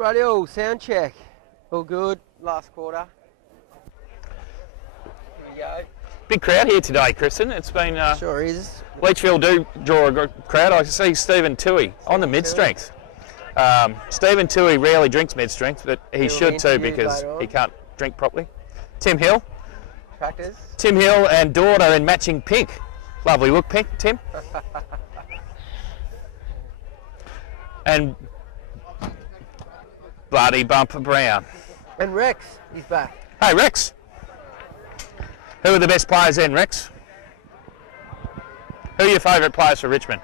Radio, sound check. All good. Last quarter. Here we go. Big crowd here today, Kristen. It's been Sure is. Leachfield do draw a good crowd. I see Stephen Toohey on the mid-strength. Stephen Toohey rarely drinks mid-strength, but he should too because he can't drink properly. Tim Hill. Tractors. Tim Hill and daughter in matching pink. Lovely look, pink, Tim. And Bloody Bumper Brown. And Rex, he's back. Hey, Rex. Who are the best players then, Rex? Who are your favourite players for Richmond?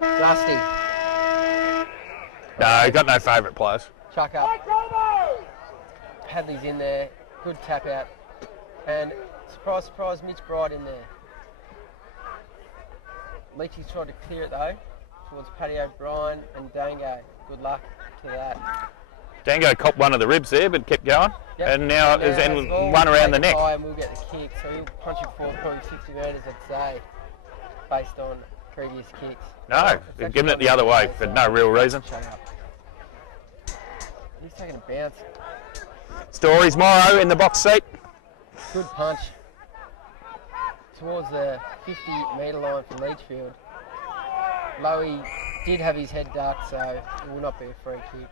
Rusty. No, got no favourite players. Chuck up. Hadley's in there. Good tap out. And surprise, surprise, Mitch Bright in there. Leachy's tried to clear it though towards Paddy O'Brien and Dango. Good luck to that. Dango copped one of the ribs there, but kept going. Yep. And now there's one around the neck. And we'll get the kick, so he'll punch it forward probably 50 metres, I'd say, based on previous kicks. No, they've given it the other way for no real reason. Shut up. He's taking a bounce. Stories Morrow in the box seat. Good punch. Towards the 50-metre line for Leachfield. Lowy did have his head ducked, so it will not be a free kick.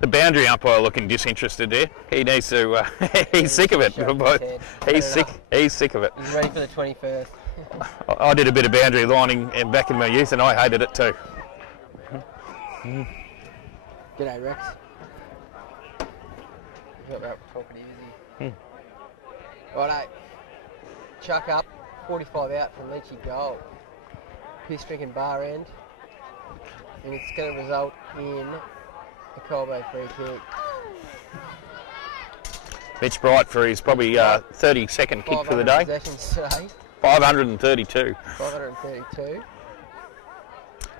The boundary umpire looking disinterested there. He needs to. He's sick of it. He's sick of it. He's ready for the 21st. I did a bit of boundary lining back in my youth, and I hated it too. G'day, Rex. Got that talking to you, Righto. Chuck up. 45 out from Leachy goal. Piss drinking bar end. And it's going to result in a Colbo free kick. Mitch Bright for his probably 32nd kick for the day. Possessions today. 532. 532.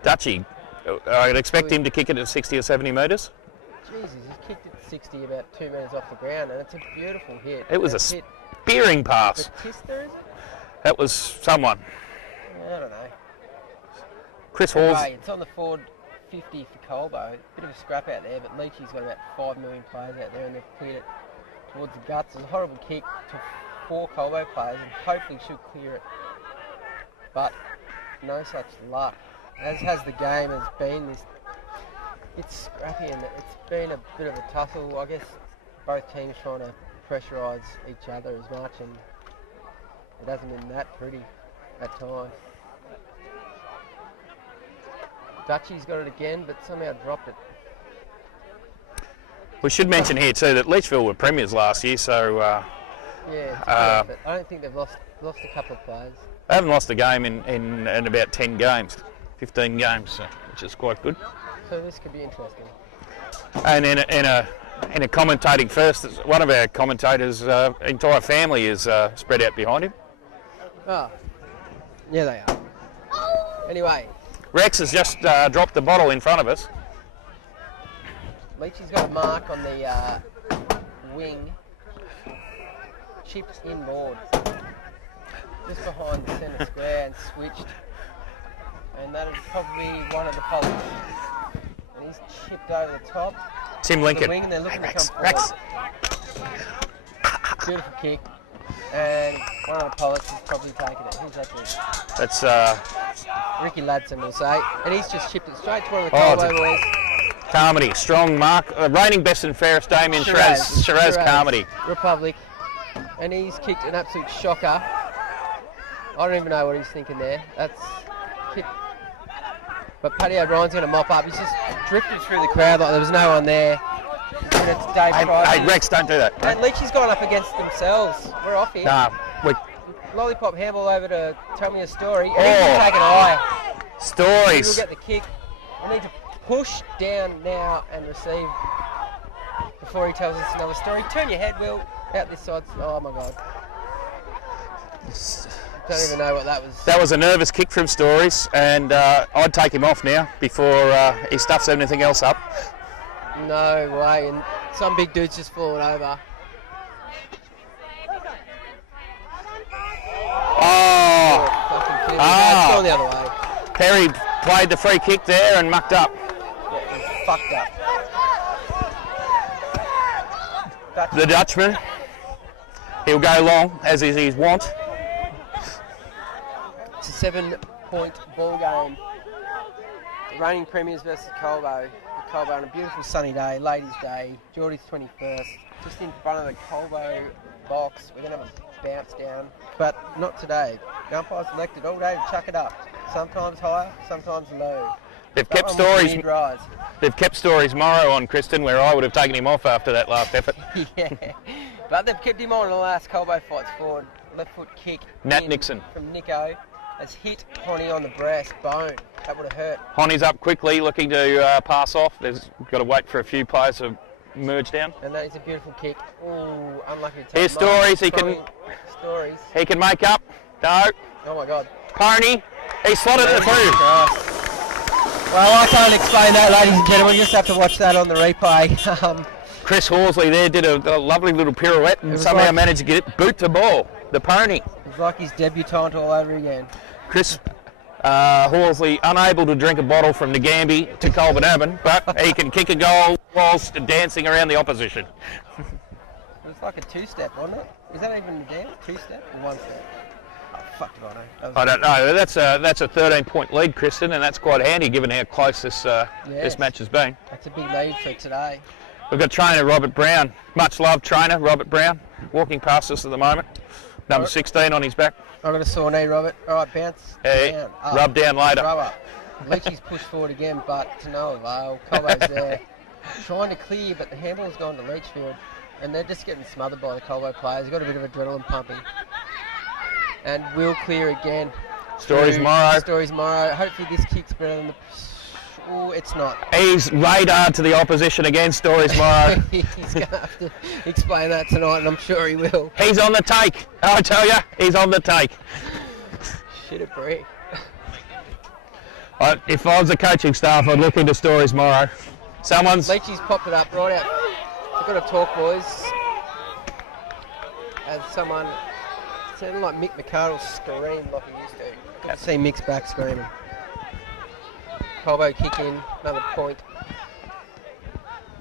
Dutchy, I'd expect him to kick it at 60 or 70 metres. Jesus, he's kicked it 60 about 2 metres off the ground, and it's a beautiful hit. It was a spearing pass. Batista, is it? That was someone. I don't know. Chris Hall's. Anyway, it's on the forward 50 for Colbo. Bit of a scrap out there, but Leachy's got about 5 million players out there, and they've cleared it towards the guts. It's a horrible kick to 4 Colbo players, and hopefully should clear it. But no such luck. As has the game has been this. It's scrappy and it's been a bit of a tussle. I guess both teams trying to pressurise each other as much, and it hasn't been that pretty at times. Dutchy's got it again, but somehow dropped it. We should mention here too that Leachfield were premiers last year, so yeah, it's I don't think they've lost a couple of players. They haven't lost a game in about 10 games, 15 games, so, which is quite good. So this could be interesting. And in a commentating first, one of our commentators' entire family is spread out behind him. Oh, yeah, they are. Anyway, Rex has just dropped the bottle in front of us. Leachy's got a mark on the wing, chipped inboard, just behind the centre square and switched. And that is probably one of the poles. And he's chipped over the top. Tim Lincoln. The wing, and they're looking Rex, to come Rex. Beautiful kick. And one of the pollets has probably taken it. Who's that with? That's Ricky Ladson, we'll say. And he's just chipped it straight to one of the Colbo boys. Carmody, strong mark. Reigning best and fairest Damien Shiraz Carmody. Republic. And he's kicked an absolute shocker. I don't even know what he's thinking there. That's kick. But Paddy O'Brien's going to mop up. He's just drifted through the crowd like there was no one there. It's Dave Hey, Rex, don't do that. And Leachy's gone up against themselves. We're off here. Nah, Lollipop handball over to tell me a story. And he's going to take an eye. Stories. He'll get the kick. I need to push down now and receive before he tells us another story. Turn your head, Will. Out this side. Oh my God. Don't even know what that was. That was a nervous kick from Stories, and I'd take him off now before he stuffs anything else up. No way, and some big dude's just fallen over. Oh! Fucking It's gone the other way. Perry played the free kick there and mucked up. Yeah, he's fucked up. The Dutchman, he'll go long, as is his wont. It's a 7-point ball game. The reigning premiers versus Colbo. Colbo on a beautiful sunny day, ladies' day, Geordie's 21st. Just in front of the Colbo box. We're going to have a bounce down, but not today. The umpire's elected all day to chuck it up. Sometimes higher, sometimes low. They've kept stories Morrow on Kristen, where I would have taken him off after that last effort. Yeah, but they've kept him on in the last Colbo fights forward. Left foot kick. Nat Nixon. From Nico. Has hit Honey on the breast bone. That would have hurt. Honey's up quickly, looking to pass off. There's got to wait for a few players to merge down. And that is a beautiful kick. Ooh, unlucky to take. Here's Stories. He can make up. No. Oh my God. Pony. He slotted it through. Well, I can't explain that, ladies and gentlemen. You just have to watch that on the replay. Chris Horsley there did a lovely little pirouette and somehow managed to get it boot to ball. The pony. It was like his debutante all over again. Chris Horsley unable to drink a bottle from Nagambie to Colbert Abbon, but he can kick a goal whilst dancing around the opposition. It was like a two-step, wasn't it? Is that even a dance? Two-step or one-step? Oh, fuck if I know. I don't know. That's a 13-point lead, Kristen, and that's quite handy given how close this match has been. That's a big lead for today. We've got trainer Robert Brown, much loved trainer Robert Brown, walking past us at the moment. Number 16 on his back. I've got a sore knee, Robert. All right, bounce down. Rub down later. Rub up. Leachy's pushed forward again, but to no avail. Colbo's there. Trying to clear, but the handball's gone to Leachfield. And they're just getting smothered by the Colbo players. They've got a bit of adrenaline pumping. And will clear again. Stories Morrow. Hopefully this kick's better than the... Oh, it's not. He's radar to the opposition again, Stories Morrow. He's going to have to explain that tonight, and I'm sure he will. He's on the take. I tell you, he's on the take. Shit a brick. If I was the coaching staff, I'd look into Stories Morrow. Leachy's popped it up right out. I've got to talk, boys. As someone sounded like Mick McCardle screamed like he used to. Got to see Mick's back screaming. Colbo kick in, another point.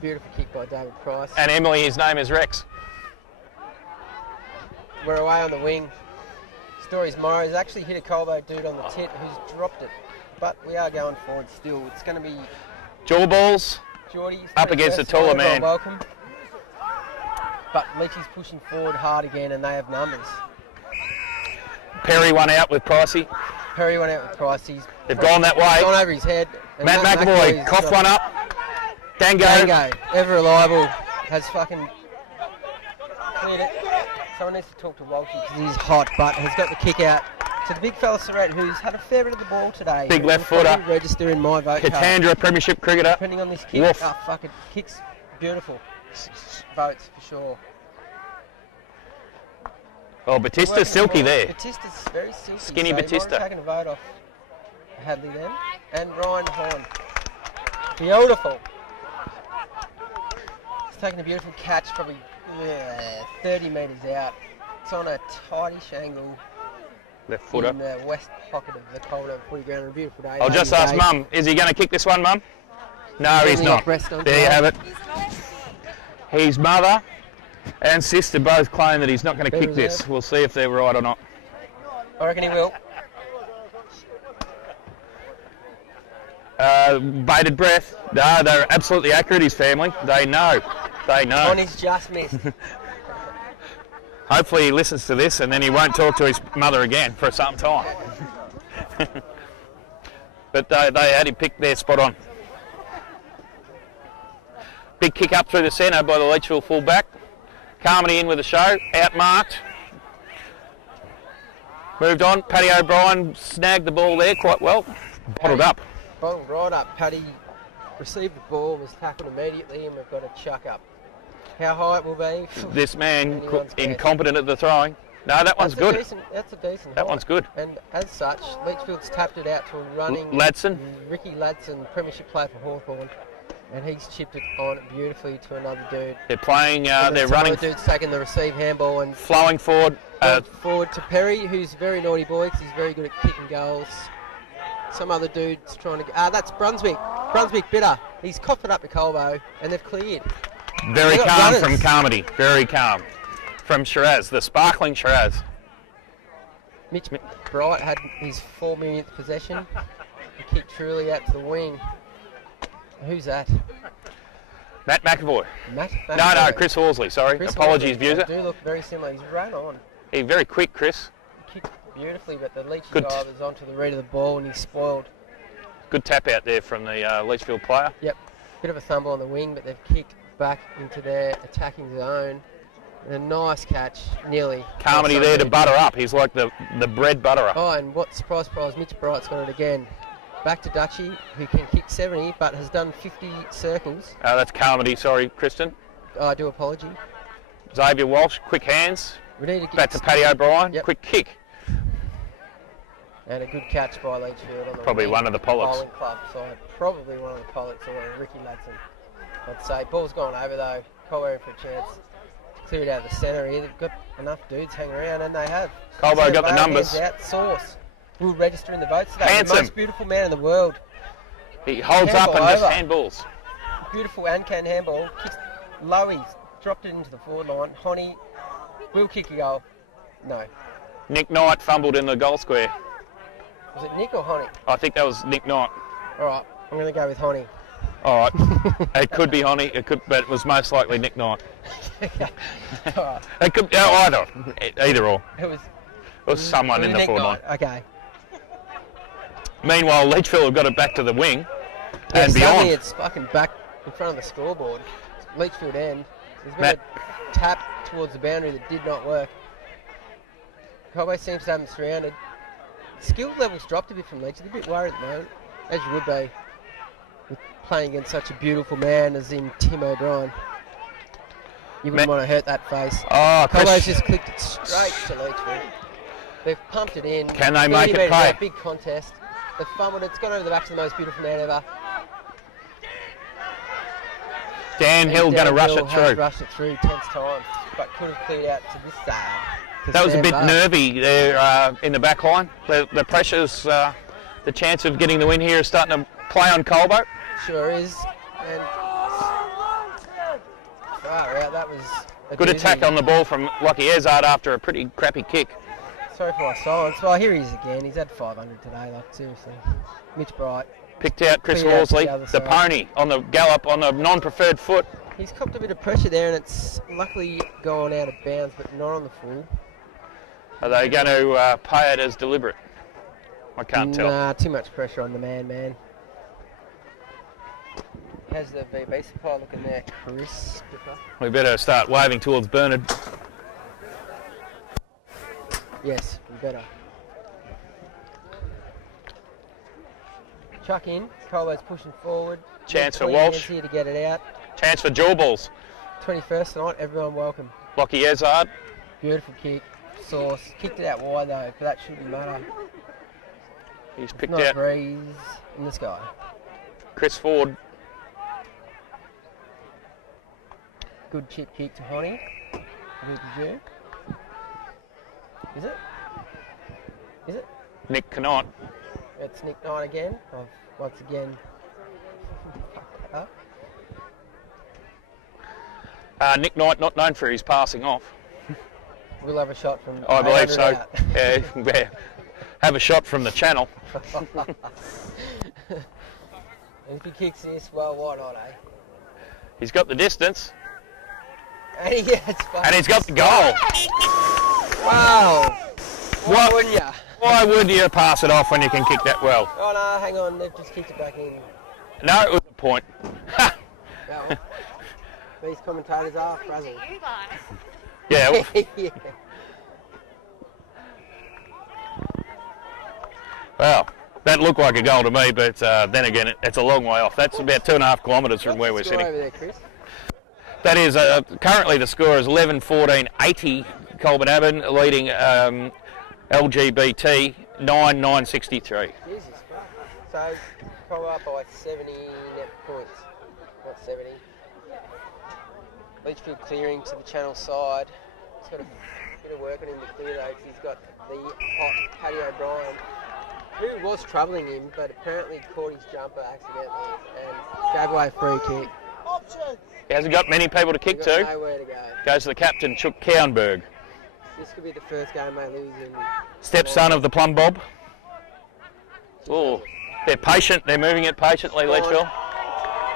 Beautiful kick by David Price. And Emily, his name is Rex. We're away on the wing. Stories Morrow's actually hit a Colbo dude on the tit who's dropped it. But we are going forward still. It's going to be... Jaw balls. Geordie's up against a taller man. Welcome. But Leachy's pushing forward hard again and they have numbers. Perry won out with Pricey. They've gone that way. Gone over his head. Matt McAvoy coughed one up. Dango, ever reliable, has fucking cleared it. Someone needs to talk to Walshy because he's hot, but has got the kick out to the big fella Surratt, who's had a fair bit of the ball today. Big left footer. Register in my vote. Katandra, premiership cricketer. Depending on this kick, it kicks beautiful. Votes for sure. Oh, Batista's silky there. Batista's very silky. Skinny Batista. Taking a vote off Hadley then. And Ryan Horn. Beautiful. He's taking a beautiful catch, probably 30 metres out. It's on a tightish angle. Left footer. In the west pocket of the Colbo footy ground on a beautiful day. I'll just ask Mum, is he going to kick this one, Mum? No, he's not. There you have it. His mother and sister both claim that he's not going to kick this. We'll see if they're right or not. I reckon he will. Bated breath. No, they're absolutely accurate, his family. They know. Connie's just missed. Hopefully he listens to this and then he won't talk to his mother again for some time. But they had him picked their spot on. Big kick up through the centre by the Leachville full-back. Carmody in with the show, outmarked. Moved on, Paddy O'Brien snagged the ball there quite well. Bottled up. Bottled right up. Paddy received the ball, was tackled immediately, and we've got a chuck up. How high it will be? This man incompetent at the throwing. No, that one's good. That's a decent That one's good. And as such, Leachfield's tapped it out to a running... Ladson. Ricky Ladson, premiership player for Hawthorn. And he's chipped it on beautifully to another dude. They're playing, they're Some running, other dude's taking the receive handball and flowing forward. forward to Perry, who's a very naughty boy because he's very good at kicking goals. Some other dude's trying to... that's Brunswick. Brunswick Bitter. He's coughed it up to Colbo and they've cleared. Very They got calm runners. from Carmody. Very calm. From Shiraz, the sparkling Shiraz. Mitch Bright had his 4 millionth possession. He kicked truly out to the wing. Who's that? Matt McAvoy. Matt? No, Chris Horsley, sorry. Chris Apologies, Horsley. Buser. They do look very similar. He's run on. He's very quick, Chris. He kicked beautifully, but the Leach Good. guy was onto the read of the ball and he spoiled. Good tap out there from the Leachfield player. Yep. Bit of a fumble on the wing, but they've kicked back into their attacking zone. And a nice catch, nearly. Carmody there to butter up. He's like the bread butterer. Oh, and what surprise, Mitch Bright's got it again. Back to Dutchy, who can kick 70, but has done 50 circles. That's Carmody, sorry, Kristen. I do apology. Xavier Walsh, quick hands. We need to get Back to Paddy O'Brien, Yep. quick kick. And a good catch by Leachfield on the Probably wing. one of the Pollocks. Bowling club side. Probably one of the Pollocks or Ricky Madsen. I'd say. Ball's gone over though. Colbo for a chance to clear it out of the centre here. They've got enough dudes hanging around, and they have. Colbo got the numbers. Out. Source will register in the votes today. Handsome. The most beautiful man in the world. He holds up and just handballs. Beautiful and-can handball. Kicks low. He's dropped it into the forward line. Honey will kick a goal. No. Nick Knight fumbled in the goal square. Was it Nick or Honey? I think that was Nick Knight. All right. I'm going to go with Honey. All right. It could be Honey, but it was most likely Nick Knight. All right. It could either or. It was someone in the Nick forward line. Knight. Okay. Meanwhile, Leachfield have got it back to the wing and Suddenly beyond. it's fucking back in front of the scoreboard. Leachfield end. There's been Matt. a tap towards the boundary that did not work. Colbo seems to have them surrounded. Skill levels dropped a bit from Leach. They're a bit worried at the moment, as you would be, with playing against such a beautiful man as in Tim O'Brien. You wouldn't want to hurt that face. Oh, Colbo's just clicked it straight to Leachfield. They've pumped it in. Can they make it 30 metres pay? out, big contest. They've fumbled it. It's gone over the back to the most beautiful man ever. Dan Hill going to rush Hill it has through. rushed it through tense times, but could have cleared out to this side. That was a bit nervy there in the back line. The pressure's, the chance of getting the win here is starting to play on Colbo. Sure is. And far out, that was a Good doozy. attack on the ball from Lockie Ezard after a pretty crappy kick. Sorry for my silence. Well, here he is again. He's had 500 today, like seriously. Mitch Bright. Picked out Chris Cleared out to Horsley, the other the side. pony on the gallop on the non-preferred foot. He's copped a bit of pressure there, and it's luckily gone out of bounds, but not on the full. Are they going to pay it as deliberate? I can't tell. Nah, too much pressure on the man. How's the VB supply looking there, Chris? We better start waving towards Bernard. Yes, we better. Chuck in. Colbo's pushing forward. Chance for Between hands Walsh. here to get it out. Chance for jaw balls. 21st tonight, everyone welcome. Lockie Ezard. Beautiful kick. Sauce. Kicked it out wide though, but that shouldn't matter. He's picked Not out breeze in the sky. Chris Ford. Good chip kick to Honey. Good. Is it? Is it? Nick Cannot. It's Nick Knight again. I've once again fucked that up. Nick Knight, not known for his passing off. We'll have a shot from I believe 800 so. out. Yeah, have a shot from the channel. And if he kicks this, well, why not, eh? He's got the distance. And he gets And he's got the goal. Wow. Why What? wouldn't ya? Why would you pass it off when you can kick that well? Oh no, hang on, they've just kicked it back in. No, it was a point. Well, these commentators are frazzled. You guys. Yeah, well, Yeah. well, that looked like a goal to me, but then again, it's a long way off. That's about 2.5 kilometres from where we're What's the score sitting. over there, Chris? That is, currently the score is 11-14-80, Colburn Abbott leading LGBT 9-9-63. Jesus Christ. So, come up by 70 net points. not 70. Leachfield clearing to the channel side. He's got a bit of work on him to clear though, because he's got the hot Paddy O'Brien, who was troubling him, but apparently caught his jumper accidentally and gave away a free kick. He hasn't got many people to kick to. Nowhere to go. Goes to the captain, Chuck Cowenberg. This could be the first game they lose in. Stepson of the Plum Bob. Oh, they're patient. They're moving it patiently, Leachville.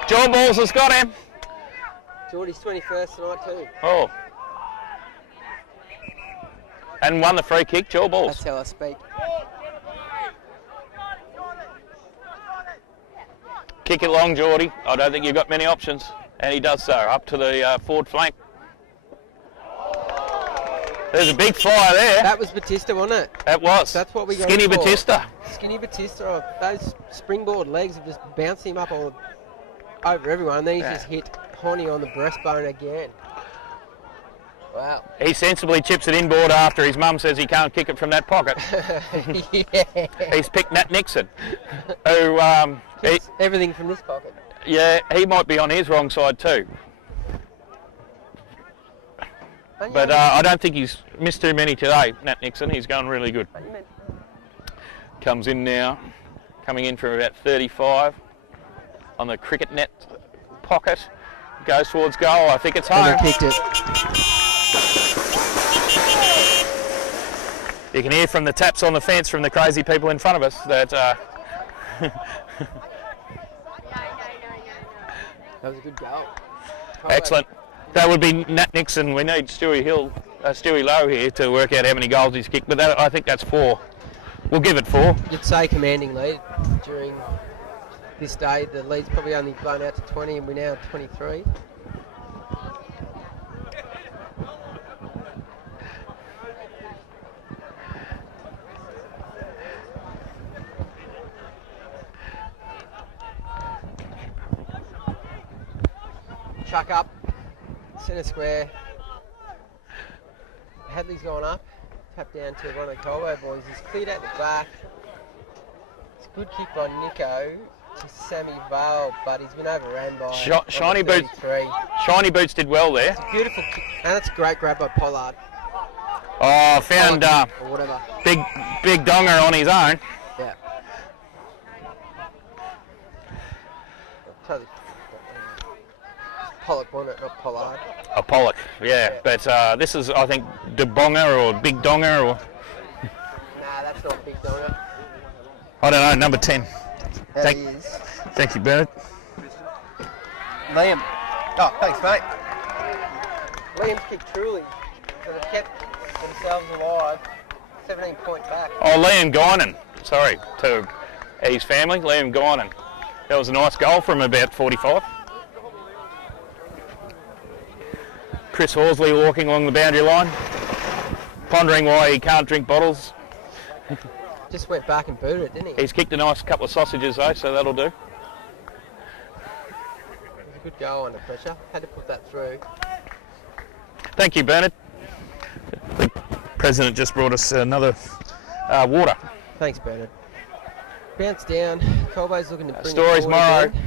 John Balls has got him. Geordie's 21st tonight too. Oh. And won the free kick, Joel Balls. That's how I speak. Kick it long, Geordie. I don't think you've got many options. And he does so, up to the forward flank. There's a big flyer there. That was Batista, wasn't it? That was. That's what we got. Skinny Batista. Skinny Batista. Those springboard legs have just bounced him up all over everyone. And then he's just hit Honey on the breastbone again. Wow. He sensibly chips it inboard after his mum says he can't kick it from that pocket. Yeah. He's picked Nat Nixon, who everything from this pocket. Yeah, he might be on his wrong side too. But I don't think he's missed too many today, Nat Nixon. He's going really good. Comes in now, coming in from about 35 on the cricket net pocket. Goes towards goal. I think it's home. And he kicked it. You can hear from the taps on the fence from the crazy people in front of us that That was a good goal. excellent. That would be Nat Nixon. We need Stewie Lowe here to work out how many goals he's kicked, but I think that's 4. We'll give it 4. You'd say commanding lead during this day. The lead's probably only blown out to 20 and we're now at 23. Chuck up, centre square. Hadley's gone up, tap down to one of the Colbo boys. He's cleared out the back. It's a good kick by Nico to Sammy Vale, but he's been overran by Shiny Boots. Shiny Boots did well there. It's a beautiful kick, and it's a great grab by Pollard. Oh, found Or whatever. big donger on his own. Yeah. Pollock won it, not Pollard. A Pollock, yeah. But this is, I think, De Bonger or Big Donger or... Nah, that's not Big Donger. I don't know, number 10. That is. Thank you, Bernard. Liam. Oh, thanks, mate. Liam's kicked truly. So they've kept themselves alive. 17-point back. Oh, Liam Guinan. Sorry, to his family, Liam Guinan. That was a nice goal from about 45. Chris Horsley walking along the boundary line, pondering why he can't drink bottles. Just went back and booted it, didn't he? He's kicked a nice couple of sausages though, so that'll do. It was a good goal under pressure. Had to put that through. Thank you, Bernard. The President just brought us another water. Thanks, Bernard. Bounce down. Colbo's looking to bring Stories it Morrow. again.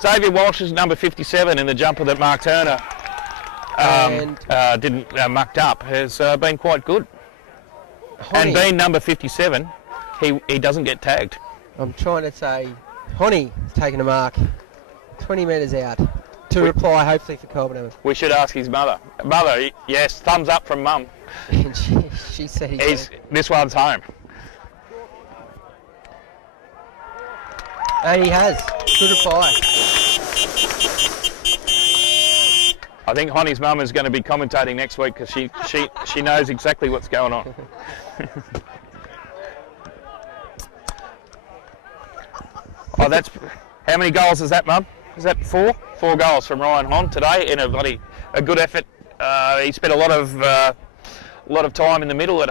Xavier Walsh is number 57 in the jumper that Mark Turner didn't mucked up. Has been quite good. Honey. And being number 57, he doesn't get tagged. I'm trying to say, Honey is taking a mark 20 metres out to reply, hopefully, for Colbo. We should ask his mother. Mother, yes, thumbs up from Mum. And she said This one's home. And he has. Good reply. I think Honey's mum is going to be commentating next week because she knows exactly what's going on. Oh, that's how many goals is that, Mum? Is that 4? 4 goals from Ryan Hon today in a good effort. He spent a lot of time in the middle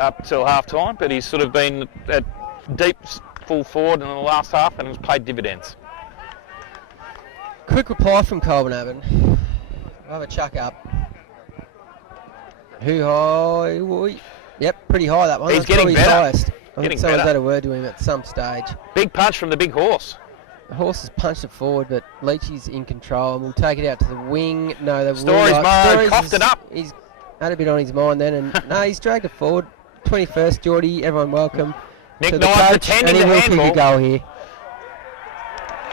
up till half time, but he's sort of been at deep full forward in the last half and has paid dividends. Quick reply from Colbo. I'll have a chuck up. Who high? Yep, pretty high that one. He's That's getting probably better. his highest. I Getting think someone's better. had a word to him at some stage. Big punch from the big horse. The horse has punched it forward, but Leachy's in control, and we'll take it out to the wing. No, they Stories will not. Morrow Stories coughed it up. He's had a bit on his mind then, and no, he's dragged it forward. 21st, Geordie, everyone welcome. Nick to the Knight coach, pretending and to he will kick handball. a goal here.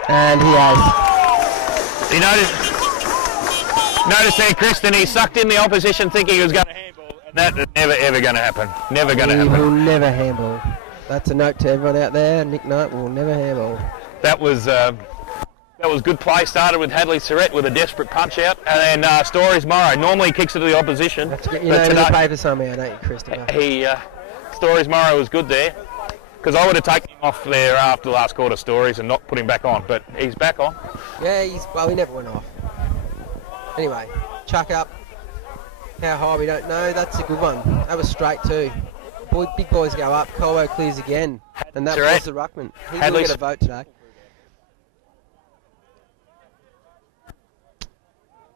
And he has. You notice there, Kristen, he sucked in the opposition thinking he was going to handball. That is never, ever going to happen. Never going to He happen. will never handball. That's a note to everyone out there. Nick Knight will never handball. That was good play. Started with Hadley Surrett with a desperate punch out, and then Stories Morrow normally kicks it to the opposition. Have to get your name in the paper somehow, don't you, Christopher? Stories Morrow was good there, because I would have taken him off there after the last quarter, Stories, and not put him back on, but he's back on. Yeah, he never went off. Anyway, chuck up. How high we don't know. That's a good one. That was straight too. Big boys go up. Colbo clears again, and that was the ruckman. He will get a vote today.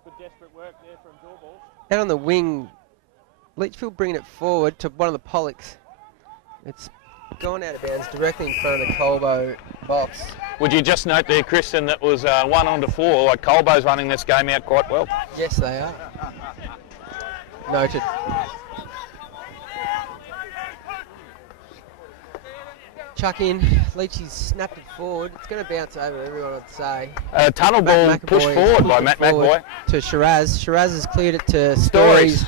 Good desperate work there from Doorball. Out on the wing, Leachfield bringing it forward to one of the Pollocks. It's gone out of bounds directly in front of the Colbo box. Would you just note there, Kristen, that was 1-4. Like Colbo's running this game out quite well. Yes, they are. Noted. Chuck in. Leachy's snapped it forward. It's going to bounce over everyone, I'd say. Tunnel ball pushed forward by Matt McAvoy. To Shiraz. Shiraz has cleared it to Stories.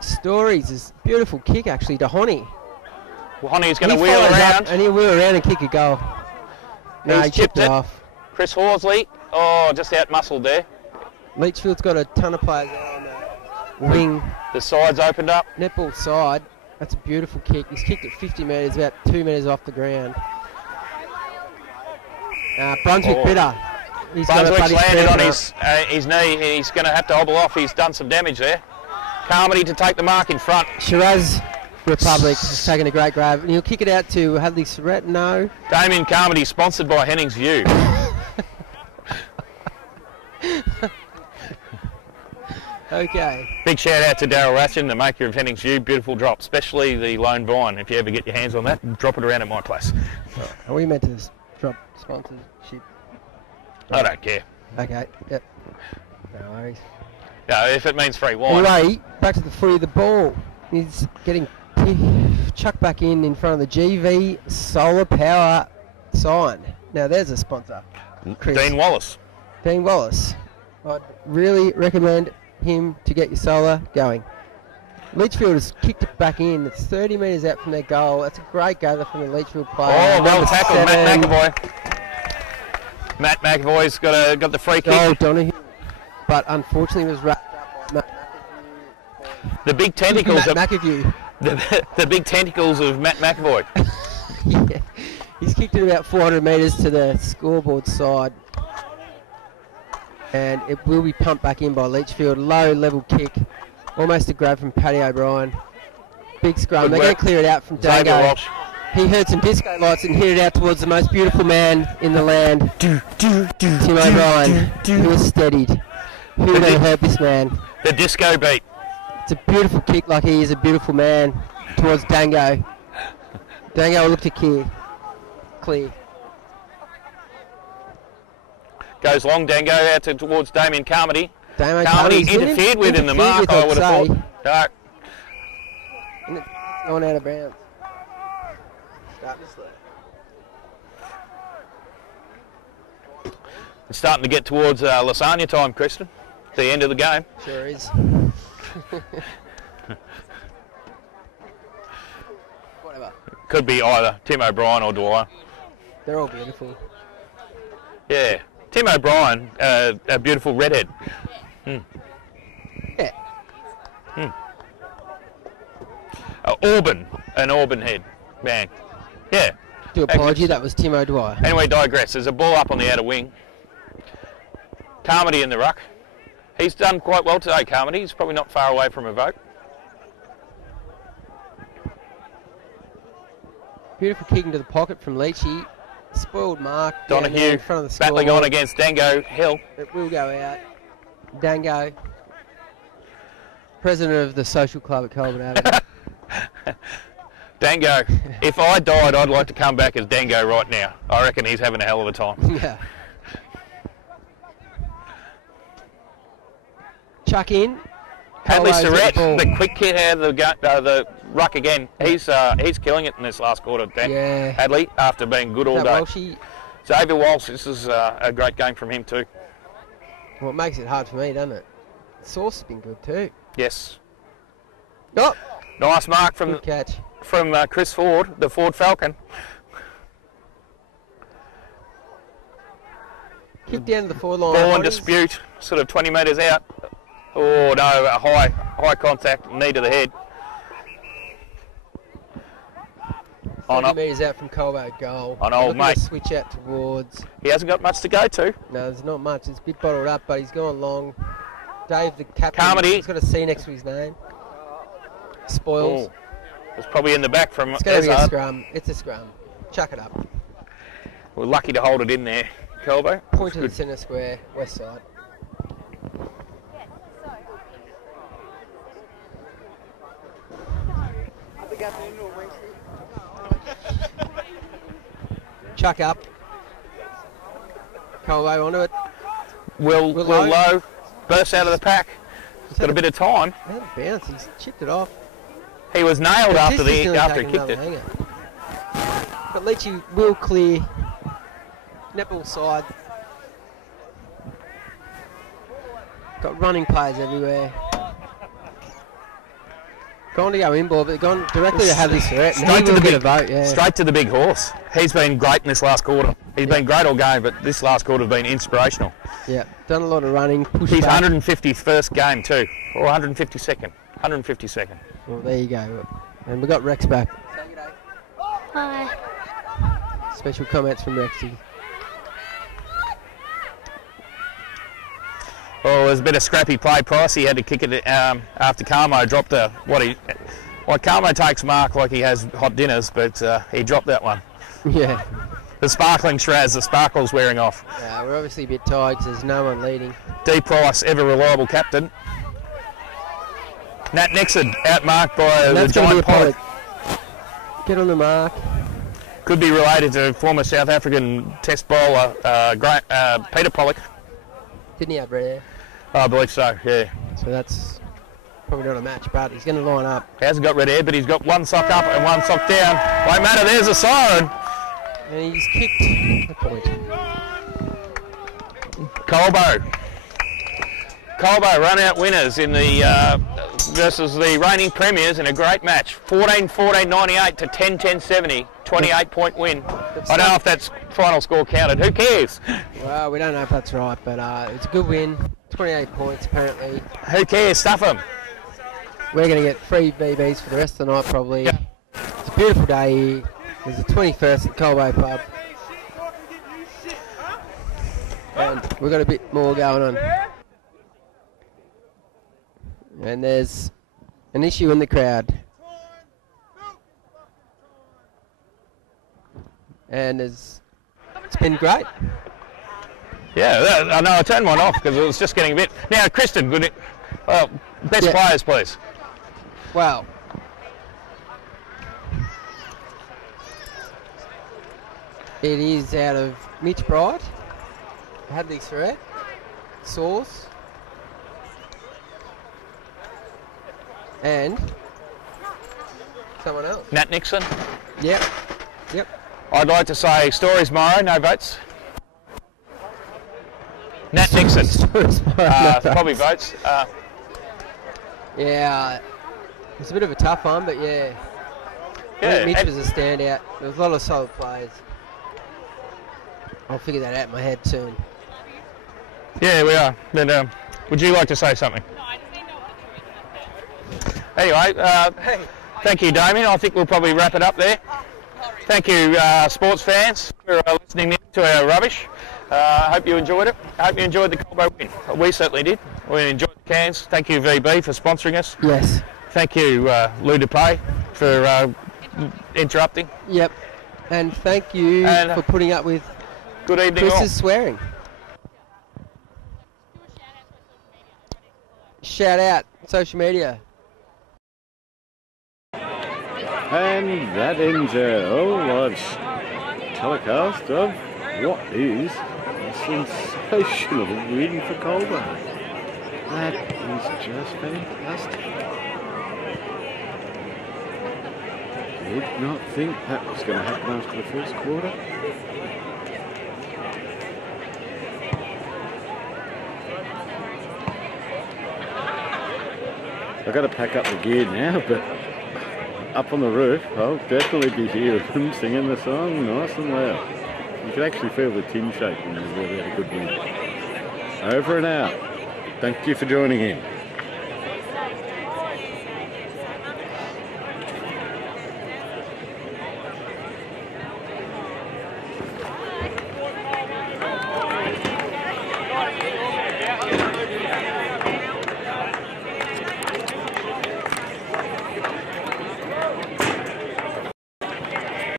Stories is a beautiful kick, actually, to Honey. Well, Honey's going to wheel around. And he'll wheel around and kick a goal. No, he chipped it off. Chris Horsley, just out-muscled there. Leachfield's got a ton of players out on the wing. The side's opened up. Netball side. That's a beautiful kick. He's kicked it 50 metres, about 2 metres off the ground. Brunswick bitter. Brunswick's landed on his knee. He's going to have to hobble off. He's done some damage there. Carmody to take the mark in front. Shiraz Republic has taken a great grab. And he'll kick it out to Hadley Surrett. No. Damien Carmody, sponsored by Hennings View. Okay. Big shout out to Darryl Ratchin, the maker of Hennings View. Beautiful drop, especially the Lone Vine. If you ever get your hands on that, drop it around at my place. Are we meant to drop sponsorship? I don't care. Okay, yep. No worries. No, if it means free wine. Anyway, back to the footy of the ball. He's getting chucked back in front of the GV Solar Power sign. Now there's a sponsor. Chris. Dean Wallace. Dean Wallace. I'd really recommend him to get your solar going. Leachfield has kicked it back in. It's 30 metres out from their goal. That's a great gather from the Leachfield player. Oh, well tackled, Matt McAvoy. Matt McAvoy's got the free kick. Oh, Donahue. But unfortunately was wrapped up by Matt McAvoy. The big tentacles of McAvoy. The big tentacles of Matt McAvoy. Yeah. He's kicked it about 400 metres to the scoreboard side. And it will be pumped back in by Leachfield. Low level kick. Almost a grab from Paddy O'Brien. Big scrum. They're going to clear it out from Dango. He heard some disco lights and hit it out towards the most beautiful man in the land. Tim O'Brien. He was steadied. Who would have heard this man? The disco beat. It's a beautiful kick like he is a beautiful man towards Dango. Dango will look to clear. Goes long, Dango out towards Damien Carmody. Carmody interfered with in the mark, I would have thought. No. Going out of bounds. It's starting to get towards Lasagna time, Kristen. The end of the game. Sure is. Whatever. Could be either Tim O'Brien or Dwyer. They're all beautiful. Yeah. Tim O'Brien, a beautiful redhead. Yeah. An Auburn head. Bang. Yeah. Do apology, that was Tim O'Dwyer. Anyway, digress. There's a ball up on the outer wing. Carmody in the ruck. He's done quite well today, Carmody. He's probably not far away from a vote. Beautiful kick into the pocket from Leachy. Spoiled mark. Donahue in front of the battling on against Dango Hill. It will go out. Dango, president of the social club at Colbo. Dango. If I died, I'd like to come back as Dango right now. I reckon he's having a hell of a time. Yeah. Chuck in. Hadley Colbo's Surrett, got the ball. the quick kid out of the ruck again. He's killing it in this last quarter, Dan. Yeah. Hadley, after being good all That day. Walshy, Xavier Walsh, this is a great game from him too. well, it makes it hard for me, doesn't it? Sauce has been good too. Yes. Oh, Nice mark from good catch. Chris Ford, the Ford Falcon. Kick down to the forward line. Ball in Bodies. dispute, sort of 20 metres out. Oh no, a high contact, knee to the head. 30 metres out from Colbo, goal. On old Looking to mate. switch out towards. He hasn't got much to go to. No, there's not much. It's a bit bottled up, but he's gone long. Dave, the captain, Carmody. he's got a C next to his name. Spoils. Oh, it's probably in the back from It's going to be a Hazard. scrum. It's a scrum. Chuck it up. We're lucky to hold it in there, Colbo. Point to the centre square, west side. Chuck up. Colbo onto it. Will Lowe bursts out of the pack. He's got a bit of time. Man, bounce. He's chipped it off. He was nailed after Baptisti's gonna he take kicked another it. hanger. But Leachy will clear. Netball side. Got running players everywhere. Gone to go in ball, but they've gone directly to Hadley Surrett. And he will get a vote, yeah. Straight to the big horse. He's been great in this last quarter. He's been great all game, but this last quarter has been inspirational. Yeah, done a lot of running. Pushed He's back. 151st game too, or 152nd. 152nd. Well, there you go. And we got Rex back. Hi. Special comments from Rexy. Well, it was a bit of scrappy play. Pricey had to kick it after Carmo dropped Carmo takes mark like he has hot dinners, but he dropped that one. Yeah. The sparkling Shraz, the sparkle's wearing off. We're obviously a bit tired because there's no one leading. D. Price, ever reliable captain. Nat Nixon, outmarked by the giant Pollock. Get on the mark. Could be related to former South African test bowler Peter Pollock. Didn't he have red hair? I believe so, yeah. So that's probably not a match, but he's going to line up. He hasn't got red hair, but he's got one sock up and one sock down. Won't matter, there's a siren. And he's kicked the point. Colbo run out winners in the versus the reigning premiers in a great match. 14-14-98 to 10-10-70, 28-point win. I don't know if that's final score counted. Who cares? Well, we don't know if that's right, but it's a good win. 28 points apparently. Who cares? Stuff them. We're going to get free BBs for the rest of the night probably. Yeah. It's a beautiful day here. It's the 21st at Colbo Pub. And we've got a bit more going on. And there's an issue in the crowd. And it's been great. Yeah, I know. I turned one off because it was just getting a bit. Now, Kristen, best players, please. Well, it is out of Mitch Bright, Hadley Surrett, Sauce, and someone else. Nat Nixon. Yep. I'd like to say Stories Morrow, no votes. Nat Nixon. Probably votes. Yeah, it's a bit of a tough one, but yeah. I think Mitch was a standout. There was a lot of solid players. I'll figure that out in my head soon. Yeah, we are. But, would you like to say something? No, I just didn't know what to Anyway, thank you, Damien. I think we'll probably wrap it up there. Thank you, sports fans, for listening to our rubbish. I hope you enjoyed it. I hope you enjoyed the Colbo win. We certainly did. We enjoyed the cans. Thank you, VB, for sponsoring us. Yes. Thank you, Lou DePay, for interrupting. Yep. And thank you for putting up with good evening Chris's swearing. Shout out social media. And that ends our live telecast of what is a sensational win for Colbo. That is just fantastic. Did not think that was going to happen after the first quarter. I've got to pack up the gear now, but up on the roof, I'll definitely be hearing them singing the song nice and loud. You can actually feel the tin shaking when you really had a good win. Over and out. Thank you for joining in.